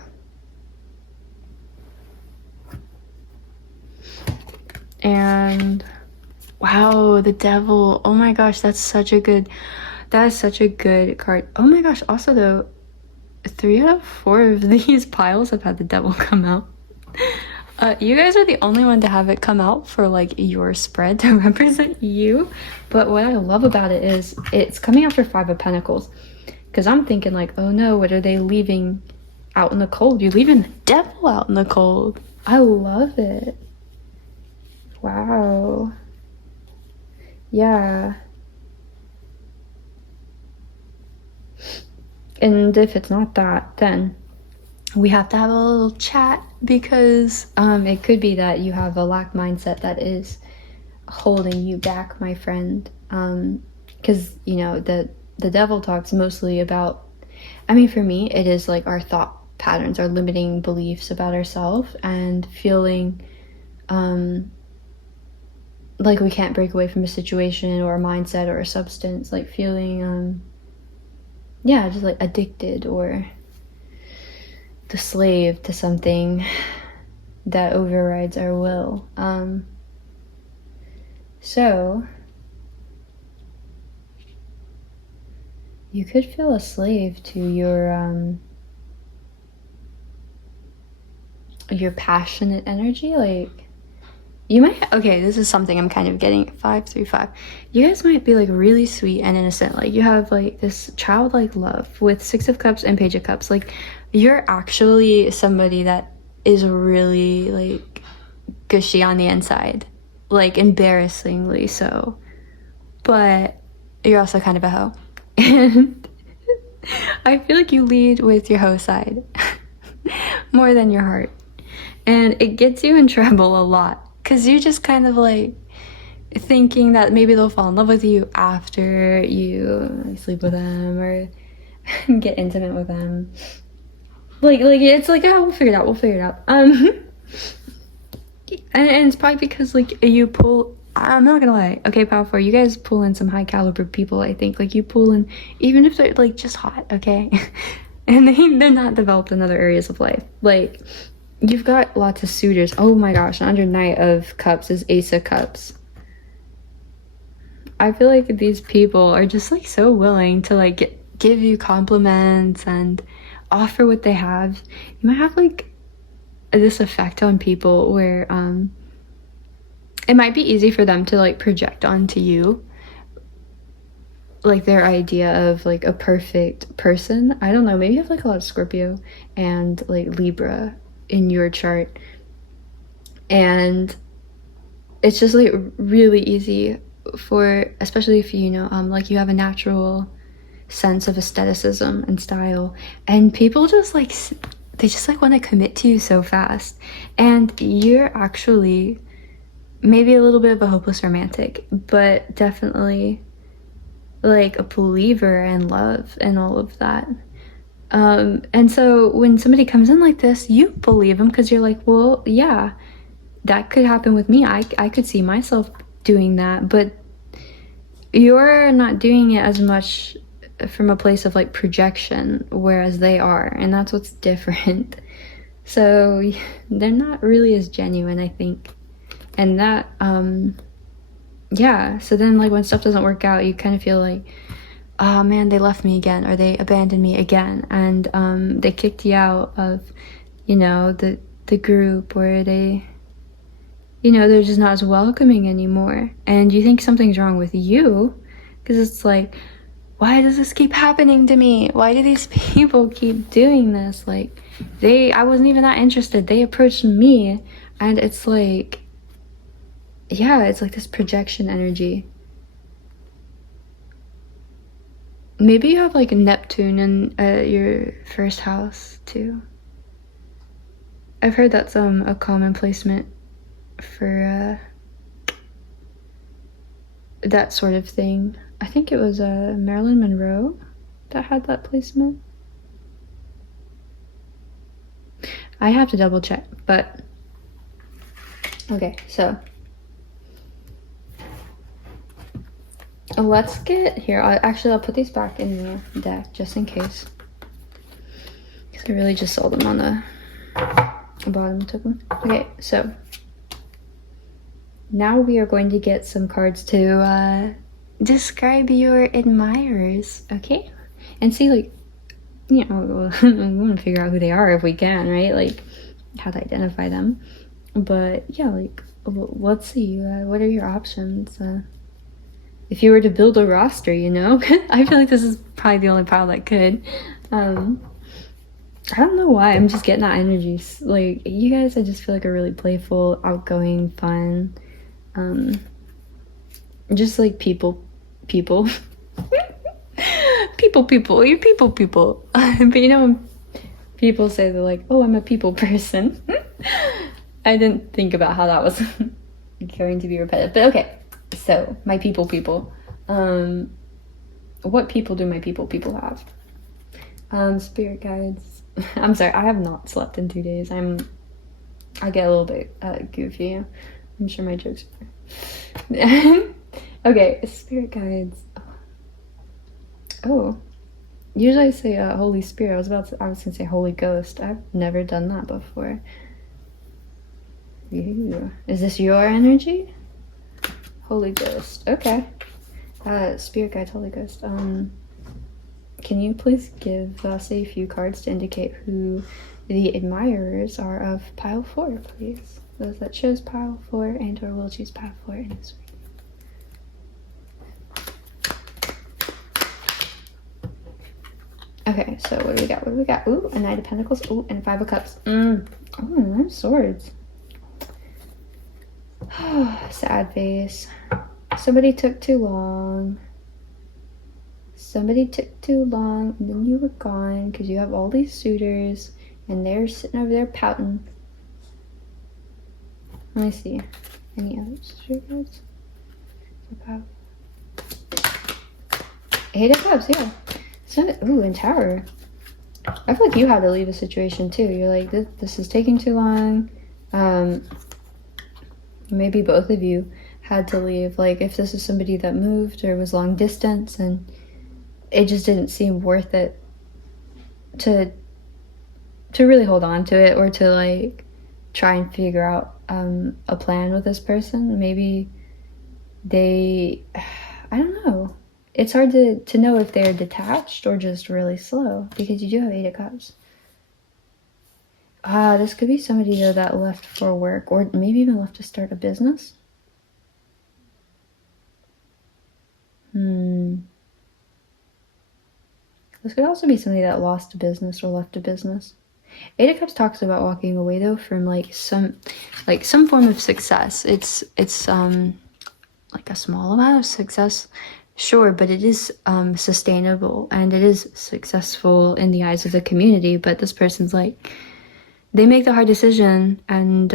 And wow, the Devil. Oh my gosh, that is such a good card. Oh my gosh, also though, 3 out of 4 of these piles have had the Devil come out. You guys are the only one to have it come out for like your spread to represent you. But what I love about it is it's coming after 5 of Pentacles. Because I'm thinking like, oh no, what are they leaving out in the cold? You're leaving the Devil out in the cold. I love it. Wow. Yeah. And if it's not that, then we have to have a little chat, because it could be that you have a lack mindset that is holding you back, my friend. Because, you know, the Devil talks mostly about, I mean, for me, it is like our thought patterns, our limiting beliefs about ourselves, and feeling like we can't break away from a situation or a mindset or a substance, like feeling yeah, just like addicted or the slave to something that overrides our will. So you could feel a slave to your passionate energy. Like, you might, okay, this is something I'm kind of getting. 5, 3, 5. You guys might be like really sweet and innocent. Like, you have like this childlike love with 6 of Cups and Page of Cups. Like, you're actually somebody that is really like gushy on the inside, like embarrassingly so. But you're also kind of a hoe. And I feel like you lead with your hoe side more than your heart. And it gets you in trouble a lot, because you're just kind of like thinking that maybe they'll fall in love with you after you sleep with them or get intimate with them. Like it's like, oh, we'll figure it out. And it's probably because like you pull, I'm not gonna lie, okay, Power 4, you guys pull in some high caliber people. I think like you pull in, even if they're like just hot, okay, and they're not developed in other areas of life. Like, you've got lots of suitors. Oh my gosh, under Knight of Cups is Ace of Cups. I feel like these people are just like so willing to like give you compliments and offer what they have. You might have like this effect on people where it might be easy for them to like project onto you like their idea of like a perfect person. I don't know, maybe you have like a lot of Scorpio and like Libra in your chart, and it's just like really easy for, especially if you know like you have a natural sense of aestheticism and style, and people just like, they just like want to commit to you so fast, and you're actually maybe a little bit of a hopeless romantic, but definitely like a believer in love and all of that. And so when somebody comes in like this, you believe them because you're like, well, yeah, that could happen with me. I could see myself doing that, but you're not doing it as much from a place of like projection, whereas they are, and that's what's different. So they're not really as genuine, I think. And that yeah, so then like when stuff doesn't work out, you kind of feel like, oh man, they left me again, or they abandoned me again, and they kicked you out of, you know, the group, or they, you know, they're just not as welcoming anymore, and you think something's wrong with you, because it's like, why does this keep happening to me? Why do these people keep doing this? Like, I wasn't even that interested. They approached me, and it's like, yeah, it's like this projection energy. Maybe you have like Neptune in your first house too. I've heard that's a common placement for that sort of thing. I think it was Marilyn Monroe that had that placement. I have to double check, but okay, so let's get here. I'll put these back in the deck just in case, because I really just saw them on the bottom. Took them. Okay, so now we are going to get some cards to describe your admirers, okay? And see, like, you know, we want to figure out who they are if we can, right? Like, how to identify them. But yeah, like, let's see. What are your options? If you were to build a roster, you know? I feel like this is probably the only pile that could. I don't know why. I'm just getting that energy. Like, you guys, I just feel like are really playful, outgoing, fun. Just like people. You're people. But you know, when people say they're like, oh, I'm a people person. I didn't think about how that was going to be repetitive. But okay, so my people. What people do my people have? Spirit guides. I'm sorry, I have not slept in 2 days. I get a little bit goofy. I'm sure my jokes are. Okay, spirit guides. Oh, usually I say Holy Spirit. I was gonna say Holy Ghost. I've never done that before. Ew. Is this your energy? Holy Ghost. Okay. Spirit guides, Holy Ghost. Can you please give us a few cards to indicate who the admirers are of pile 4, please? Those that chose pile 4 and or will choose pile 4 in this reading. Okay, so what do we got? Ooh, a Knight of Pentacles. Ooh, and a 5 of Cups. Oh, 9 of Swords. Sad face. Somebody took too long. And then you were gone because you have all these suitors and they're sitting over there pouting. Let me see. Any other suitor cards? Eight of Cups, yeah. Ooh, and Tower. I feel like you had to leave a situation too. You're like, this is taking too long. Maybe both of you had to leave. Like, if this is somebody that moved or was long distance and it just didn't seem worth it to really hold on to it, or to like try and figure out a plan with this person. Maybe I don't know. It's hard to know if they're detached or just really slow, because you do have 8 of Cups. This could be somebody though that left for work, or maybe even left to start a business. This could also be somebody that lost a business or left a business. 8 of Cups talks about walking away though from like some form of success. It's like a small amount of success, sure, but it is sustainable and it is successful in the eyes of the community. But this person's like, they make the hard decision and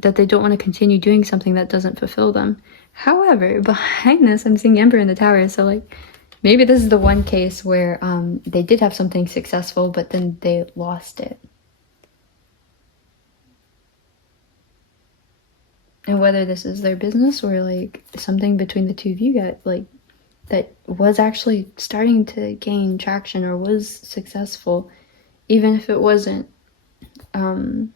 that they don't want to continue doing something that doesn't fulfill them. However, behind this, I'm seeing Emperor in the Tower, so like, maybe this is the one case where they did have something successful, but then they lost it. And whether this is their business or like something between the two of you got like that was actually starting to gain traction or was successful, even if it wasn't I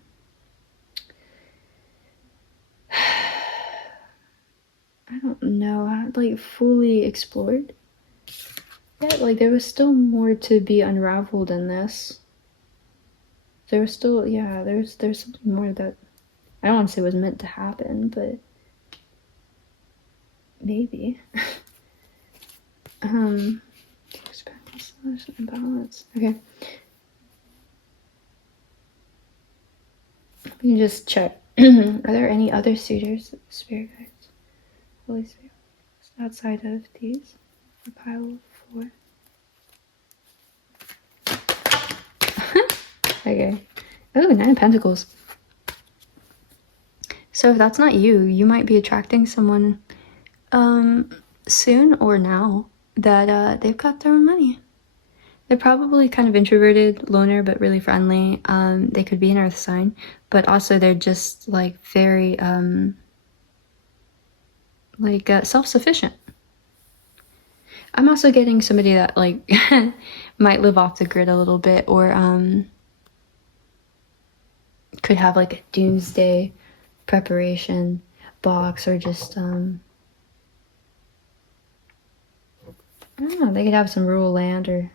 don't know, like fully explored. Yeah, like there was still more to be unraveled in this. There was still, yeah, there's something more that I don't want to say was meant to happen, but maybe. Balance. Okay. You just check. Are there any other suitors, spirit guides, holy spirit, outside of these? A pile of 4. Okay. Oh, 9 of Pentacles. So if that's not you, you might be attracting someone soon or now that they've got their own money. They're probably kind of introverted, loner, but really friendly. They could be an earth sign, but also they're just like very self-sufficient. I'm also getting somebody that like might live off the grid a little bit, or could have like a doomsday preparation box, or just I don't know, they could have some rural land or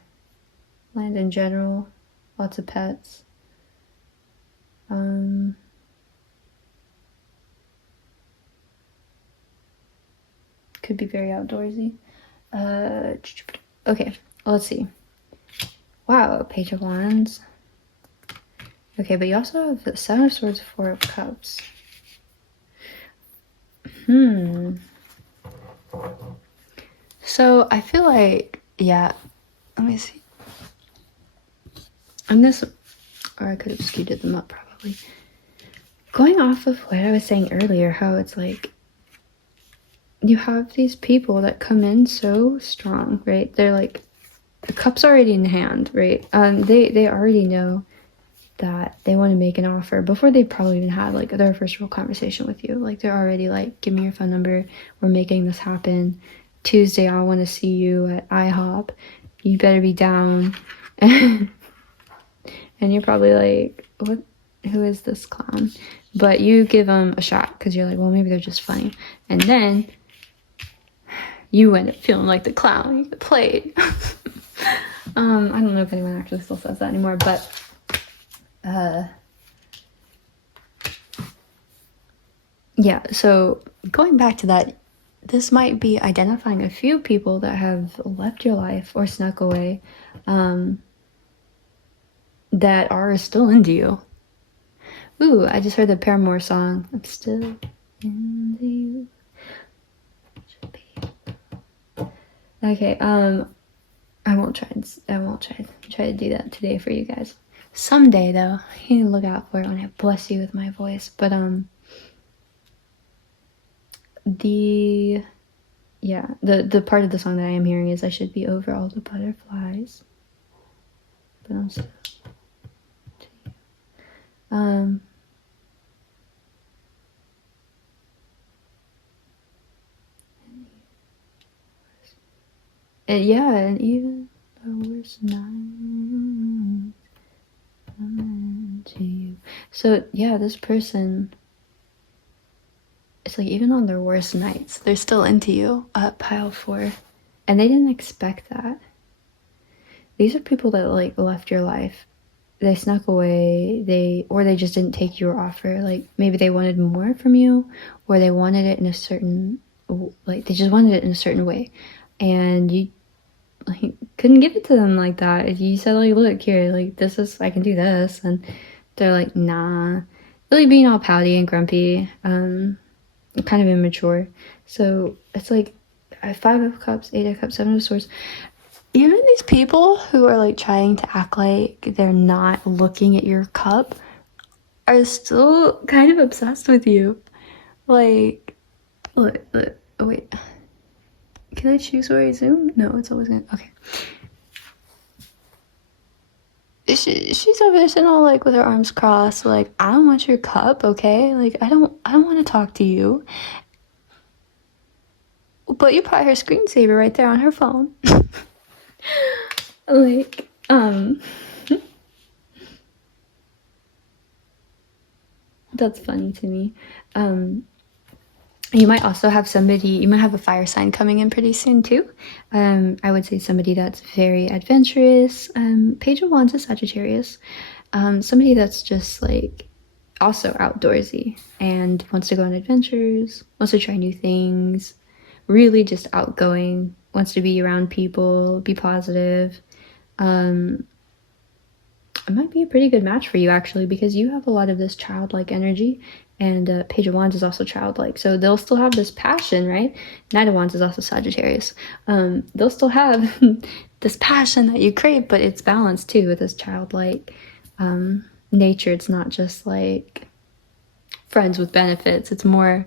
land in general, lots of pets. Could be very outdoorsy. Okay, let's see. Wow, Page of Wands. Okay, but you also have the 7 of Swords, 4 of Cups. So I feel like, yeah, let me see. And this, or I could have scooted them up probably. Going off of what I was saying earlier, how it's like, you have these people that come in so strong, right? They're like, the cup's already in hand, right? They already know that they want to make an offer before they probably even had like their first real conversation with you. Like they're already like, give me your phone number, we're making this happen. Tuesday I want to see you at IHOP, you better be down. And you're probably like, what, who is this clown? But you give them a shot because you're like, well, maybe they're just funny. And then you end up feeling like the clown. You get played. I don't know if anyone actually still says that anymore, but yeah, so going back to that, this might be identifying a few people that have left your life or snuck away, that are still into you. Ooh, I just heard the Paramore song. I'm still into you. Okay, I won't try to do that today for you guys. Someday though, you need to look out for it when I bless you with my voice. But the part of the song that I am hearing is I should be over all the butterflies, but I'm still to you. And yeah, and even the worst night to you. So yeah, this person, it's like even on their worst nights, they're still into you. Pile 4, and they didn't expect that. These are people that like left your life. They snuck away. They just didn't take your offer. Like maybe they wanted more from you, or they wanted it in a certain, like they just wanted it in a certain way, and you like couldn't give it to them like that. If you said like, look here, like this is, I can do this, and they're like, nah, really being all pouty and grumpy, kind of immature. So it's like 5 of Cups, 8 of Cups, 7 of Swords. Even these people who are like trying to act like they're not looking at your cup are still kind of obsessed with you. Like, look, oh wait. Can I choose where I zoom? No, it's always gonna, okay. She's over there sitting all like with her arms crossed, like, I don't want your cup, okay? Like, I don't want to talk to you. But you put her screensaver right there on her phone. Like, that's funny to me. You might also have you might have a fire sign coming in pretty soon too. I would say somebody that's very adventurous. Page of Wands is Sagittarius. Somebody that's just like also outdoorsy and wants to go on adventures, wants to try new things, really just outgoing, wants to be around people, be positive. It might be a pretty good match for you actually, because you have a lot of this childlike energy, and Page of Wands is also childlike, so they'll still have this passion, right? Knight of Wands is also Sagittarius. They'll still have this passion that you crave, but it's balanced too with this childlike nature. It's not just like friends with benefits. It's much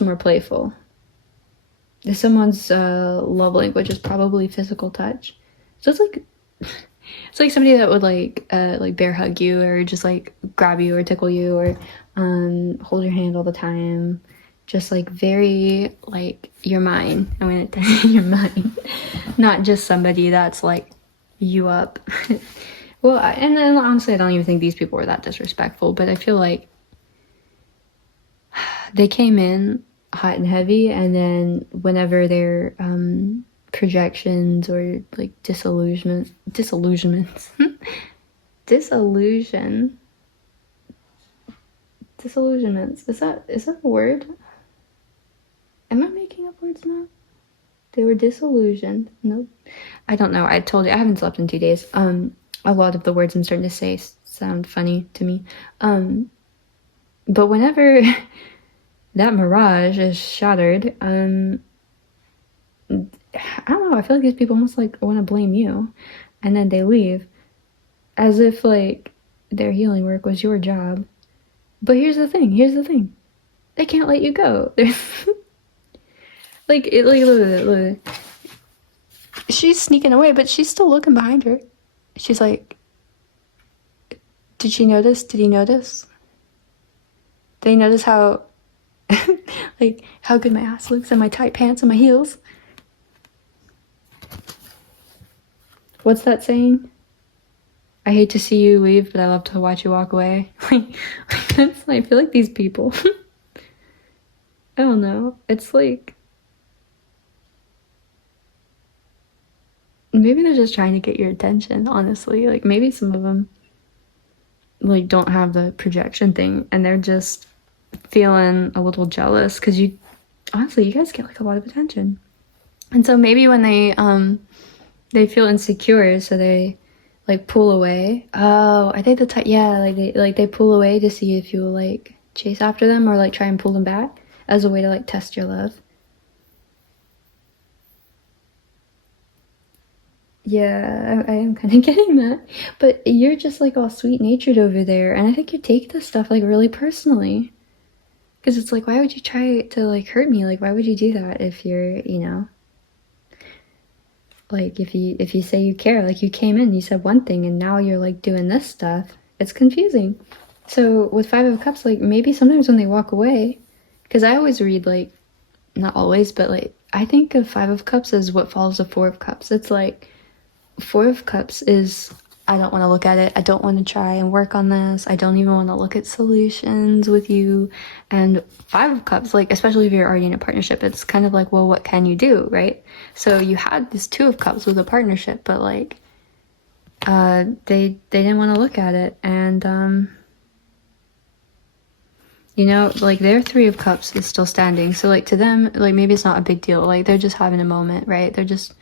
more playful. If someone's love language is probably physical touch, so it's like somebody that would like bear hug you, or just like grab you or tickle you, or hold your hand all the time. Just like very like you're mine. I mean, you're mine. Not just somebody that's like you up. Well, and then honestly, I don't even think these people were that disrespectful, but I feel like they came in hot and heavy, and then whenever their projections or like disillusionments is that a word? Am I making up words now? They were disillusioned. Nope. I don't know. I told you I haven't slept in 2 days. A lot of the words I'm starting to say sound funny to me. But whenever that mirage is shattered, I don't know, I feel like these people almost like want to blame you, and then they leave as if like their healing work was your job. But here's the thing, they can't let you go. Look at it. She's sneaking away, but she's still looking behind her. She's like, did she notice? Did he notice? Did he notice how like how good my ass looks and my tight pants and my heels? What's that saying? I hate to see you leave, but I love to watch you walk away. That's, I feel like these people. I don't know. It's like maybe they're just trying to get your attention, honestly. Like maybe some of them like don't have the projection thing, and they're just feeling a little jealous because you guys get like a lot of attention. And so maybe when they feel insecure, so they like pull away. Oh, I think the type, yeah, like they pull away to see if you'll like chase after them or like try and pull them back as a way to like test your love. Yeah, I am kind of getting that. But you're just like all sweet natured over there, and I think you take this stuff like really personally. Because it's like, why would you try to like hurt me? Like, why would you do that if you're, you know, like if you say you care, like you came in, you said one thing, and now you're like doing this stuff. It's confusing. So with Five of Cups, like maybe sometimes when they walk away, because I always read like, not always, but like I think of Five of Cups as what follows the Four of Cups. It's like Four of Cups is, I don't want to look at it. I don't want to try and work on this. I don't even want to look at solutions with you. And Five of Cups, like, especially if you're already in a partnership, it's kind of like, well, what can you do, right? So you had this Two of Cups with a partnership, but like, they didn't want to look at it. And, you know, like their Three of Cups is still standing. So like to them, like maybe it's not a big deal. Like they're just having a moment, right? They're just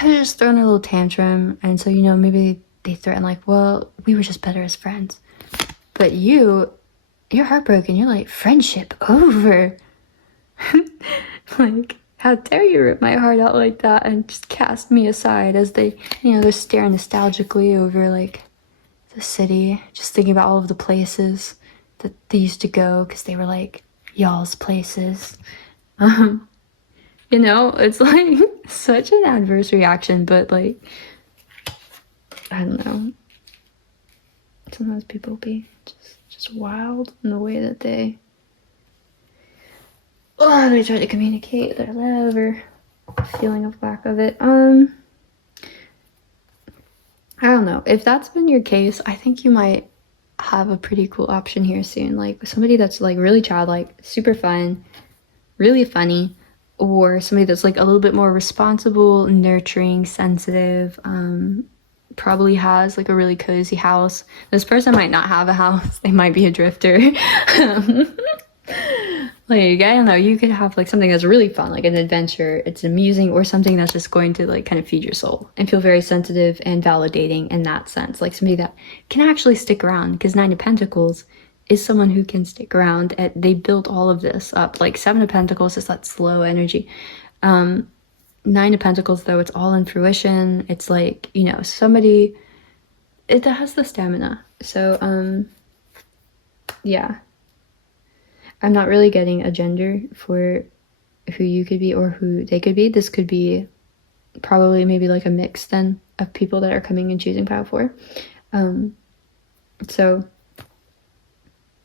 throwing a little tantrum, and so, you know, maybe they threaten like, well, we were just better as friends. But you're heartbroken. You're like, friendship over. Like, how dare you rip my heart out like that and just cast me aside, as they, you know, they're staring nostalgically over like the city, just thinking about all of the places that they used to go because they were like y'all's places. You know, it's like such an adverse reaction, but like, I don't know. Sometimes people be just wild in the way that they Oh, they try to communicate their love or feeling of lack of it. I don't know. If that's been your case, I think you might have a pretty cool option here soon. Like somebody that's like really childlike, super fun, really funny, or somebody that's like a little bit more responsible, nurturing, sensitive, probably has like a really cozy house. This person might not have a house. They might be a drifter. Like, I don't know, you could have like something that's really fun, like an adventure, it's amusing, or something that's just going to like kind of feed your soul and feel very sensitive and validating in that sense. Like somebody that can actually stick around, because Nine of Pentacles is someone who can stick around. They built all of this up. Like Seven of Pentacles is that slow energy. Nine of Pentacles, though, it's all in fruition. It's like, you know, somebody it has the stamina. So yeah, I'm not really getting a gender for who you could be or who they could be. This could be probably maybe like a mix then of people that are coming and choosing pile 4. So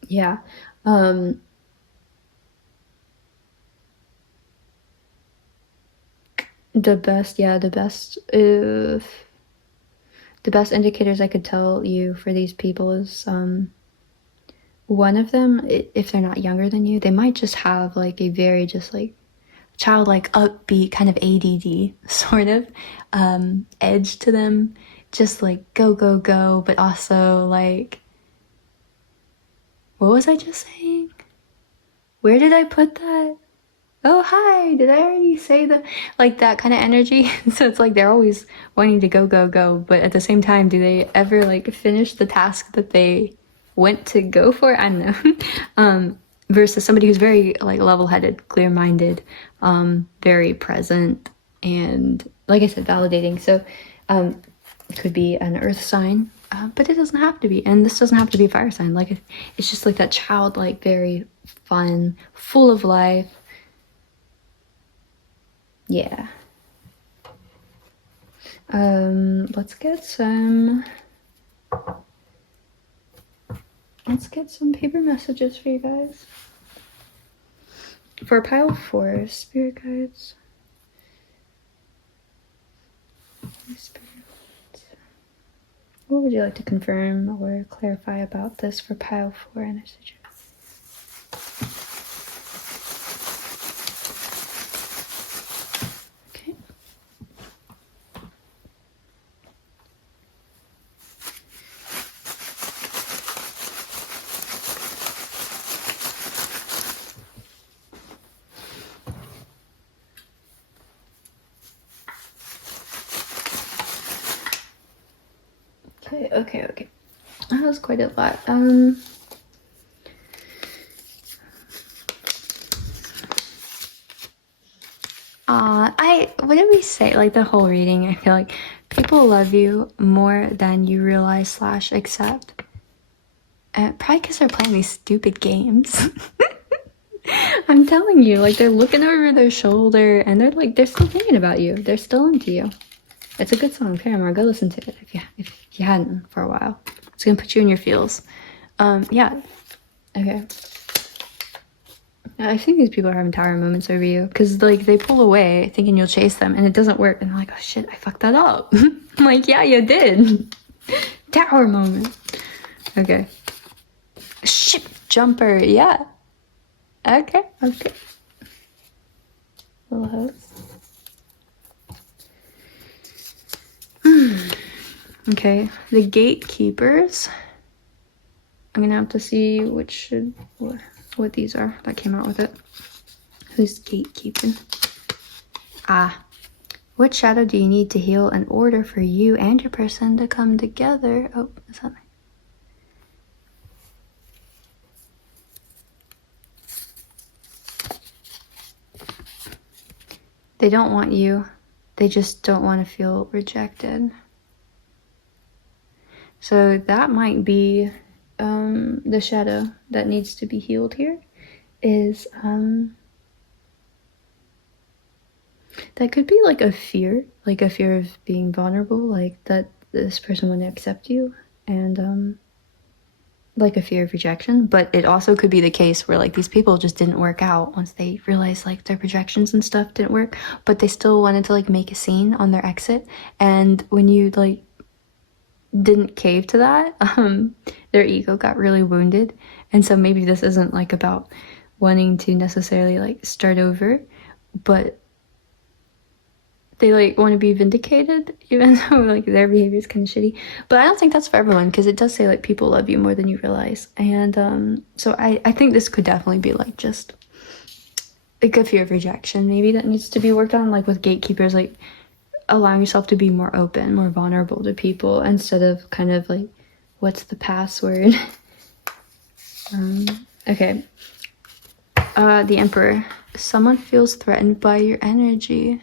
yeah. The best indicators I could tell you for these people is one of them, if they're not younger than you, they might just have like a very just like childlike, upbeat, kind of ADD sort of edge to them. Just like go, go, go, but also like, what was I just saying? Where did I put that? Oh, hi, did I already say the, like that kind of energy? So it's like they're always wanting to go, go, go, but at the same time, do they ever like finish the task that they went to go for? I don't know. Versus somebody who's very like level-headed, clear-minded, very present, and like I said, validating. So it could be an earth sign, but it doesn't have to be. And this doesn't have to be a fire sign. Like it's just like that childlike, very fun, full of life. Yeah. Let's get some paper messages for you guys. For pile 4, spirit guides. Spirit. What would you like to confirm or clarify about this for pile 4 energy? Okay. That was quite a lot. What did we say? Like the whole reading, I feel like people love you more than you realize / accept. Probably because they're playing these stupid games. I'm telling you, like they're looking over their shoulder and they're still thinking about you. They're still into you. It's a good song, Paramore. Go listen to it if you hadn't for a while. It's gonna put you in your feels. Yeah. Okay. I think these people are having tower moments over you because like they pull away thinking you'll chase them and it doesn't work and they're like, oh shit, I fucked that up. I'm like, yeah, you did. Tower moment. Okay. Ship jumper, yeah. Okay. Little host. Okay, the gatekeepers. I'm gonna have to see what these are that came out with it. Who's gatekeeping? What shadow do you need to heal in order for you and your person to come together? Oh, is that me? They don't want you. They just don't want to feel rejected. So that might be the shadow that needs to be healed here is that could be like a fear of being vulnerable, like that this person wouldn't accept you, and like a fear of rejection, but it also could be the case where like these people just didn't work out once they realized like their projections and stuff didn't work, but they still wanted to like make a scene on their exit. And when you like didn't cave to that, their ego got really wounded. And so maybe this isn't like about wanting to necessarily like start over, but they like want to be vindicated, even though like their behavior is kind of shitty. But I don't think that's for everyone, because it does say like people love you more than you realize. And so I think this could definitely be like just like a fear of rejection maybe that needs to be worked on, like with gatekeepers, like allowing yourself to be more open, more vulnerable to people, instead of kind of like, what's the password? Okay. The Emperor. Someone feels threatened by your energy.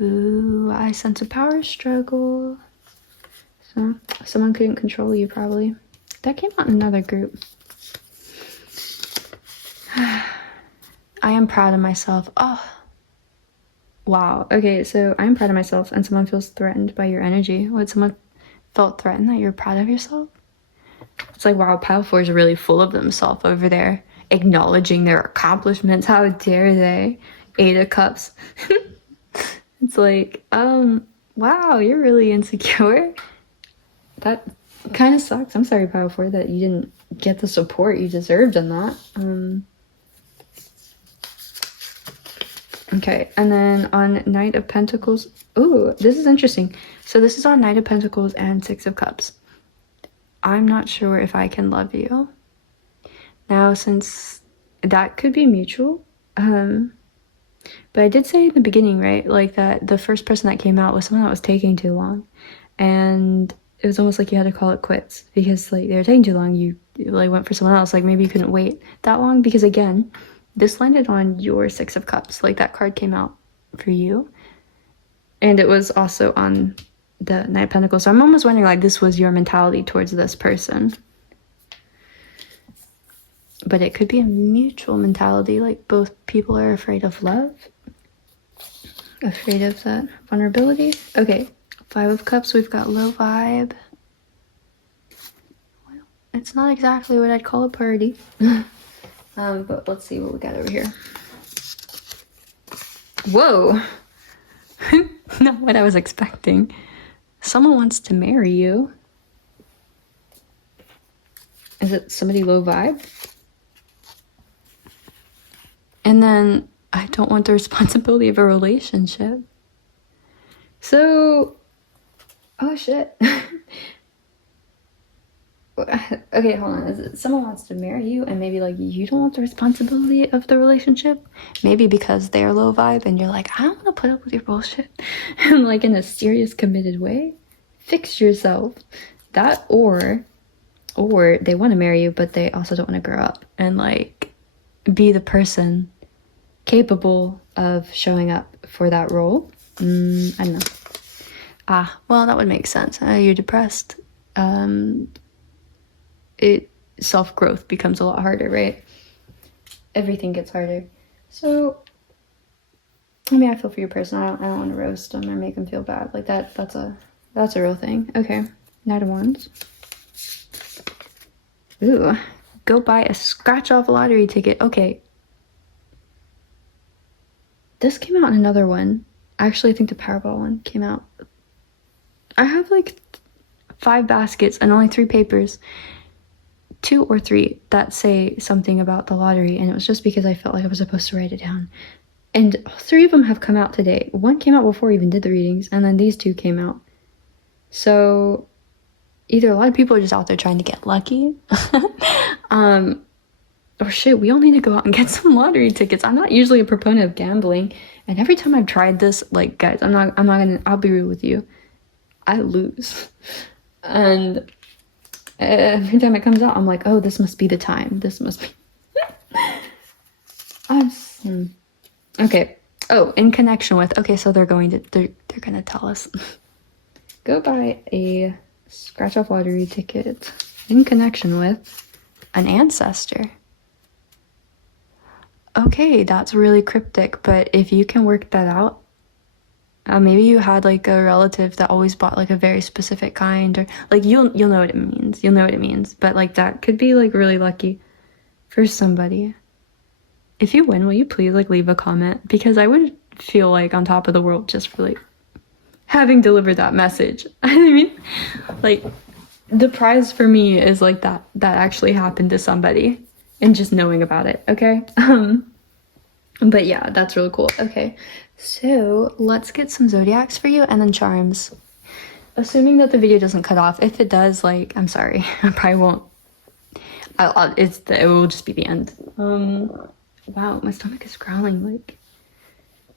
Ooh, I sense a power struggle. So someone couldn't control you, probably. That came out in another group. I am proud of myself. Oh, wow. Okay, so I'm proud of myself, and someone feels threatened by your energy. What, someone felt threatened that you're proud of yourself? It's like, wow, Pile 4 is really full of themselves over there, acknowledging their accomplishments. How dare they? 8 of Cups. It's like, wow, you're really insecure. That kind of sucks. I'm sorry, Pile 4, that you didn't get the support you deserved in that. Okay, and then on Knight of Pentacles, ooh, this is interesting. So this is on Knight of Pentacles and 6 of Cups. I'm not sure if I can love you. Now, since that could be mutual, but I did say in the beginning, right, like that the first person that came out was someone that was taking too long. And it was almost like you had to call it quits because like they were taking too long. You like went for someone else. Like maybe you couldn't wait that long, because again, this landed on your 6 of Cups. Like that card came out for you. And it was also on the Knight of Pentacles. So I'm almost wondering like this was your mentality towards this person. But it could be a mutual mentality, like both people are afraid of love, afraid of that vulnerability. Okay, 5 of Cups, we've got low vibe. Well, it's not exactly what I'd call a party. But let's see what we got over here. Whoa! Not what I was expecting. Someone wants to marry you. Is it somebody low vibe? And then, I don't want the responsibility of a relationship. So, oh shit. Okay, hold on. Is it someone wants to marry you and maybe like you don't want the responsibility of the relationship? Maybe because they're low vibe and you're like, I don't want to put up with your bullshit. And like in a serious, committed way. Fix yourself. That or they want to marry you, but they also don't want to grow up and like be the person capable of showing up for that role. I don't know. Well, that would make sense. You're depressed. Self-growth becomes a lot harder, right? Everything gets harder. So, I mean, I feel for your person. I don't want to roast them or make them feel bad. Like that's a real thing. Okay, Knight of Wands. Ooh, go buy a scratch-off lottery ticket. Okay. This came out in another one. Actually, I think the Powerball one came out. I have like 5 baskets and only 3 papers. 2 or 3 that say something about the lottery, and it was just because I felt like I was supposed to write it down. And 3 of them have come out today. 1 came out before I even did the readings, and then these 2 came out. So either a lot of people are just out there trying to get lucky, or shit, we all need to go out and get some lottery tickets. I'm not usually a proponent of gambling, and every time I've tried this, like, guys, I'll be real with you, I lose. And every time it comes out, I'm like, oh, this must be the time. This must be. Okay. Oh, in connection with. Okay, so they're gonna tell us. Go buy a scratch-off lottery ticket in connection with an ancestor. Okay, that's really cryptic, but if you can work that out, Maybe you had like a relative that always bought like a very specific kind, or like you'll know what it means. You'll know what it means. But like that could be like really lucky for somebody. If you win, will you please like leave a comment? Because I would feel like on top of the world just for like having delivered that message. I mean, like the prize for me is like that actually happened to somebody and just knowing about it, okay? But yeah, that's really cool. Okay, so let's get some zodiacs for you and then charms. Assuming that the video doesn't cut off. If it does, like, I'm sorry. I probably won't. It will just be the end. Wow, my stomach is growling like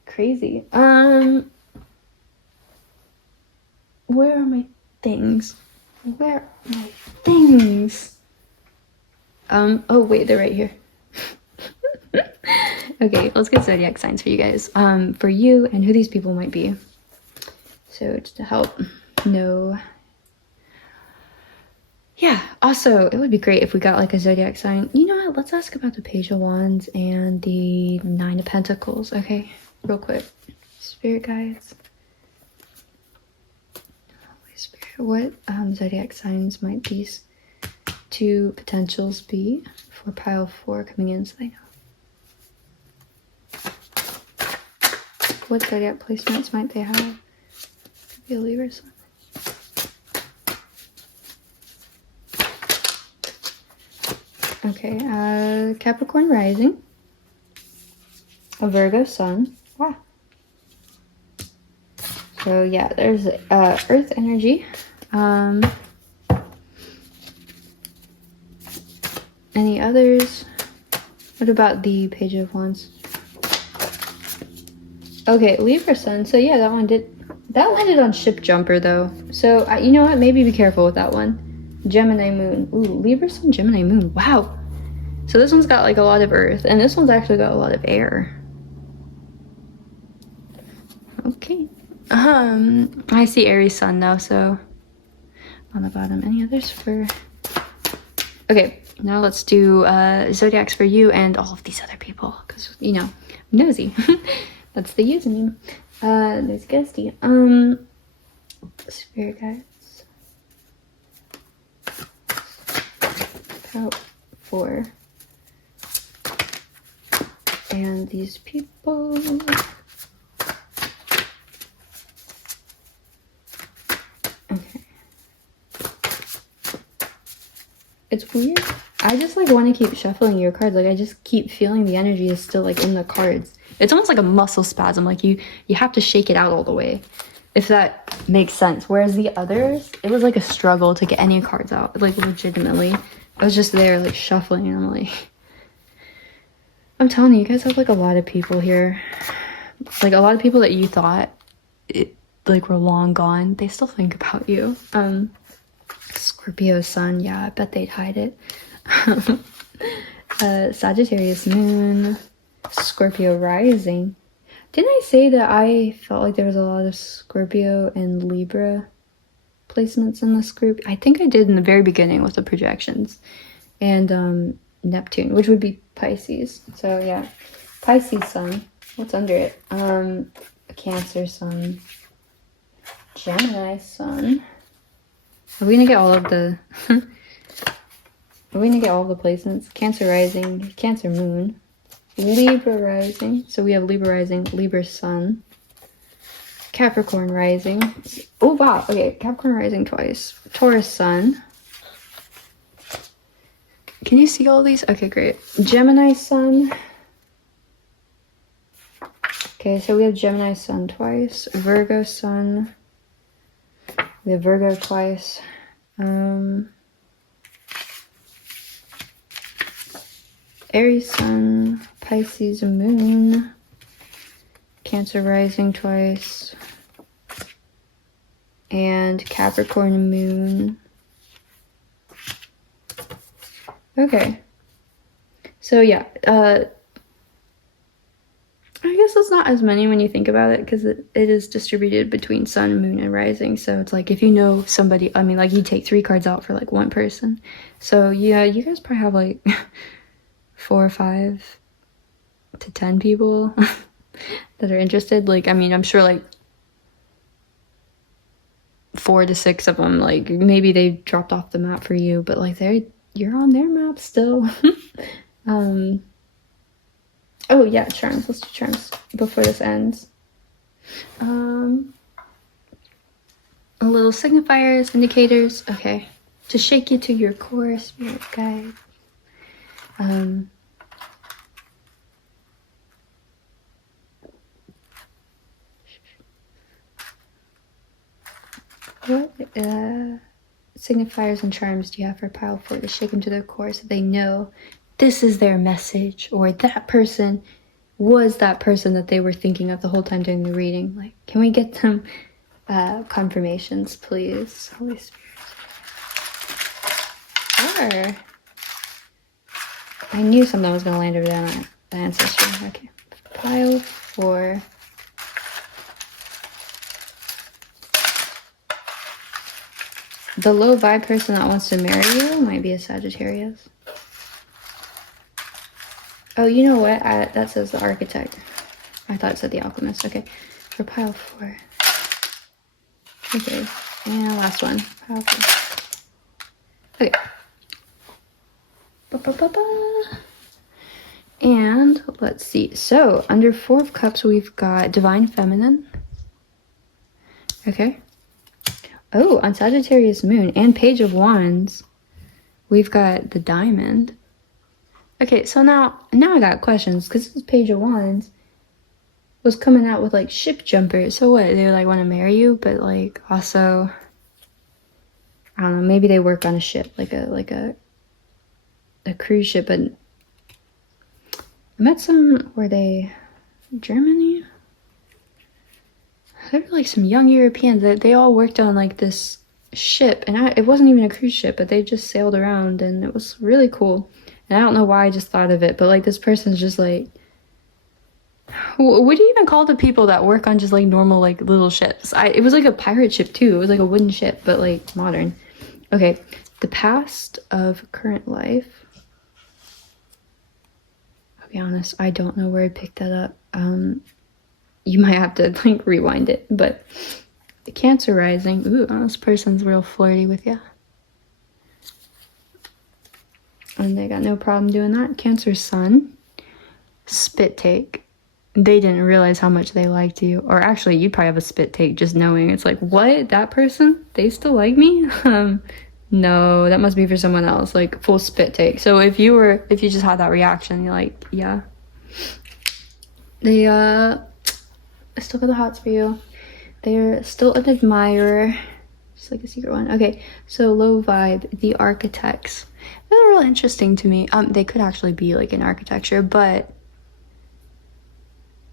crazy. Where are my things? Where are my things? Oh wait, they're right here. Okay, let's get zodiac signs for you guys. For you and who these people might be. So just to help know. Yeah, also, it would be great if we got like a zodiac sign. You know what? Let's ask about the Page of Wands and the Nine of Pentacles, okay? Real quick. Spirit guides. Holy Spirit, what zodiac signs might these two potentials be for pile 4 coming in so they know? What zodiac placements might they have? Could be a Libra sun. Okay, Capricorn rising, a Virgo sun. Wow. So yeah, there's Earth energy. Any others? What about the Page of Wands? Okay, Libra sun. So yeah, that landed on ship jumper though. So you know what? Maybe be careful with that one. Gemini moon. Ooh, Libra sun, Gemini moon. Wow. So this one's got like a lot of earth, and this one's actually got a lot of air. Okay. I see Aries sun though, so on the bottom. Any others for? Okay, now let's do zodiacs for you and all of these other people, because you know, nosy. That's the username. NosieGhosty. Spirit guides. About 4. And these people. Okay. It's weird. I just like want to keep shuffling your cards. Like I just keep feeling the energy is still like in the cards. It's almost like a muscle spasm. Like you have to shake it out all the way, if that makes sense. Whereas the others, it was like a struggle to get any cards out. Like legitimately, I was just there like shuffling, and I'm like, I'm telling you, you guys have like a lot of people here. Like a lot of people that you thought like were long gone. They still think about you. Scorpio sun, yeah, I bet they'd hide it. Sagittarius moon, Scorpio rising. Didn't I say that I felt like there was a lot of Scorpio and Libra placements in this group? I think I did in the very beginning with the projections. And Neptune, which would be Pisces. So yeah, Pisces sun. What's under it? Cancer sun, Gemini sun. Are we gonna get all of the? Are we gonna get all of the placements? Cancer rising, Cancer moon, Libra rising. So we have Libra rising, Libra sun, Capricorn rising. Oh wow, okay, Capricorn rising twice. Taurus sun. Can you see all these? Okay, great. Gemini sun. Okay, so we have Gemini sun twice. Virgo sun. We have Virgo twice. Aries sun, Pisces moon, Cancer rising twice, and Capricorn moon. Okay. So yeah, I guess it's not as many when you think about it, because it is distributed between sun, moon, and rising. So it's like if you know somebody, I mean, like you take 3 cards out for like one person. So yeah, you guys probably have like 4 or 5 to 10 people that are interested. Like, I mean, I'm sure like 4 to 6 of them. Like maybe they dropped off the map for you, but like you're on their map still. Oh yeah, charms. Let's do charms before this ends. A little signifiers, indicators. Okay, to shake you to your core, spirit guide. What signifiers and charms do you have for pile 4 to shake them to their core so they know this is their message, or that person was that person that they were thinking of the whole time during the reading? Like, can we get them confirmations, please? Holy Spirit. Or I knew something was going to land over there on the ancestry. Okay. Pile 4. The low vibe person that wants to marry you might be a Sagittarius. Oh, you know what? That says the architect. I thought it said the alchemist. Okay. For pile 4. Okay. And last one. Pile 4. Okay. And let's see. So, under 4 of Cups, we've got Divine Feminine. Okay. Oh, on Sagittarius Moon and Page of Wands, we've got the Diamond. Okay, so now I got questions, because this Page of Wands was coming out with like ship jumpers. So what? They like want to marry you, but like also, I don't know. Maybe they work on a ship, like a cruise ship. But I met some. Were they Germany? There were like some young Europeans that they all worked on like this ship, and it wasn't even a cruise ship, but they just sailed around, and it was really cool. And I don't know why I just thought of it, but like this person's just like, what do you even call the people that work on just like normal like little ships? It was like a pirate ship too. It was like a wooden ship, but like modern. Okay, the past of current life. I'll be honest, I don't know where I picked that up. You might have to like rewind it, but the Cancer rising. Ooh, this person's real flirty with you. And they got no problem doing that. Cancer sun. Spit take. They didn't realize how much they liked you. Or actually, you'd probably have a spit take just knowing. It's like, what? That person? They still like me? No, that must be for someone else. Like, full spit take. So if you just had that reaction, you're like, yeah. They, I still got the hots for you. They're still an admirer. Just like a secret one. Okay, so low vibe, the architects. They're real interesting to me. They could actually be like in architecture, but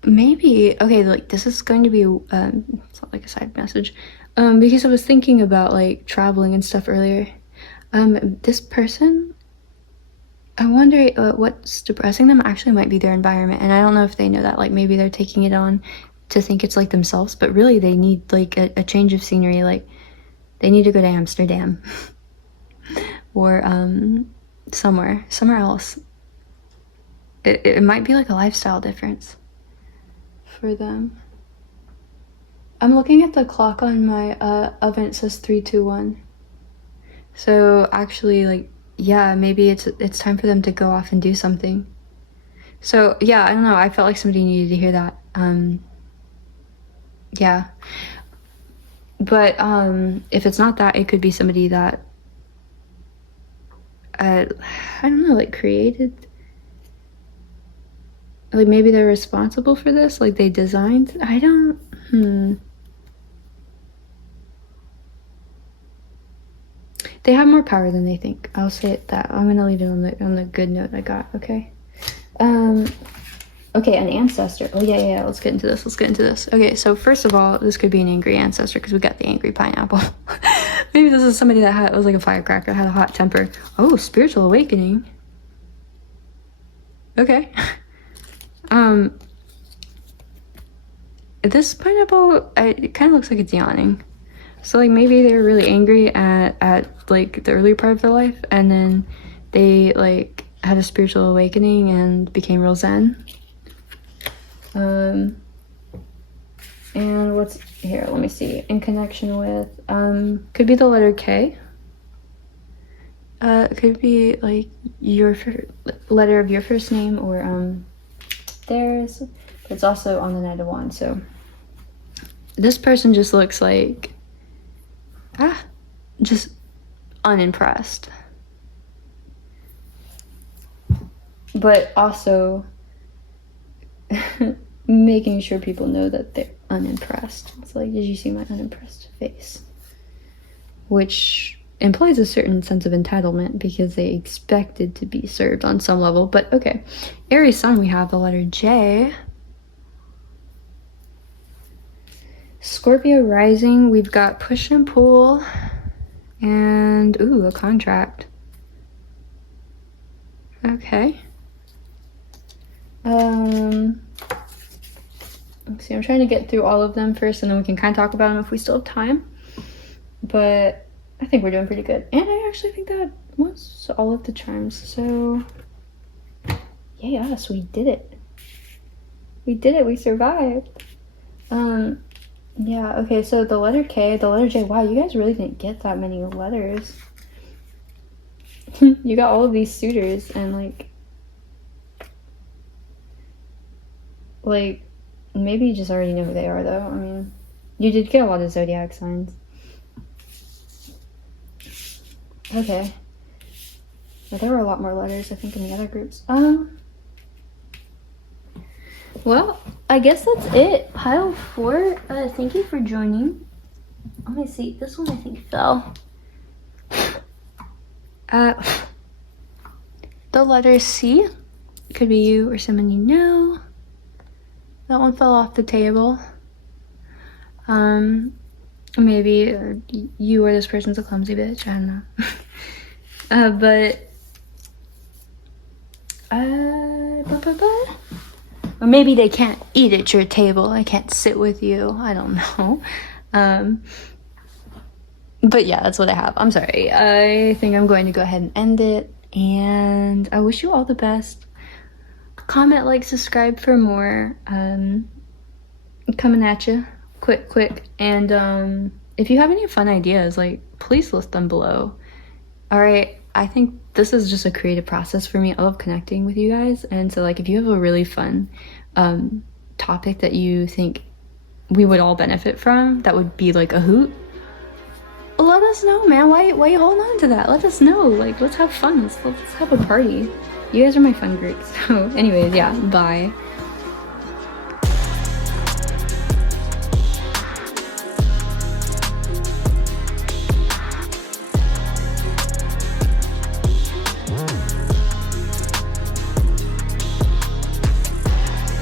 maybe, okay, like this is going to be, it's not like a side message, because I was thinking about like traveling and stuff earlier. This person, I wonder what's depressing them actually might be their environment, and I don't know if they know that. Like maybe they're taking it on to think it's like themselves, but really they need like a change of scenery. Like they need to go to Amsterdam or somewhere else. It might be like a lifestyle difference for them. I'm looking at the clock on my oven. It says 321. So actually, like, yeah, maybe it's time for them to go off and do something. So yeah, I don't know. I felt like somebody needed to hear that. Yeah. But if it's not that, it could be somebody that I don't know, like created. Like maybe they're responsible for this. Like they designed. I don't. They have more power than they think. I'll say it that. I'm gonna leave it on the good note I got. Okay. Okay, an ancestor. Oh yeah. Let's get into this. Okay, so first of all, this could be an angry ancestor because we got the angry pineapple. Maybe this is somebody that was like a firecracker, had a hot temper. Oh, spiritual awakening. Okay. This pineapple, it kind of looks like it's yawning. So like maybe they were really angry at like the early part of their life, and then they like had a spiritual awakening and became real zen. And what's here? Let me see. In connection with, could be the letter K. It could be like your letter of your first name or theirs. But it's also on the Knight of Wands. So this person just looks like, just unimpressed. But also making sure people know that they're unimpressed. It's like, did you see my unimpressed face? Which implies a certain sense of entitlement because they expected to be served on some level. But okay, Aries Sun, we have the letter J. Scorpio Rising, we've got push and pull, and ooh, a contract. Okay. Let's see, I'm trying to get through all of them first, and then we can kind of talk about them if we still have time. But I think we're doing pretty good. And I actually think that was all of the charms. So, yes, we did it. We did it. We survived. Yeah, okay, so the letter K, the letter J. Wow, you guys really didn't get that many letters. You got all of these suitors, and like, maybe you just already know who they are, though. I mean, you did get a lot of zodiac signs. Okay. Well, there were a lot more letters, I think, in the other groups. Well, I guess that's it. Pile 4, thank you for joining. Let me see. This one, I think, fell. The letter C. Could be you or someone you know. That one fell off the table. Maybe you or this person's a clumsy bitch. I don't know. Or maybe they can't eat at your table. I can't sit with you. I don't know. But yeah, that's what I have. I'm sorry. I think I'm going to go ahead and end it. And I wish you all the best. Comment, like, subscribe for more. Coming at you. Quick. And if you have any fun ideas, like, please list them below. All right. I think this is just a creative process for me. I love connecting with you guys. And so, like, if you have a really fun topic that you think we would all benefit from, that would be like a hoot, let us know, man. Why you holding on to that? Let us know. Like, let's have fun. Let's have a party. You guys are my fun group. So anyways, yeah, bye.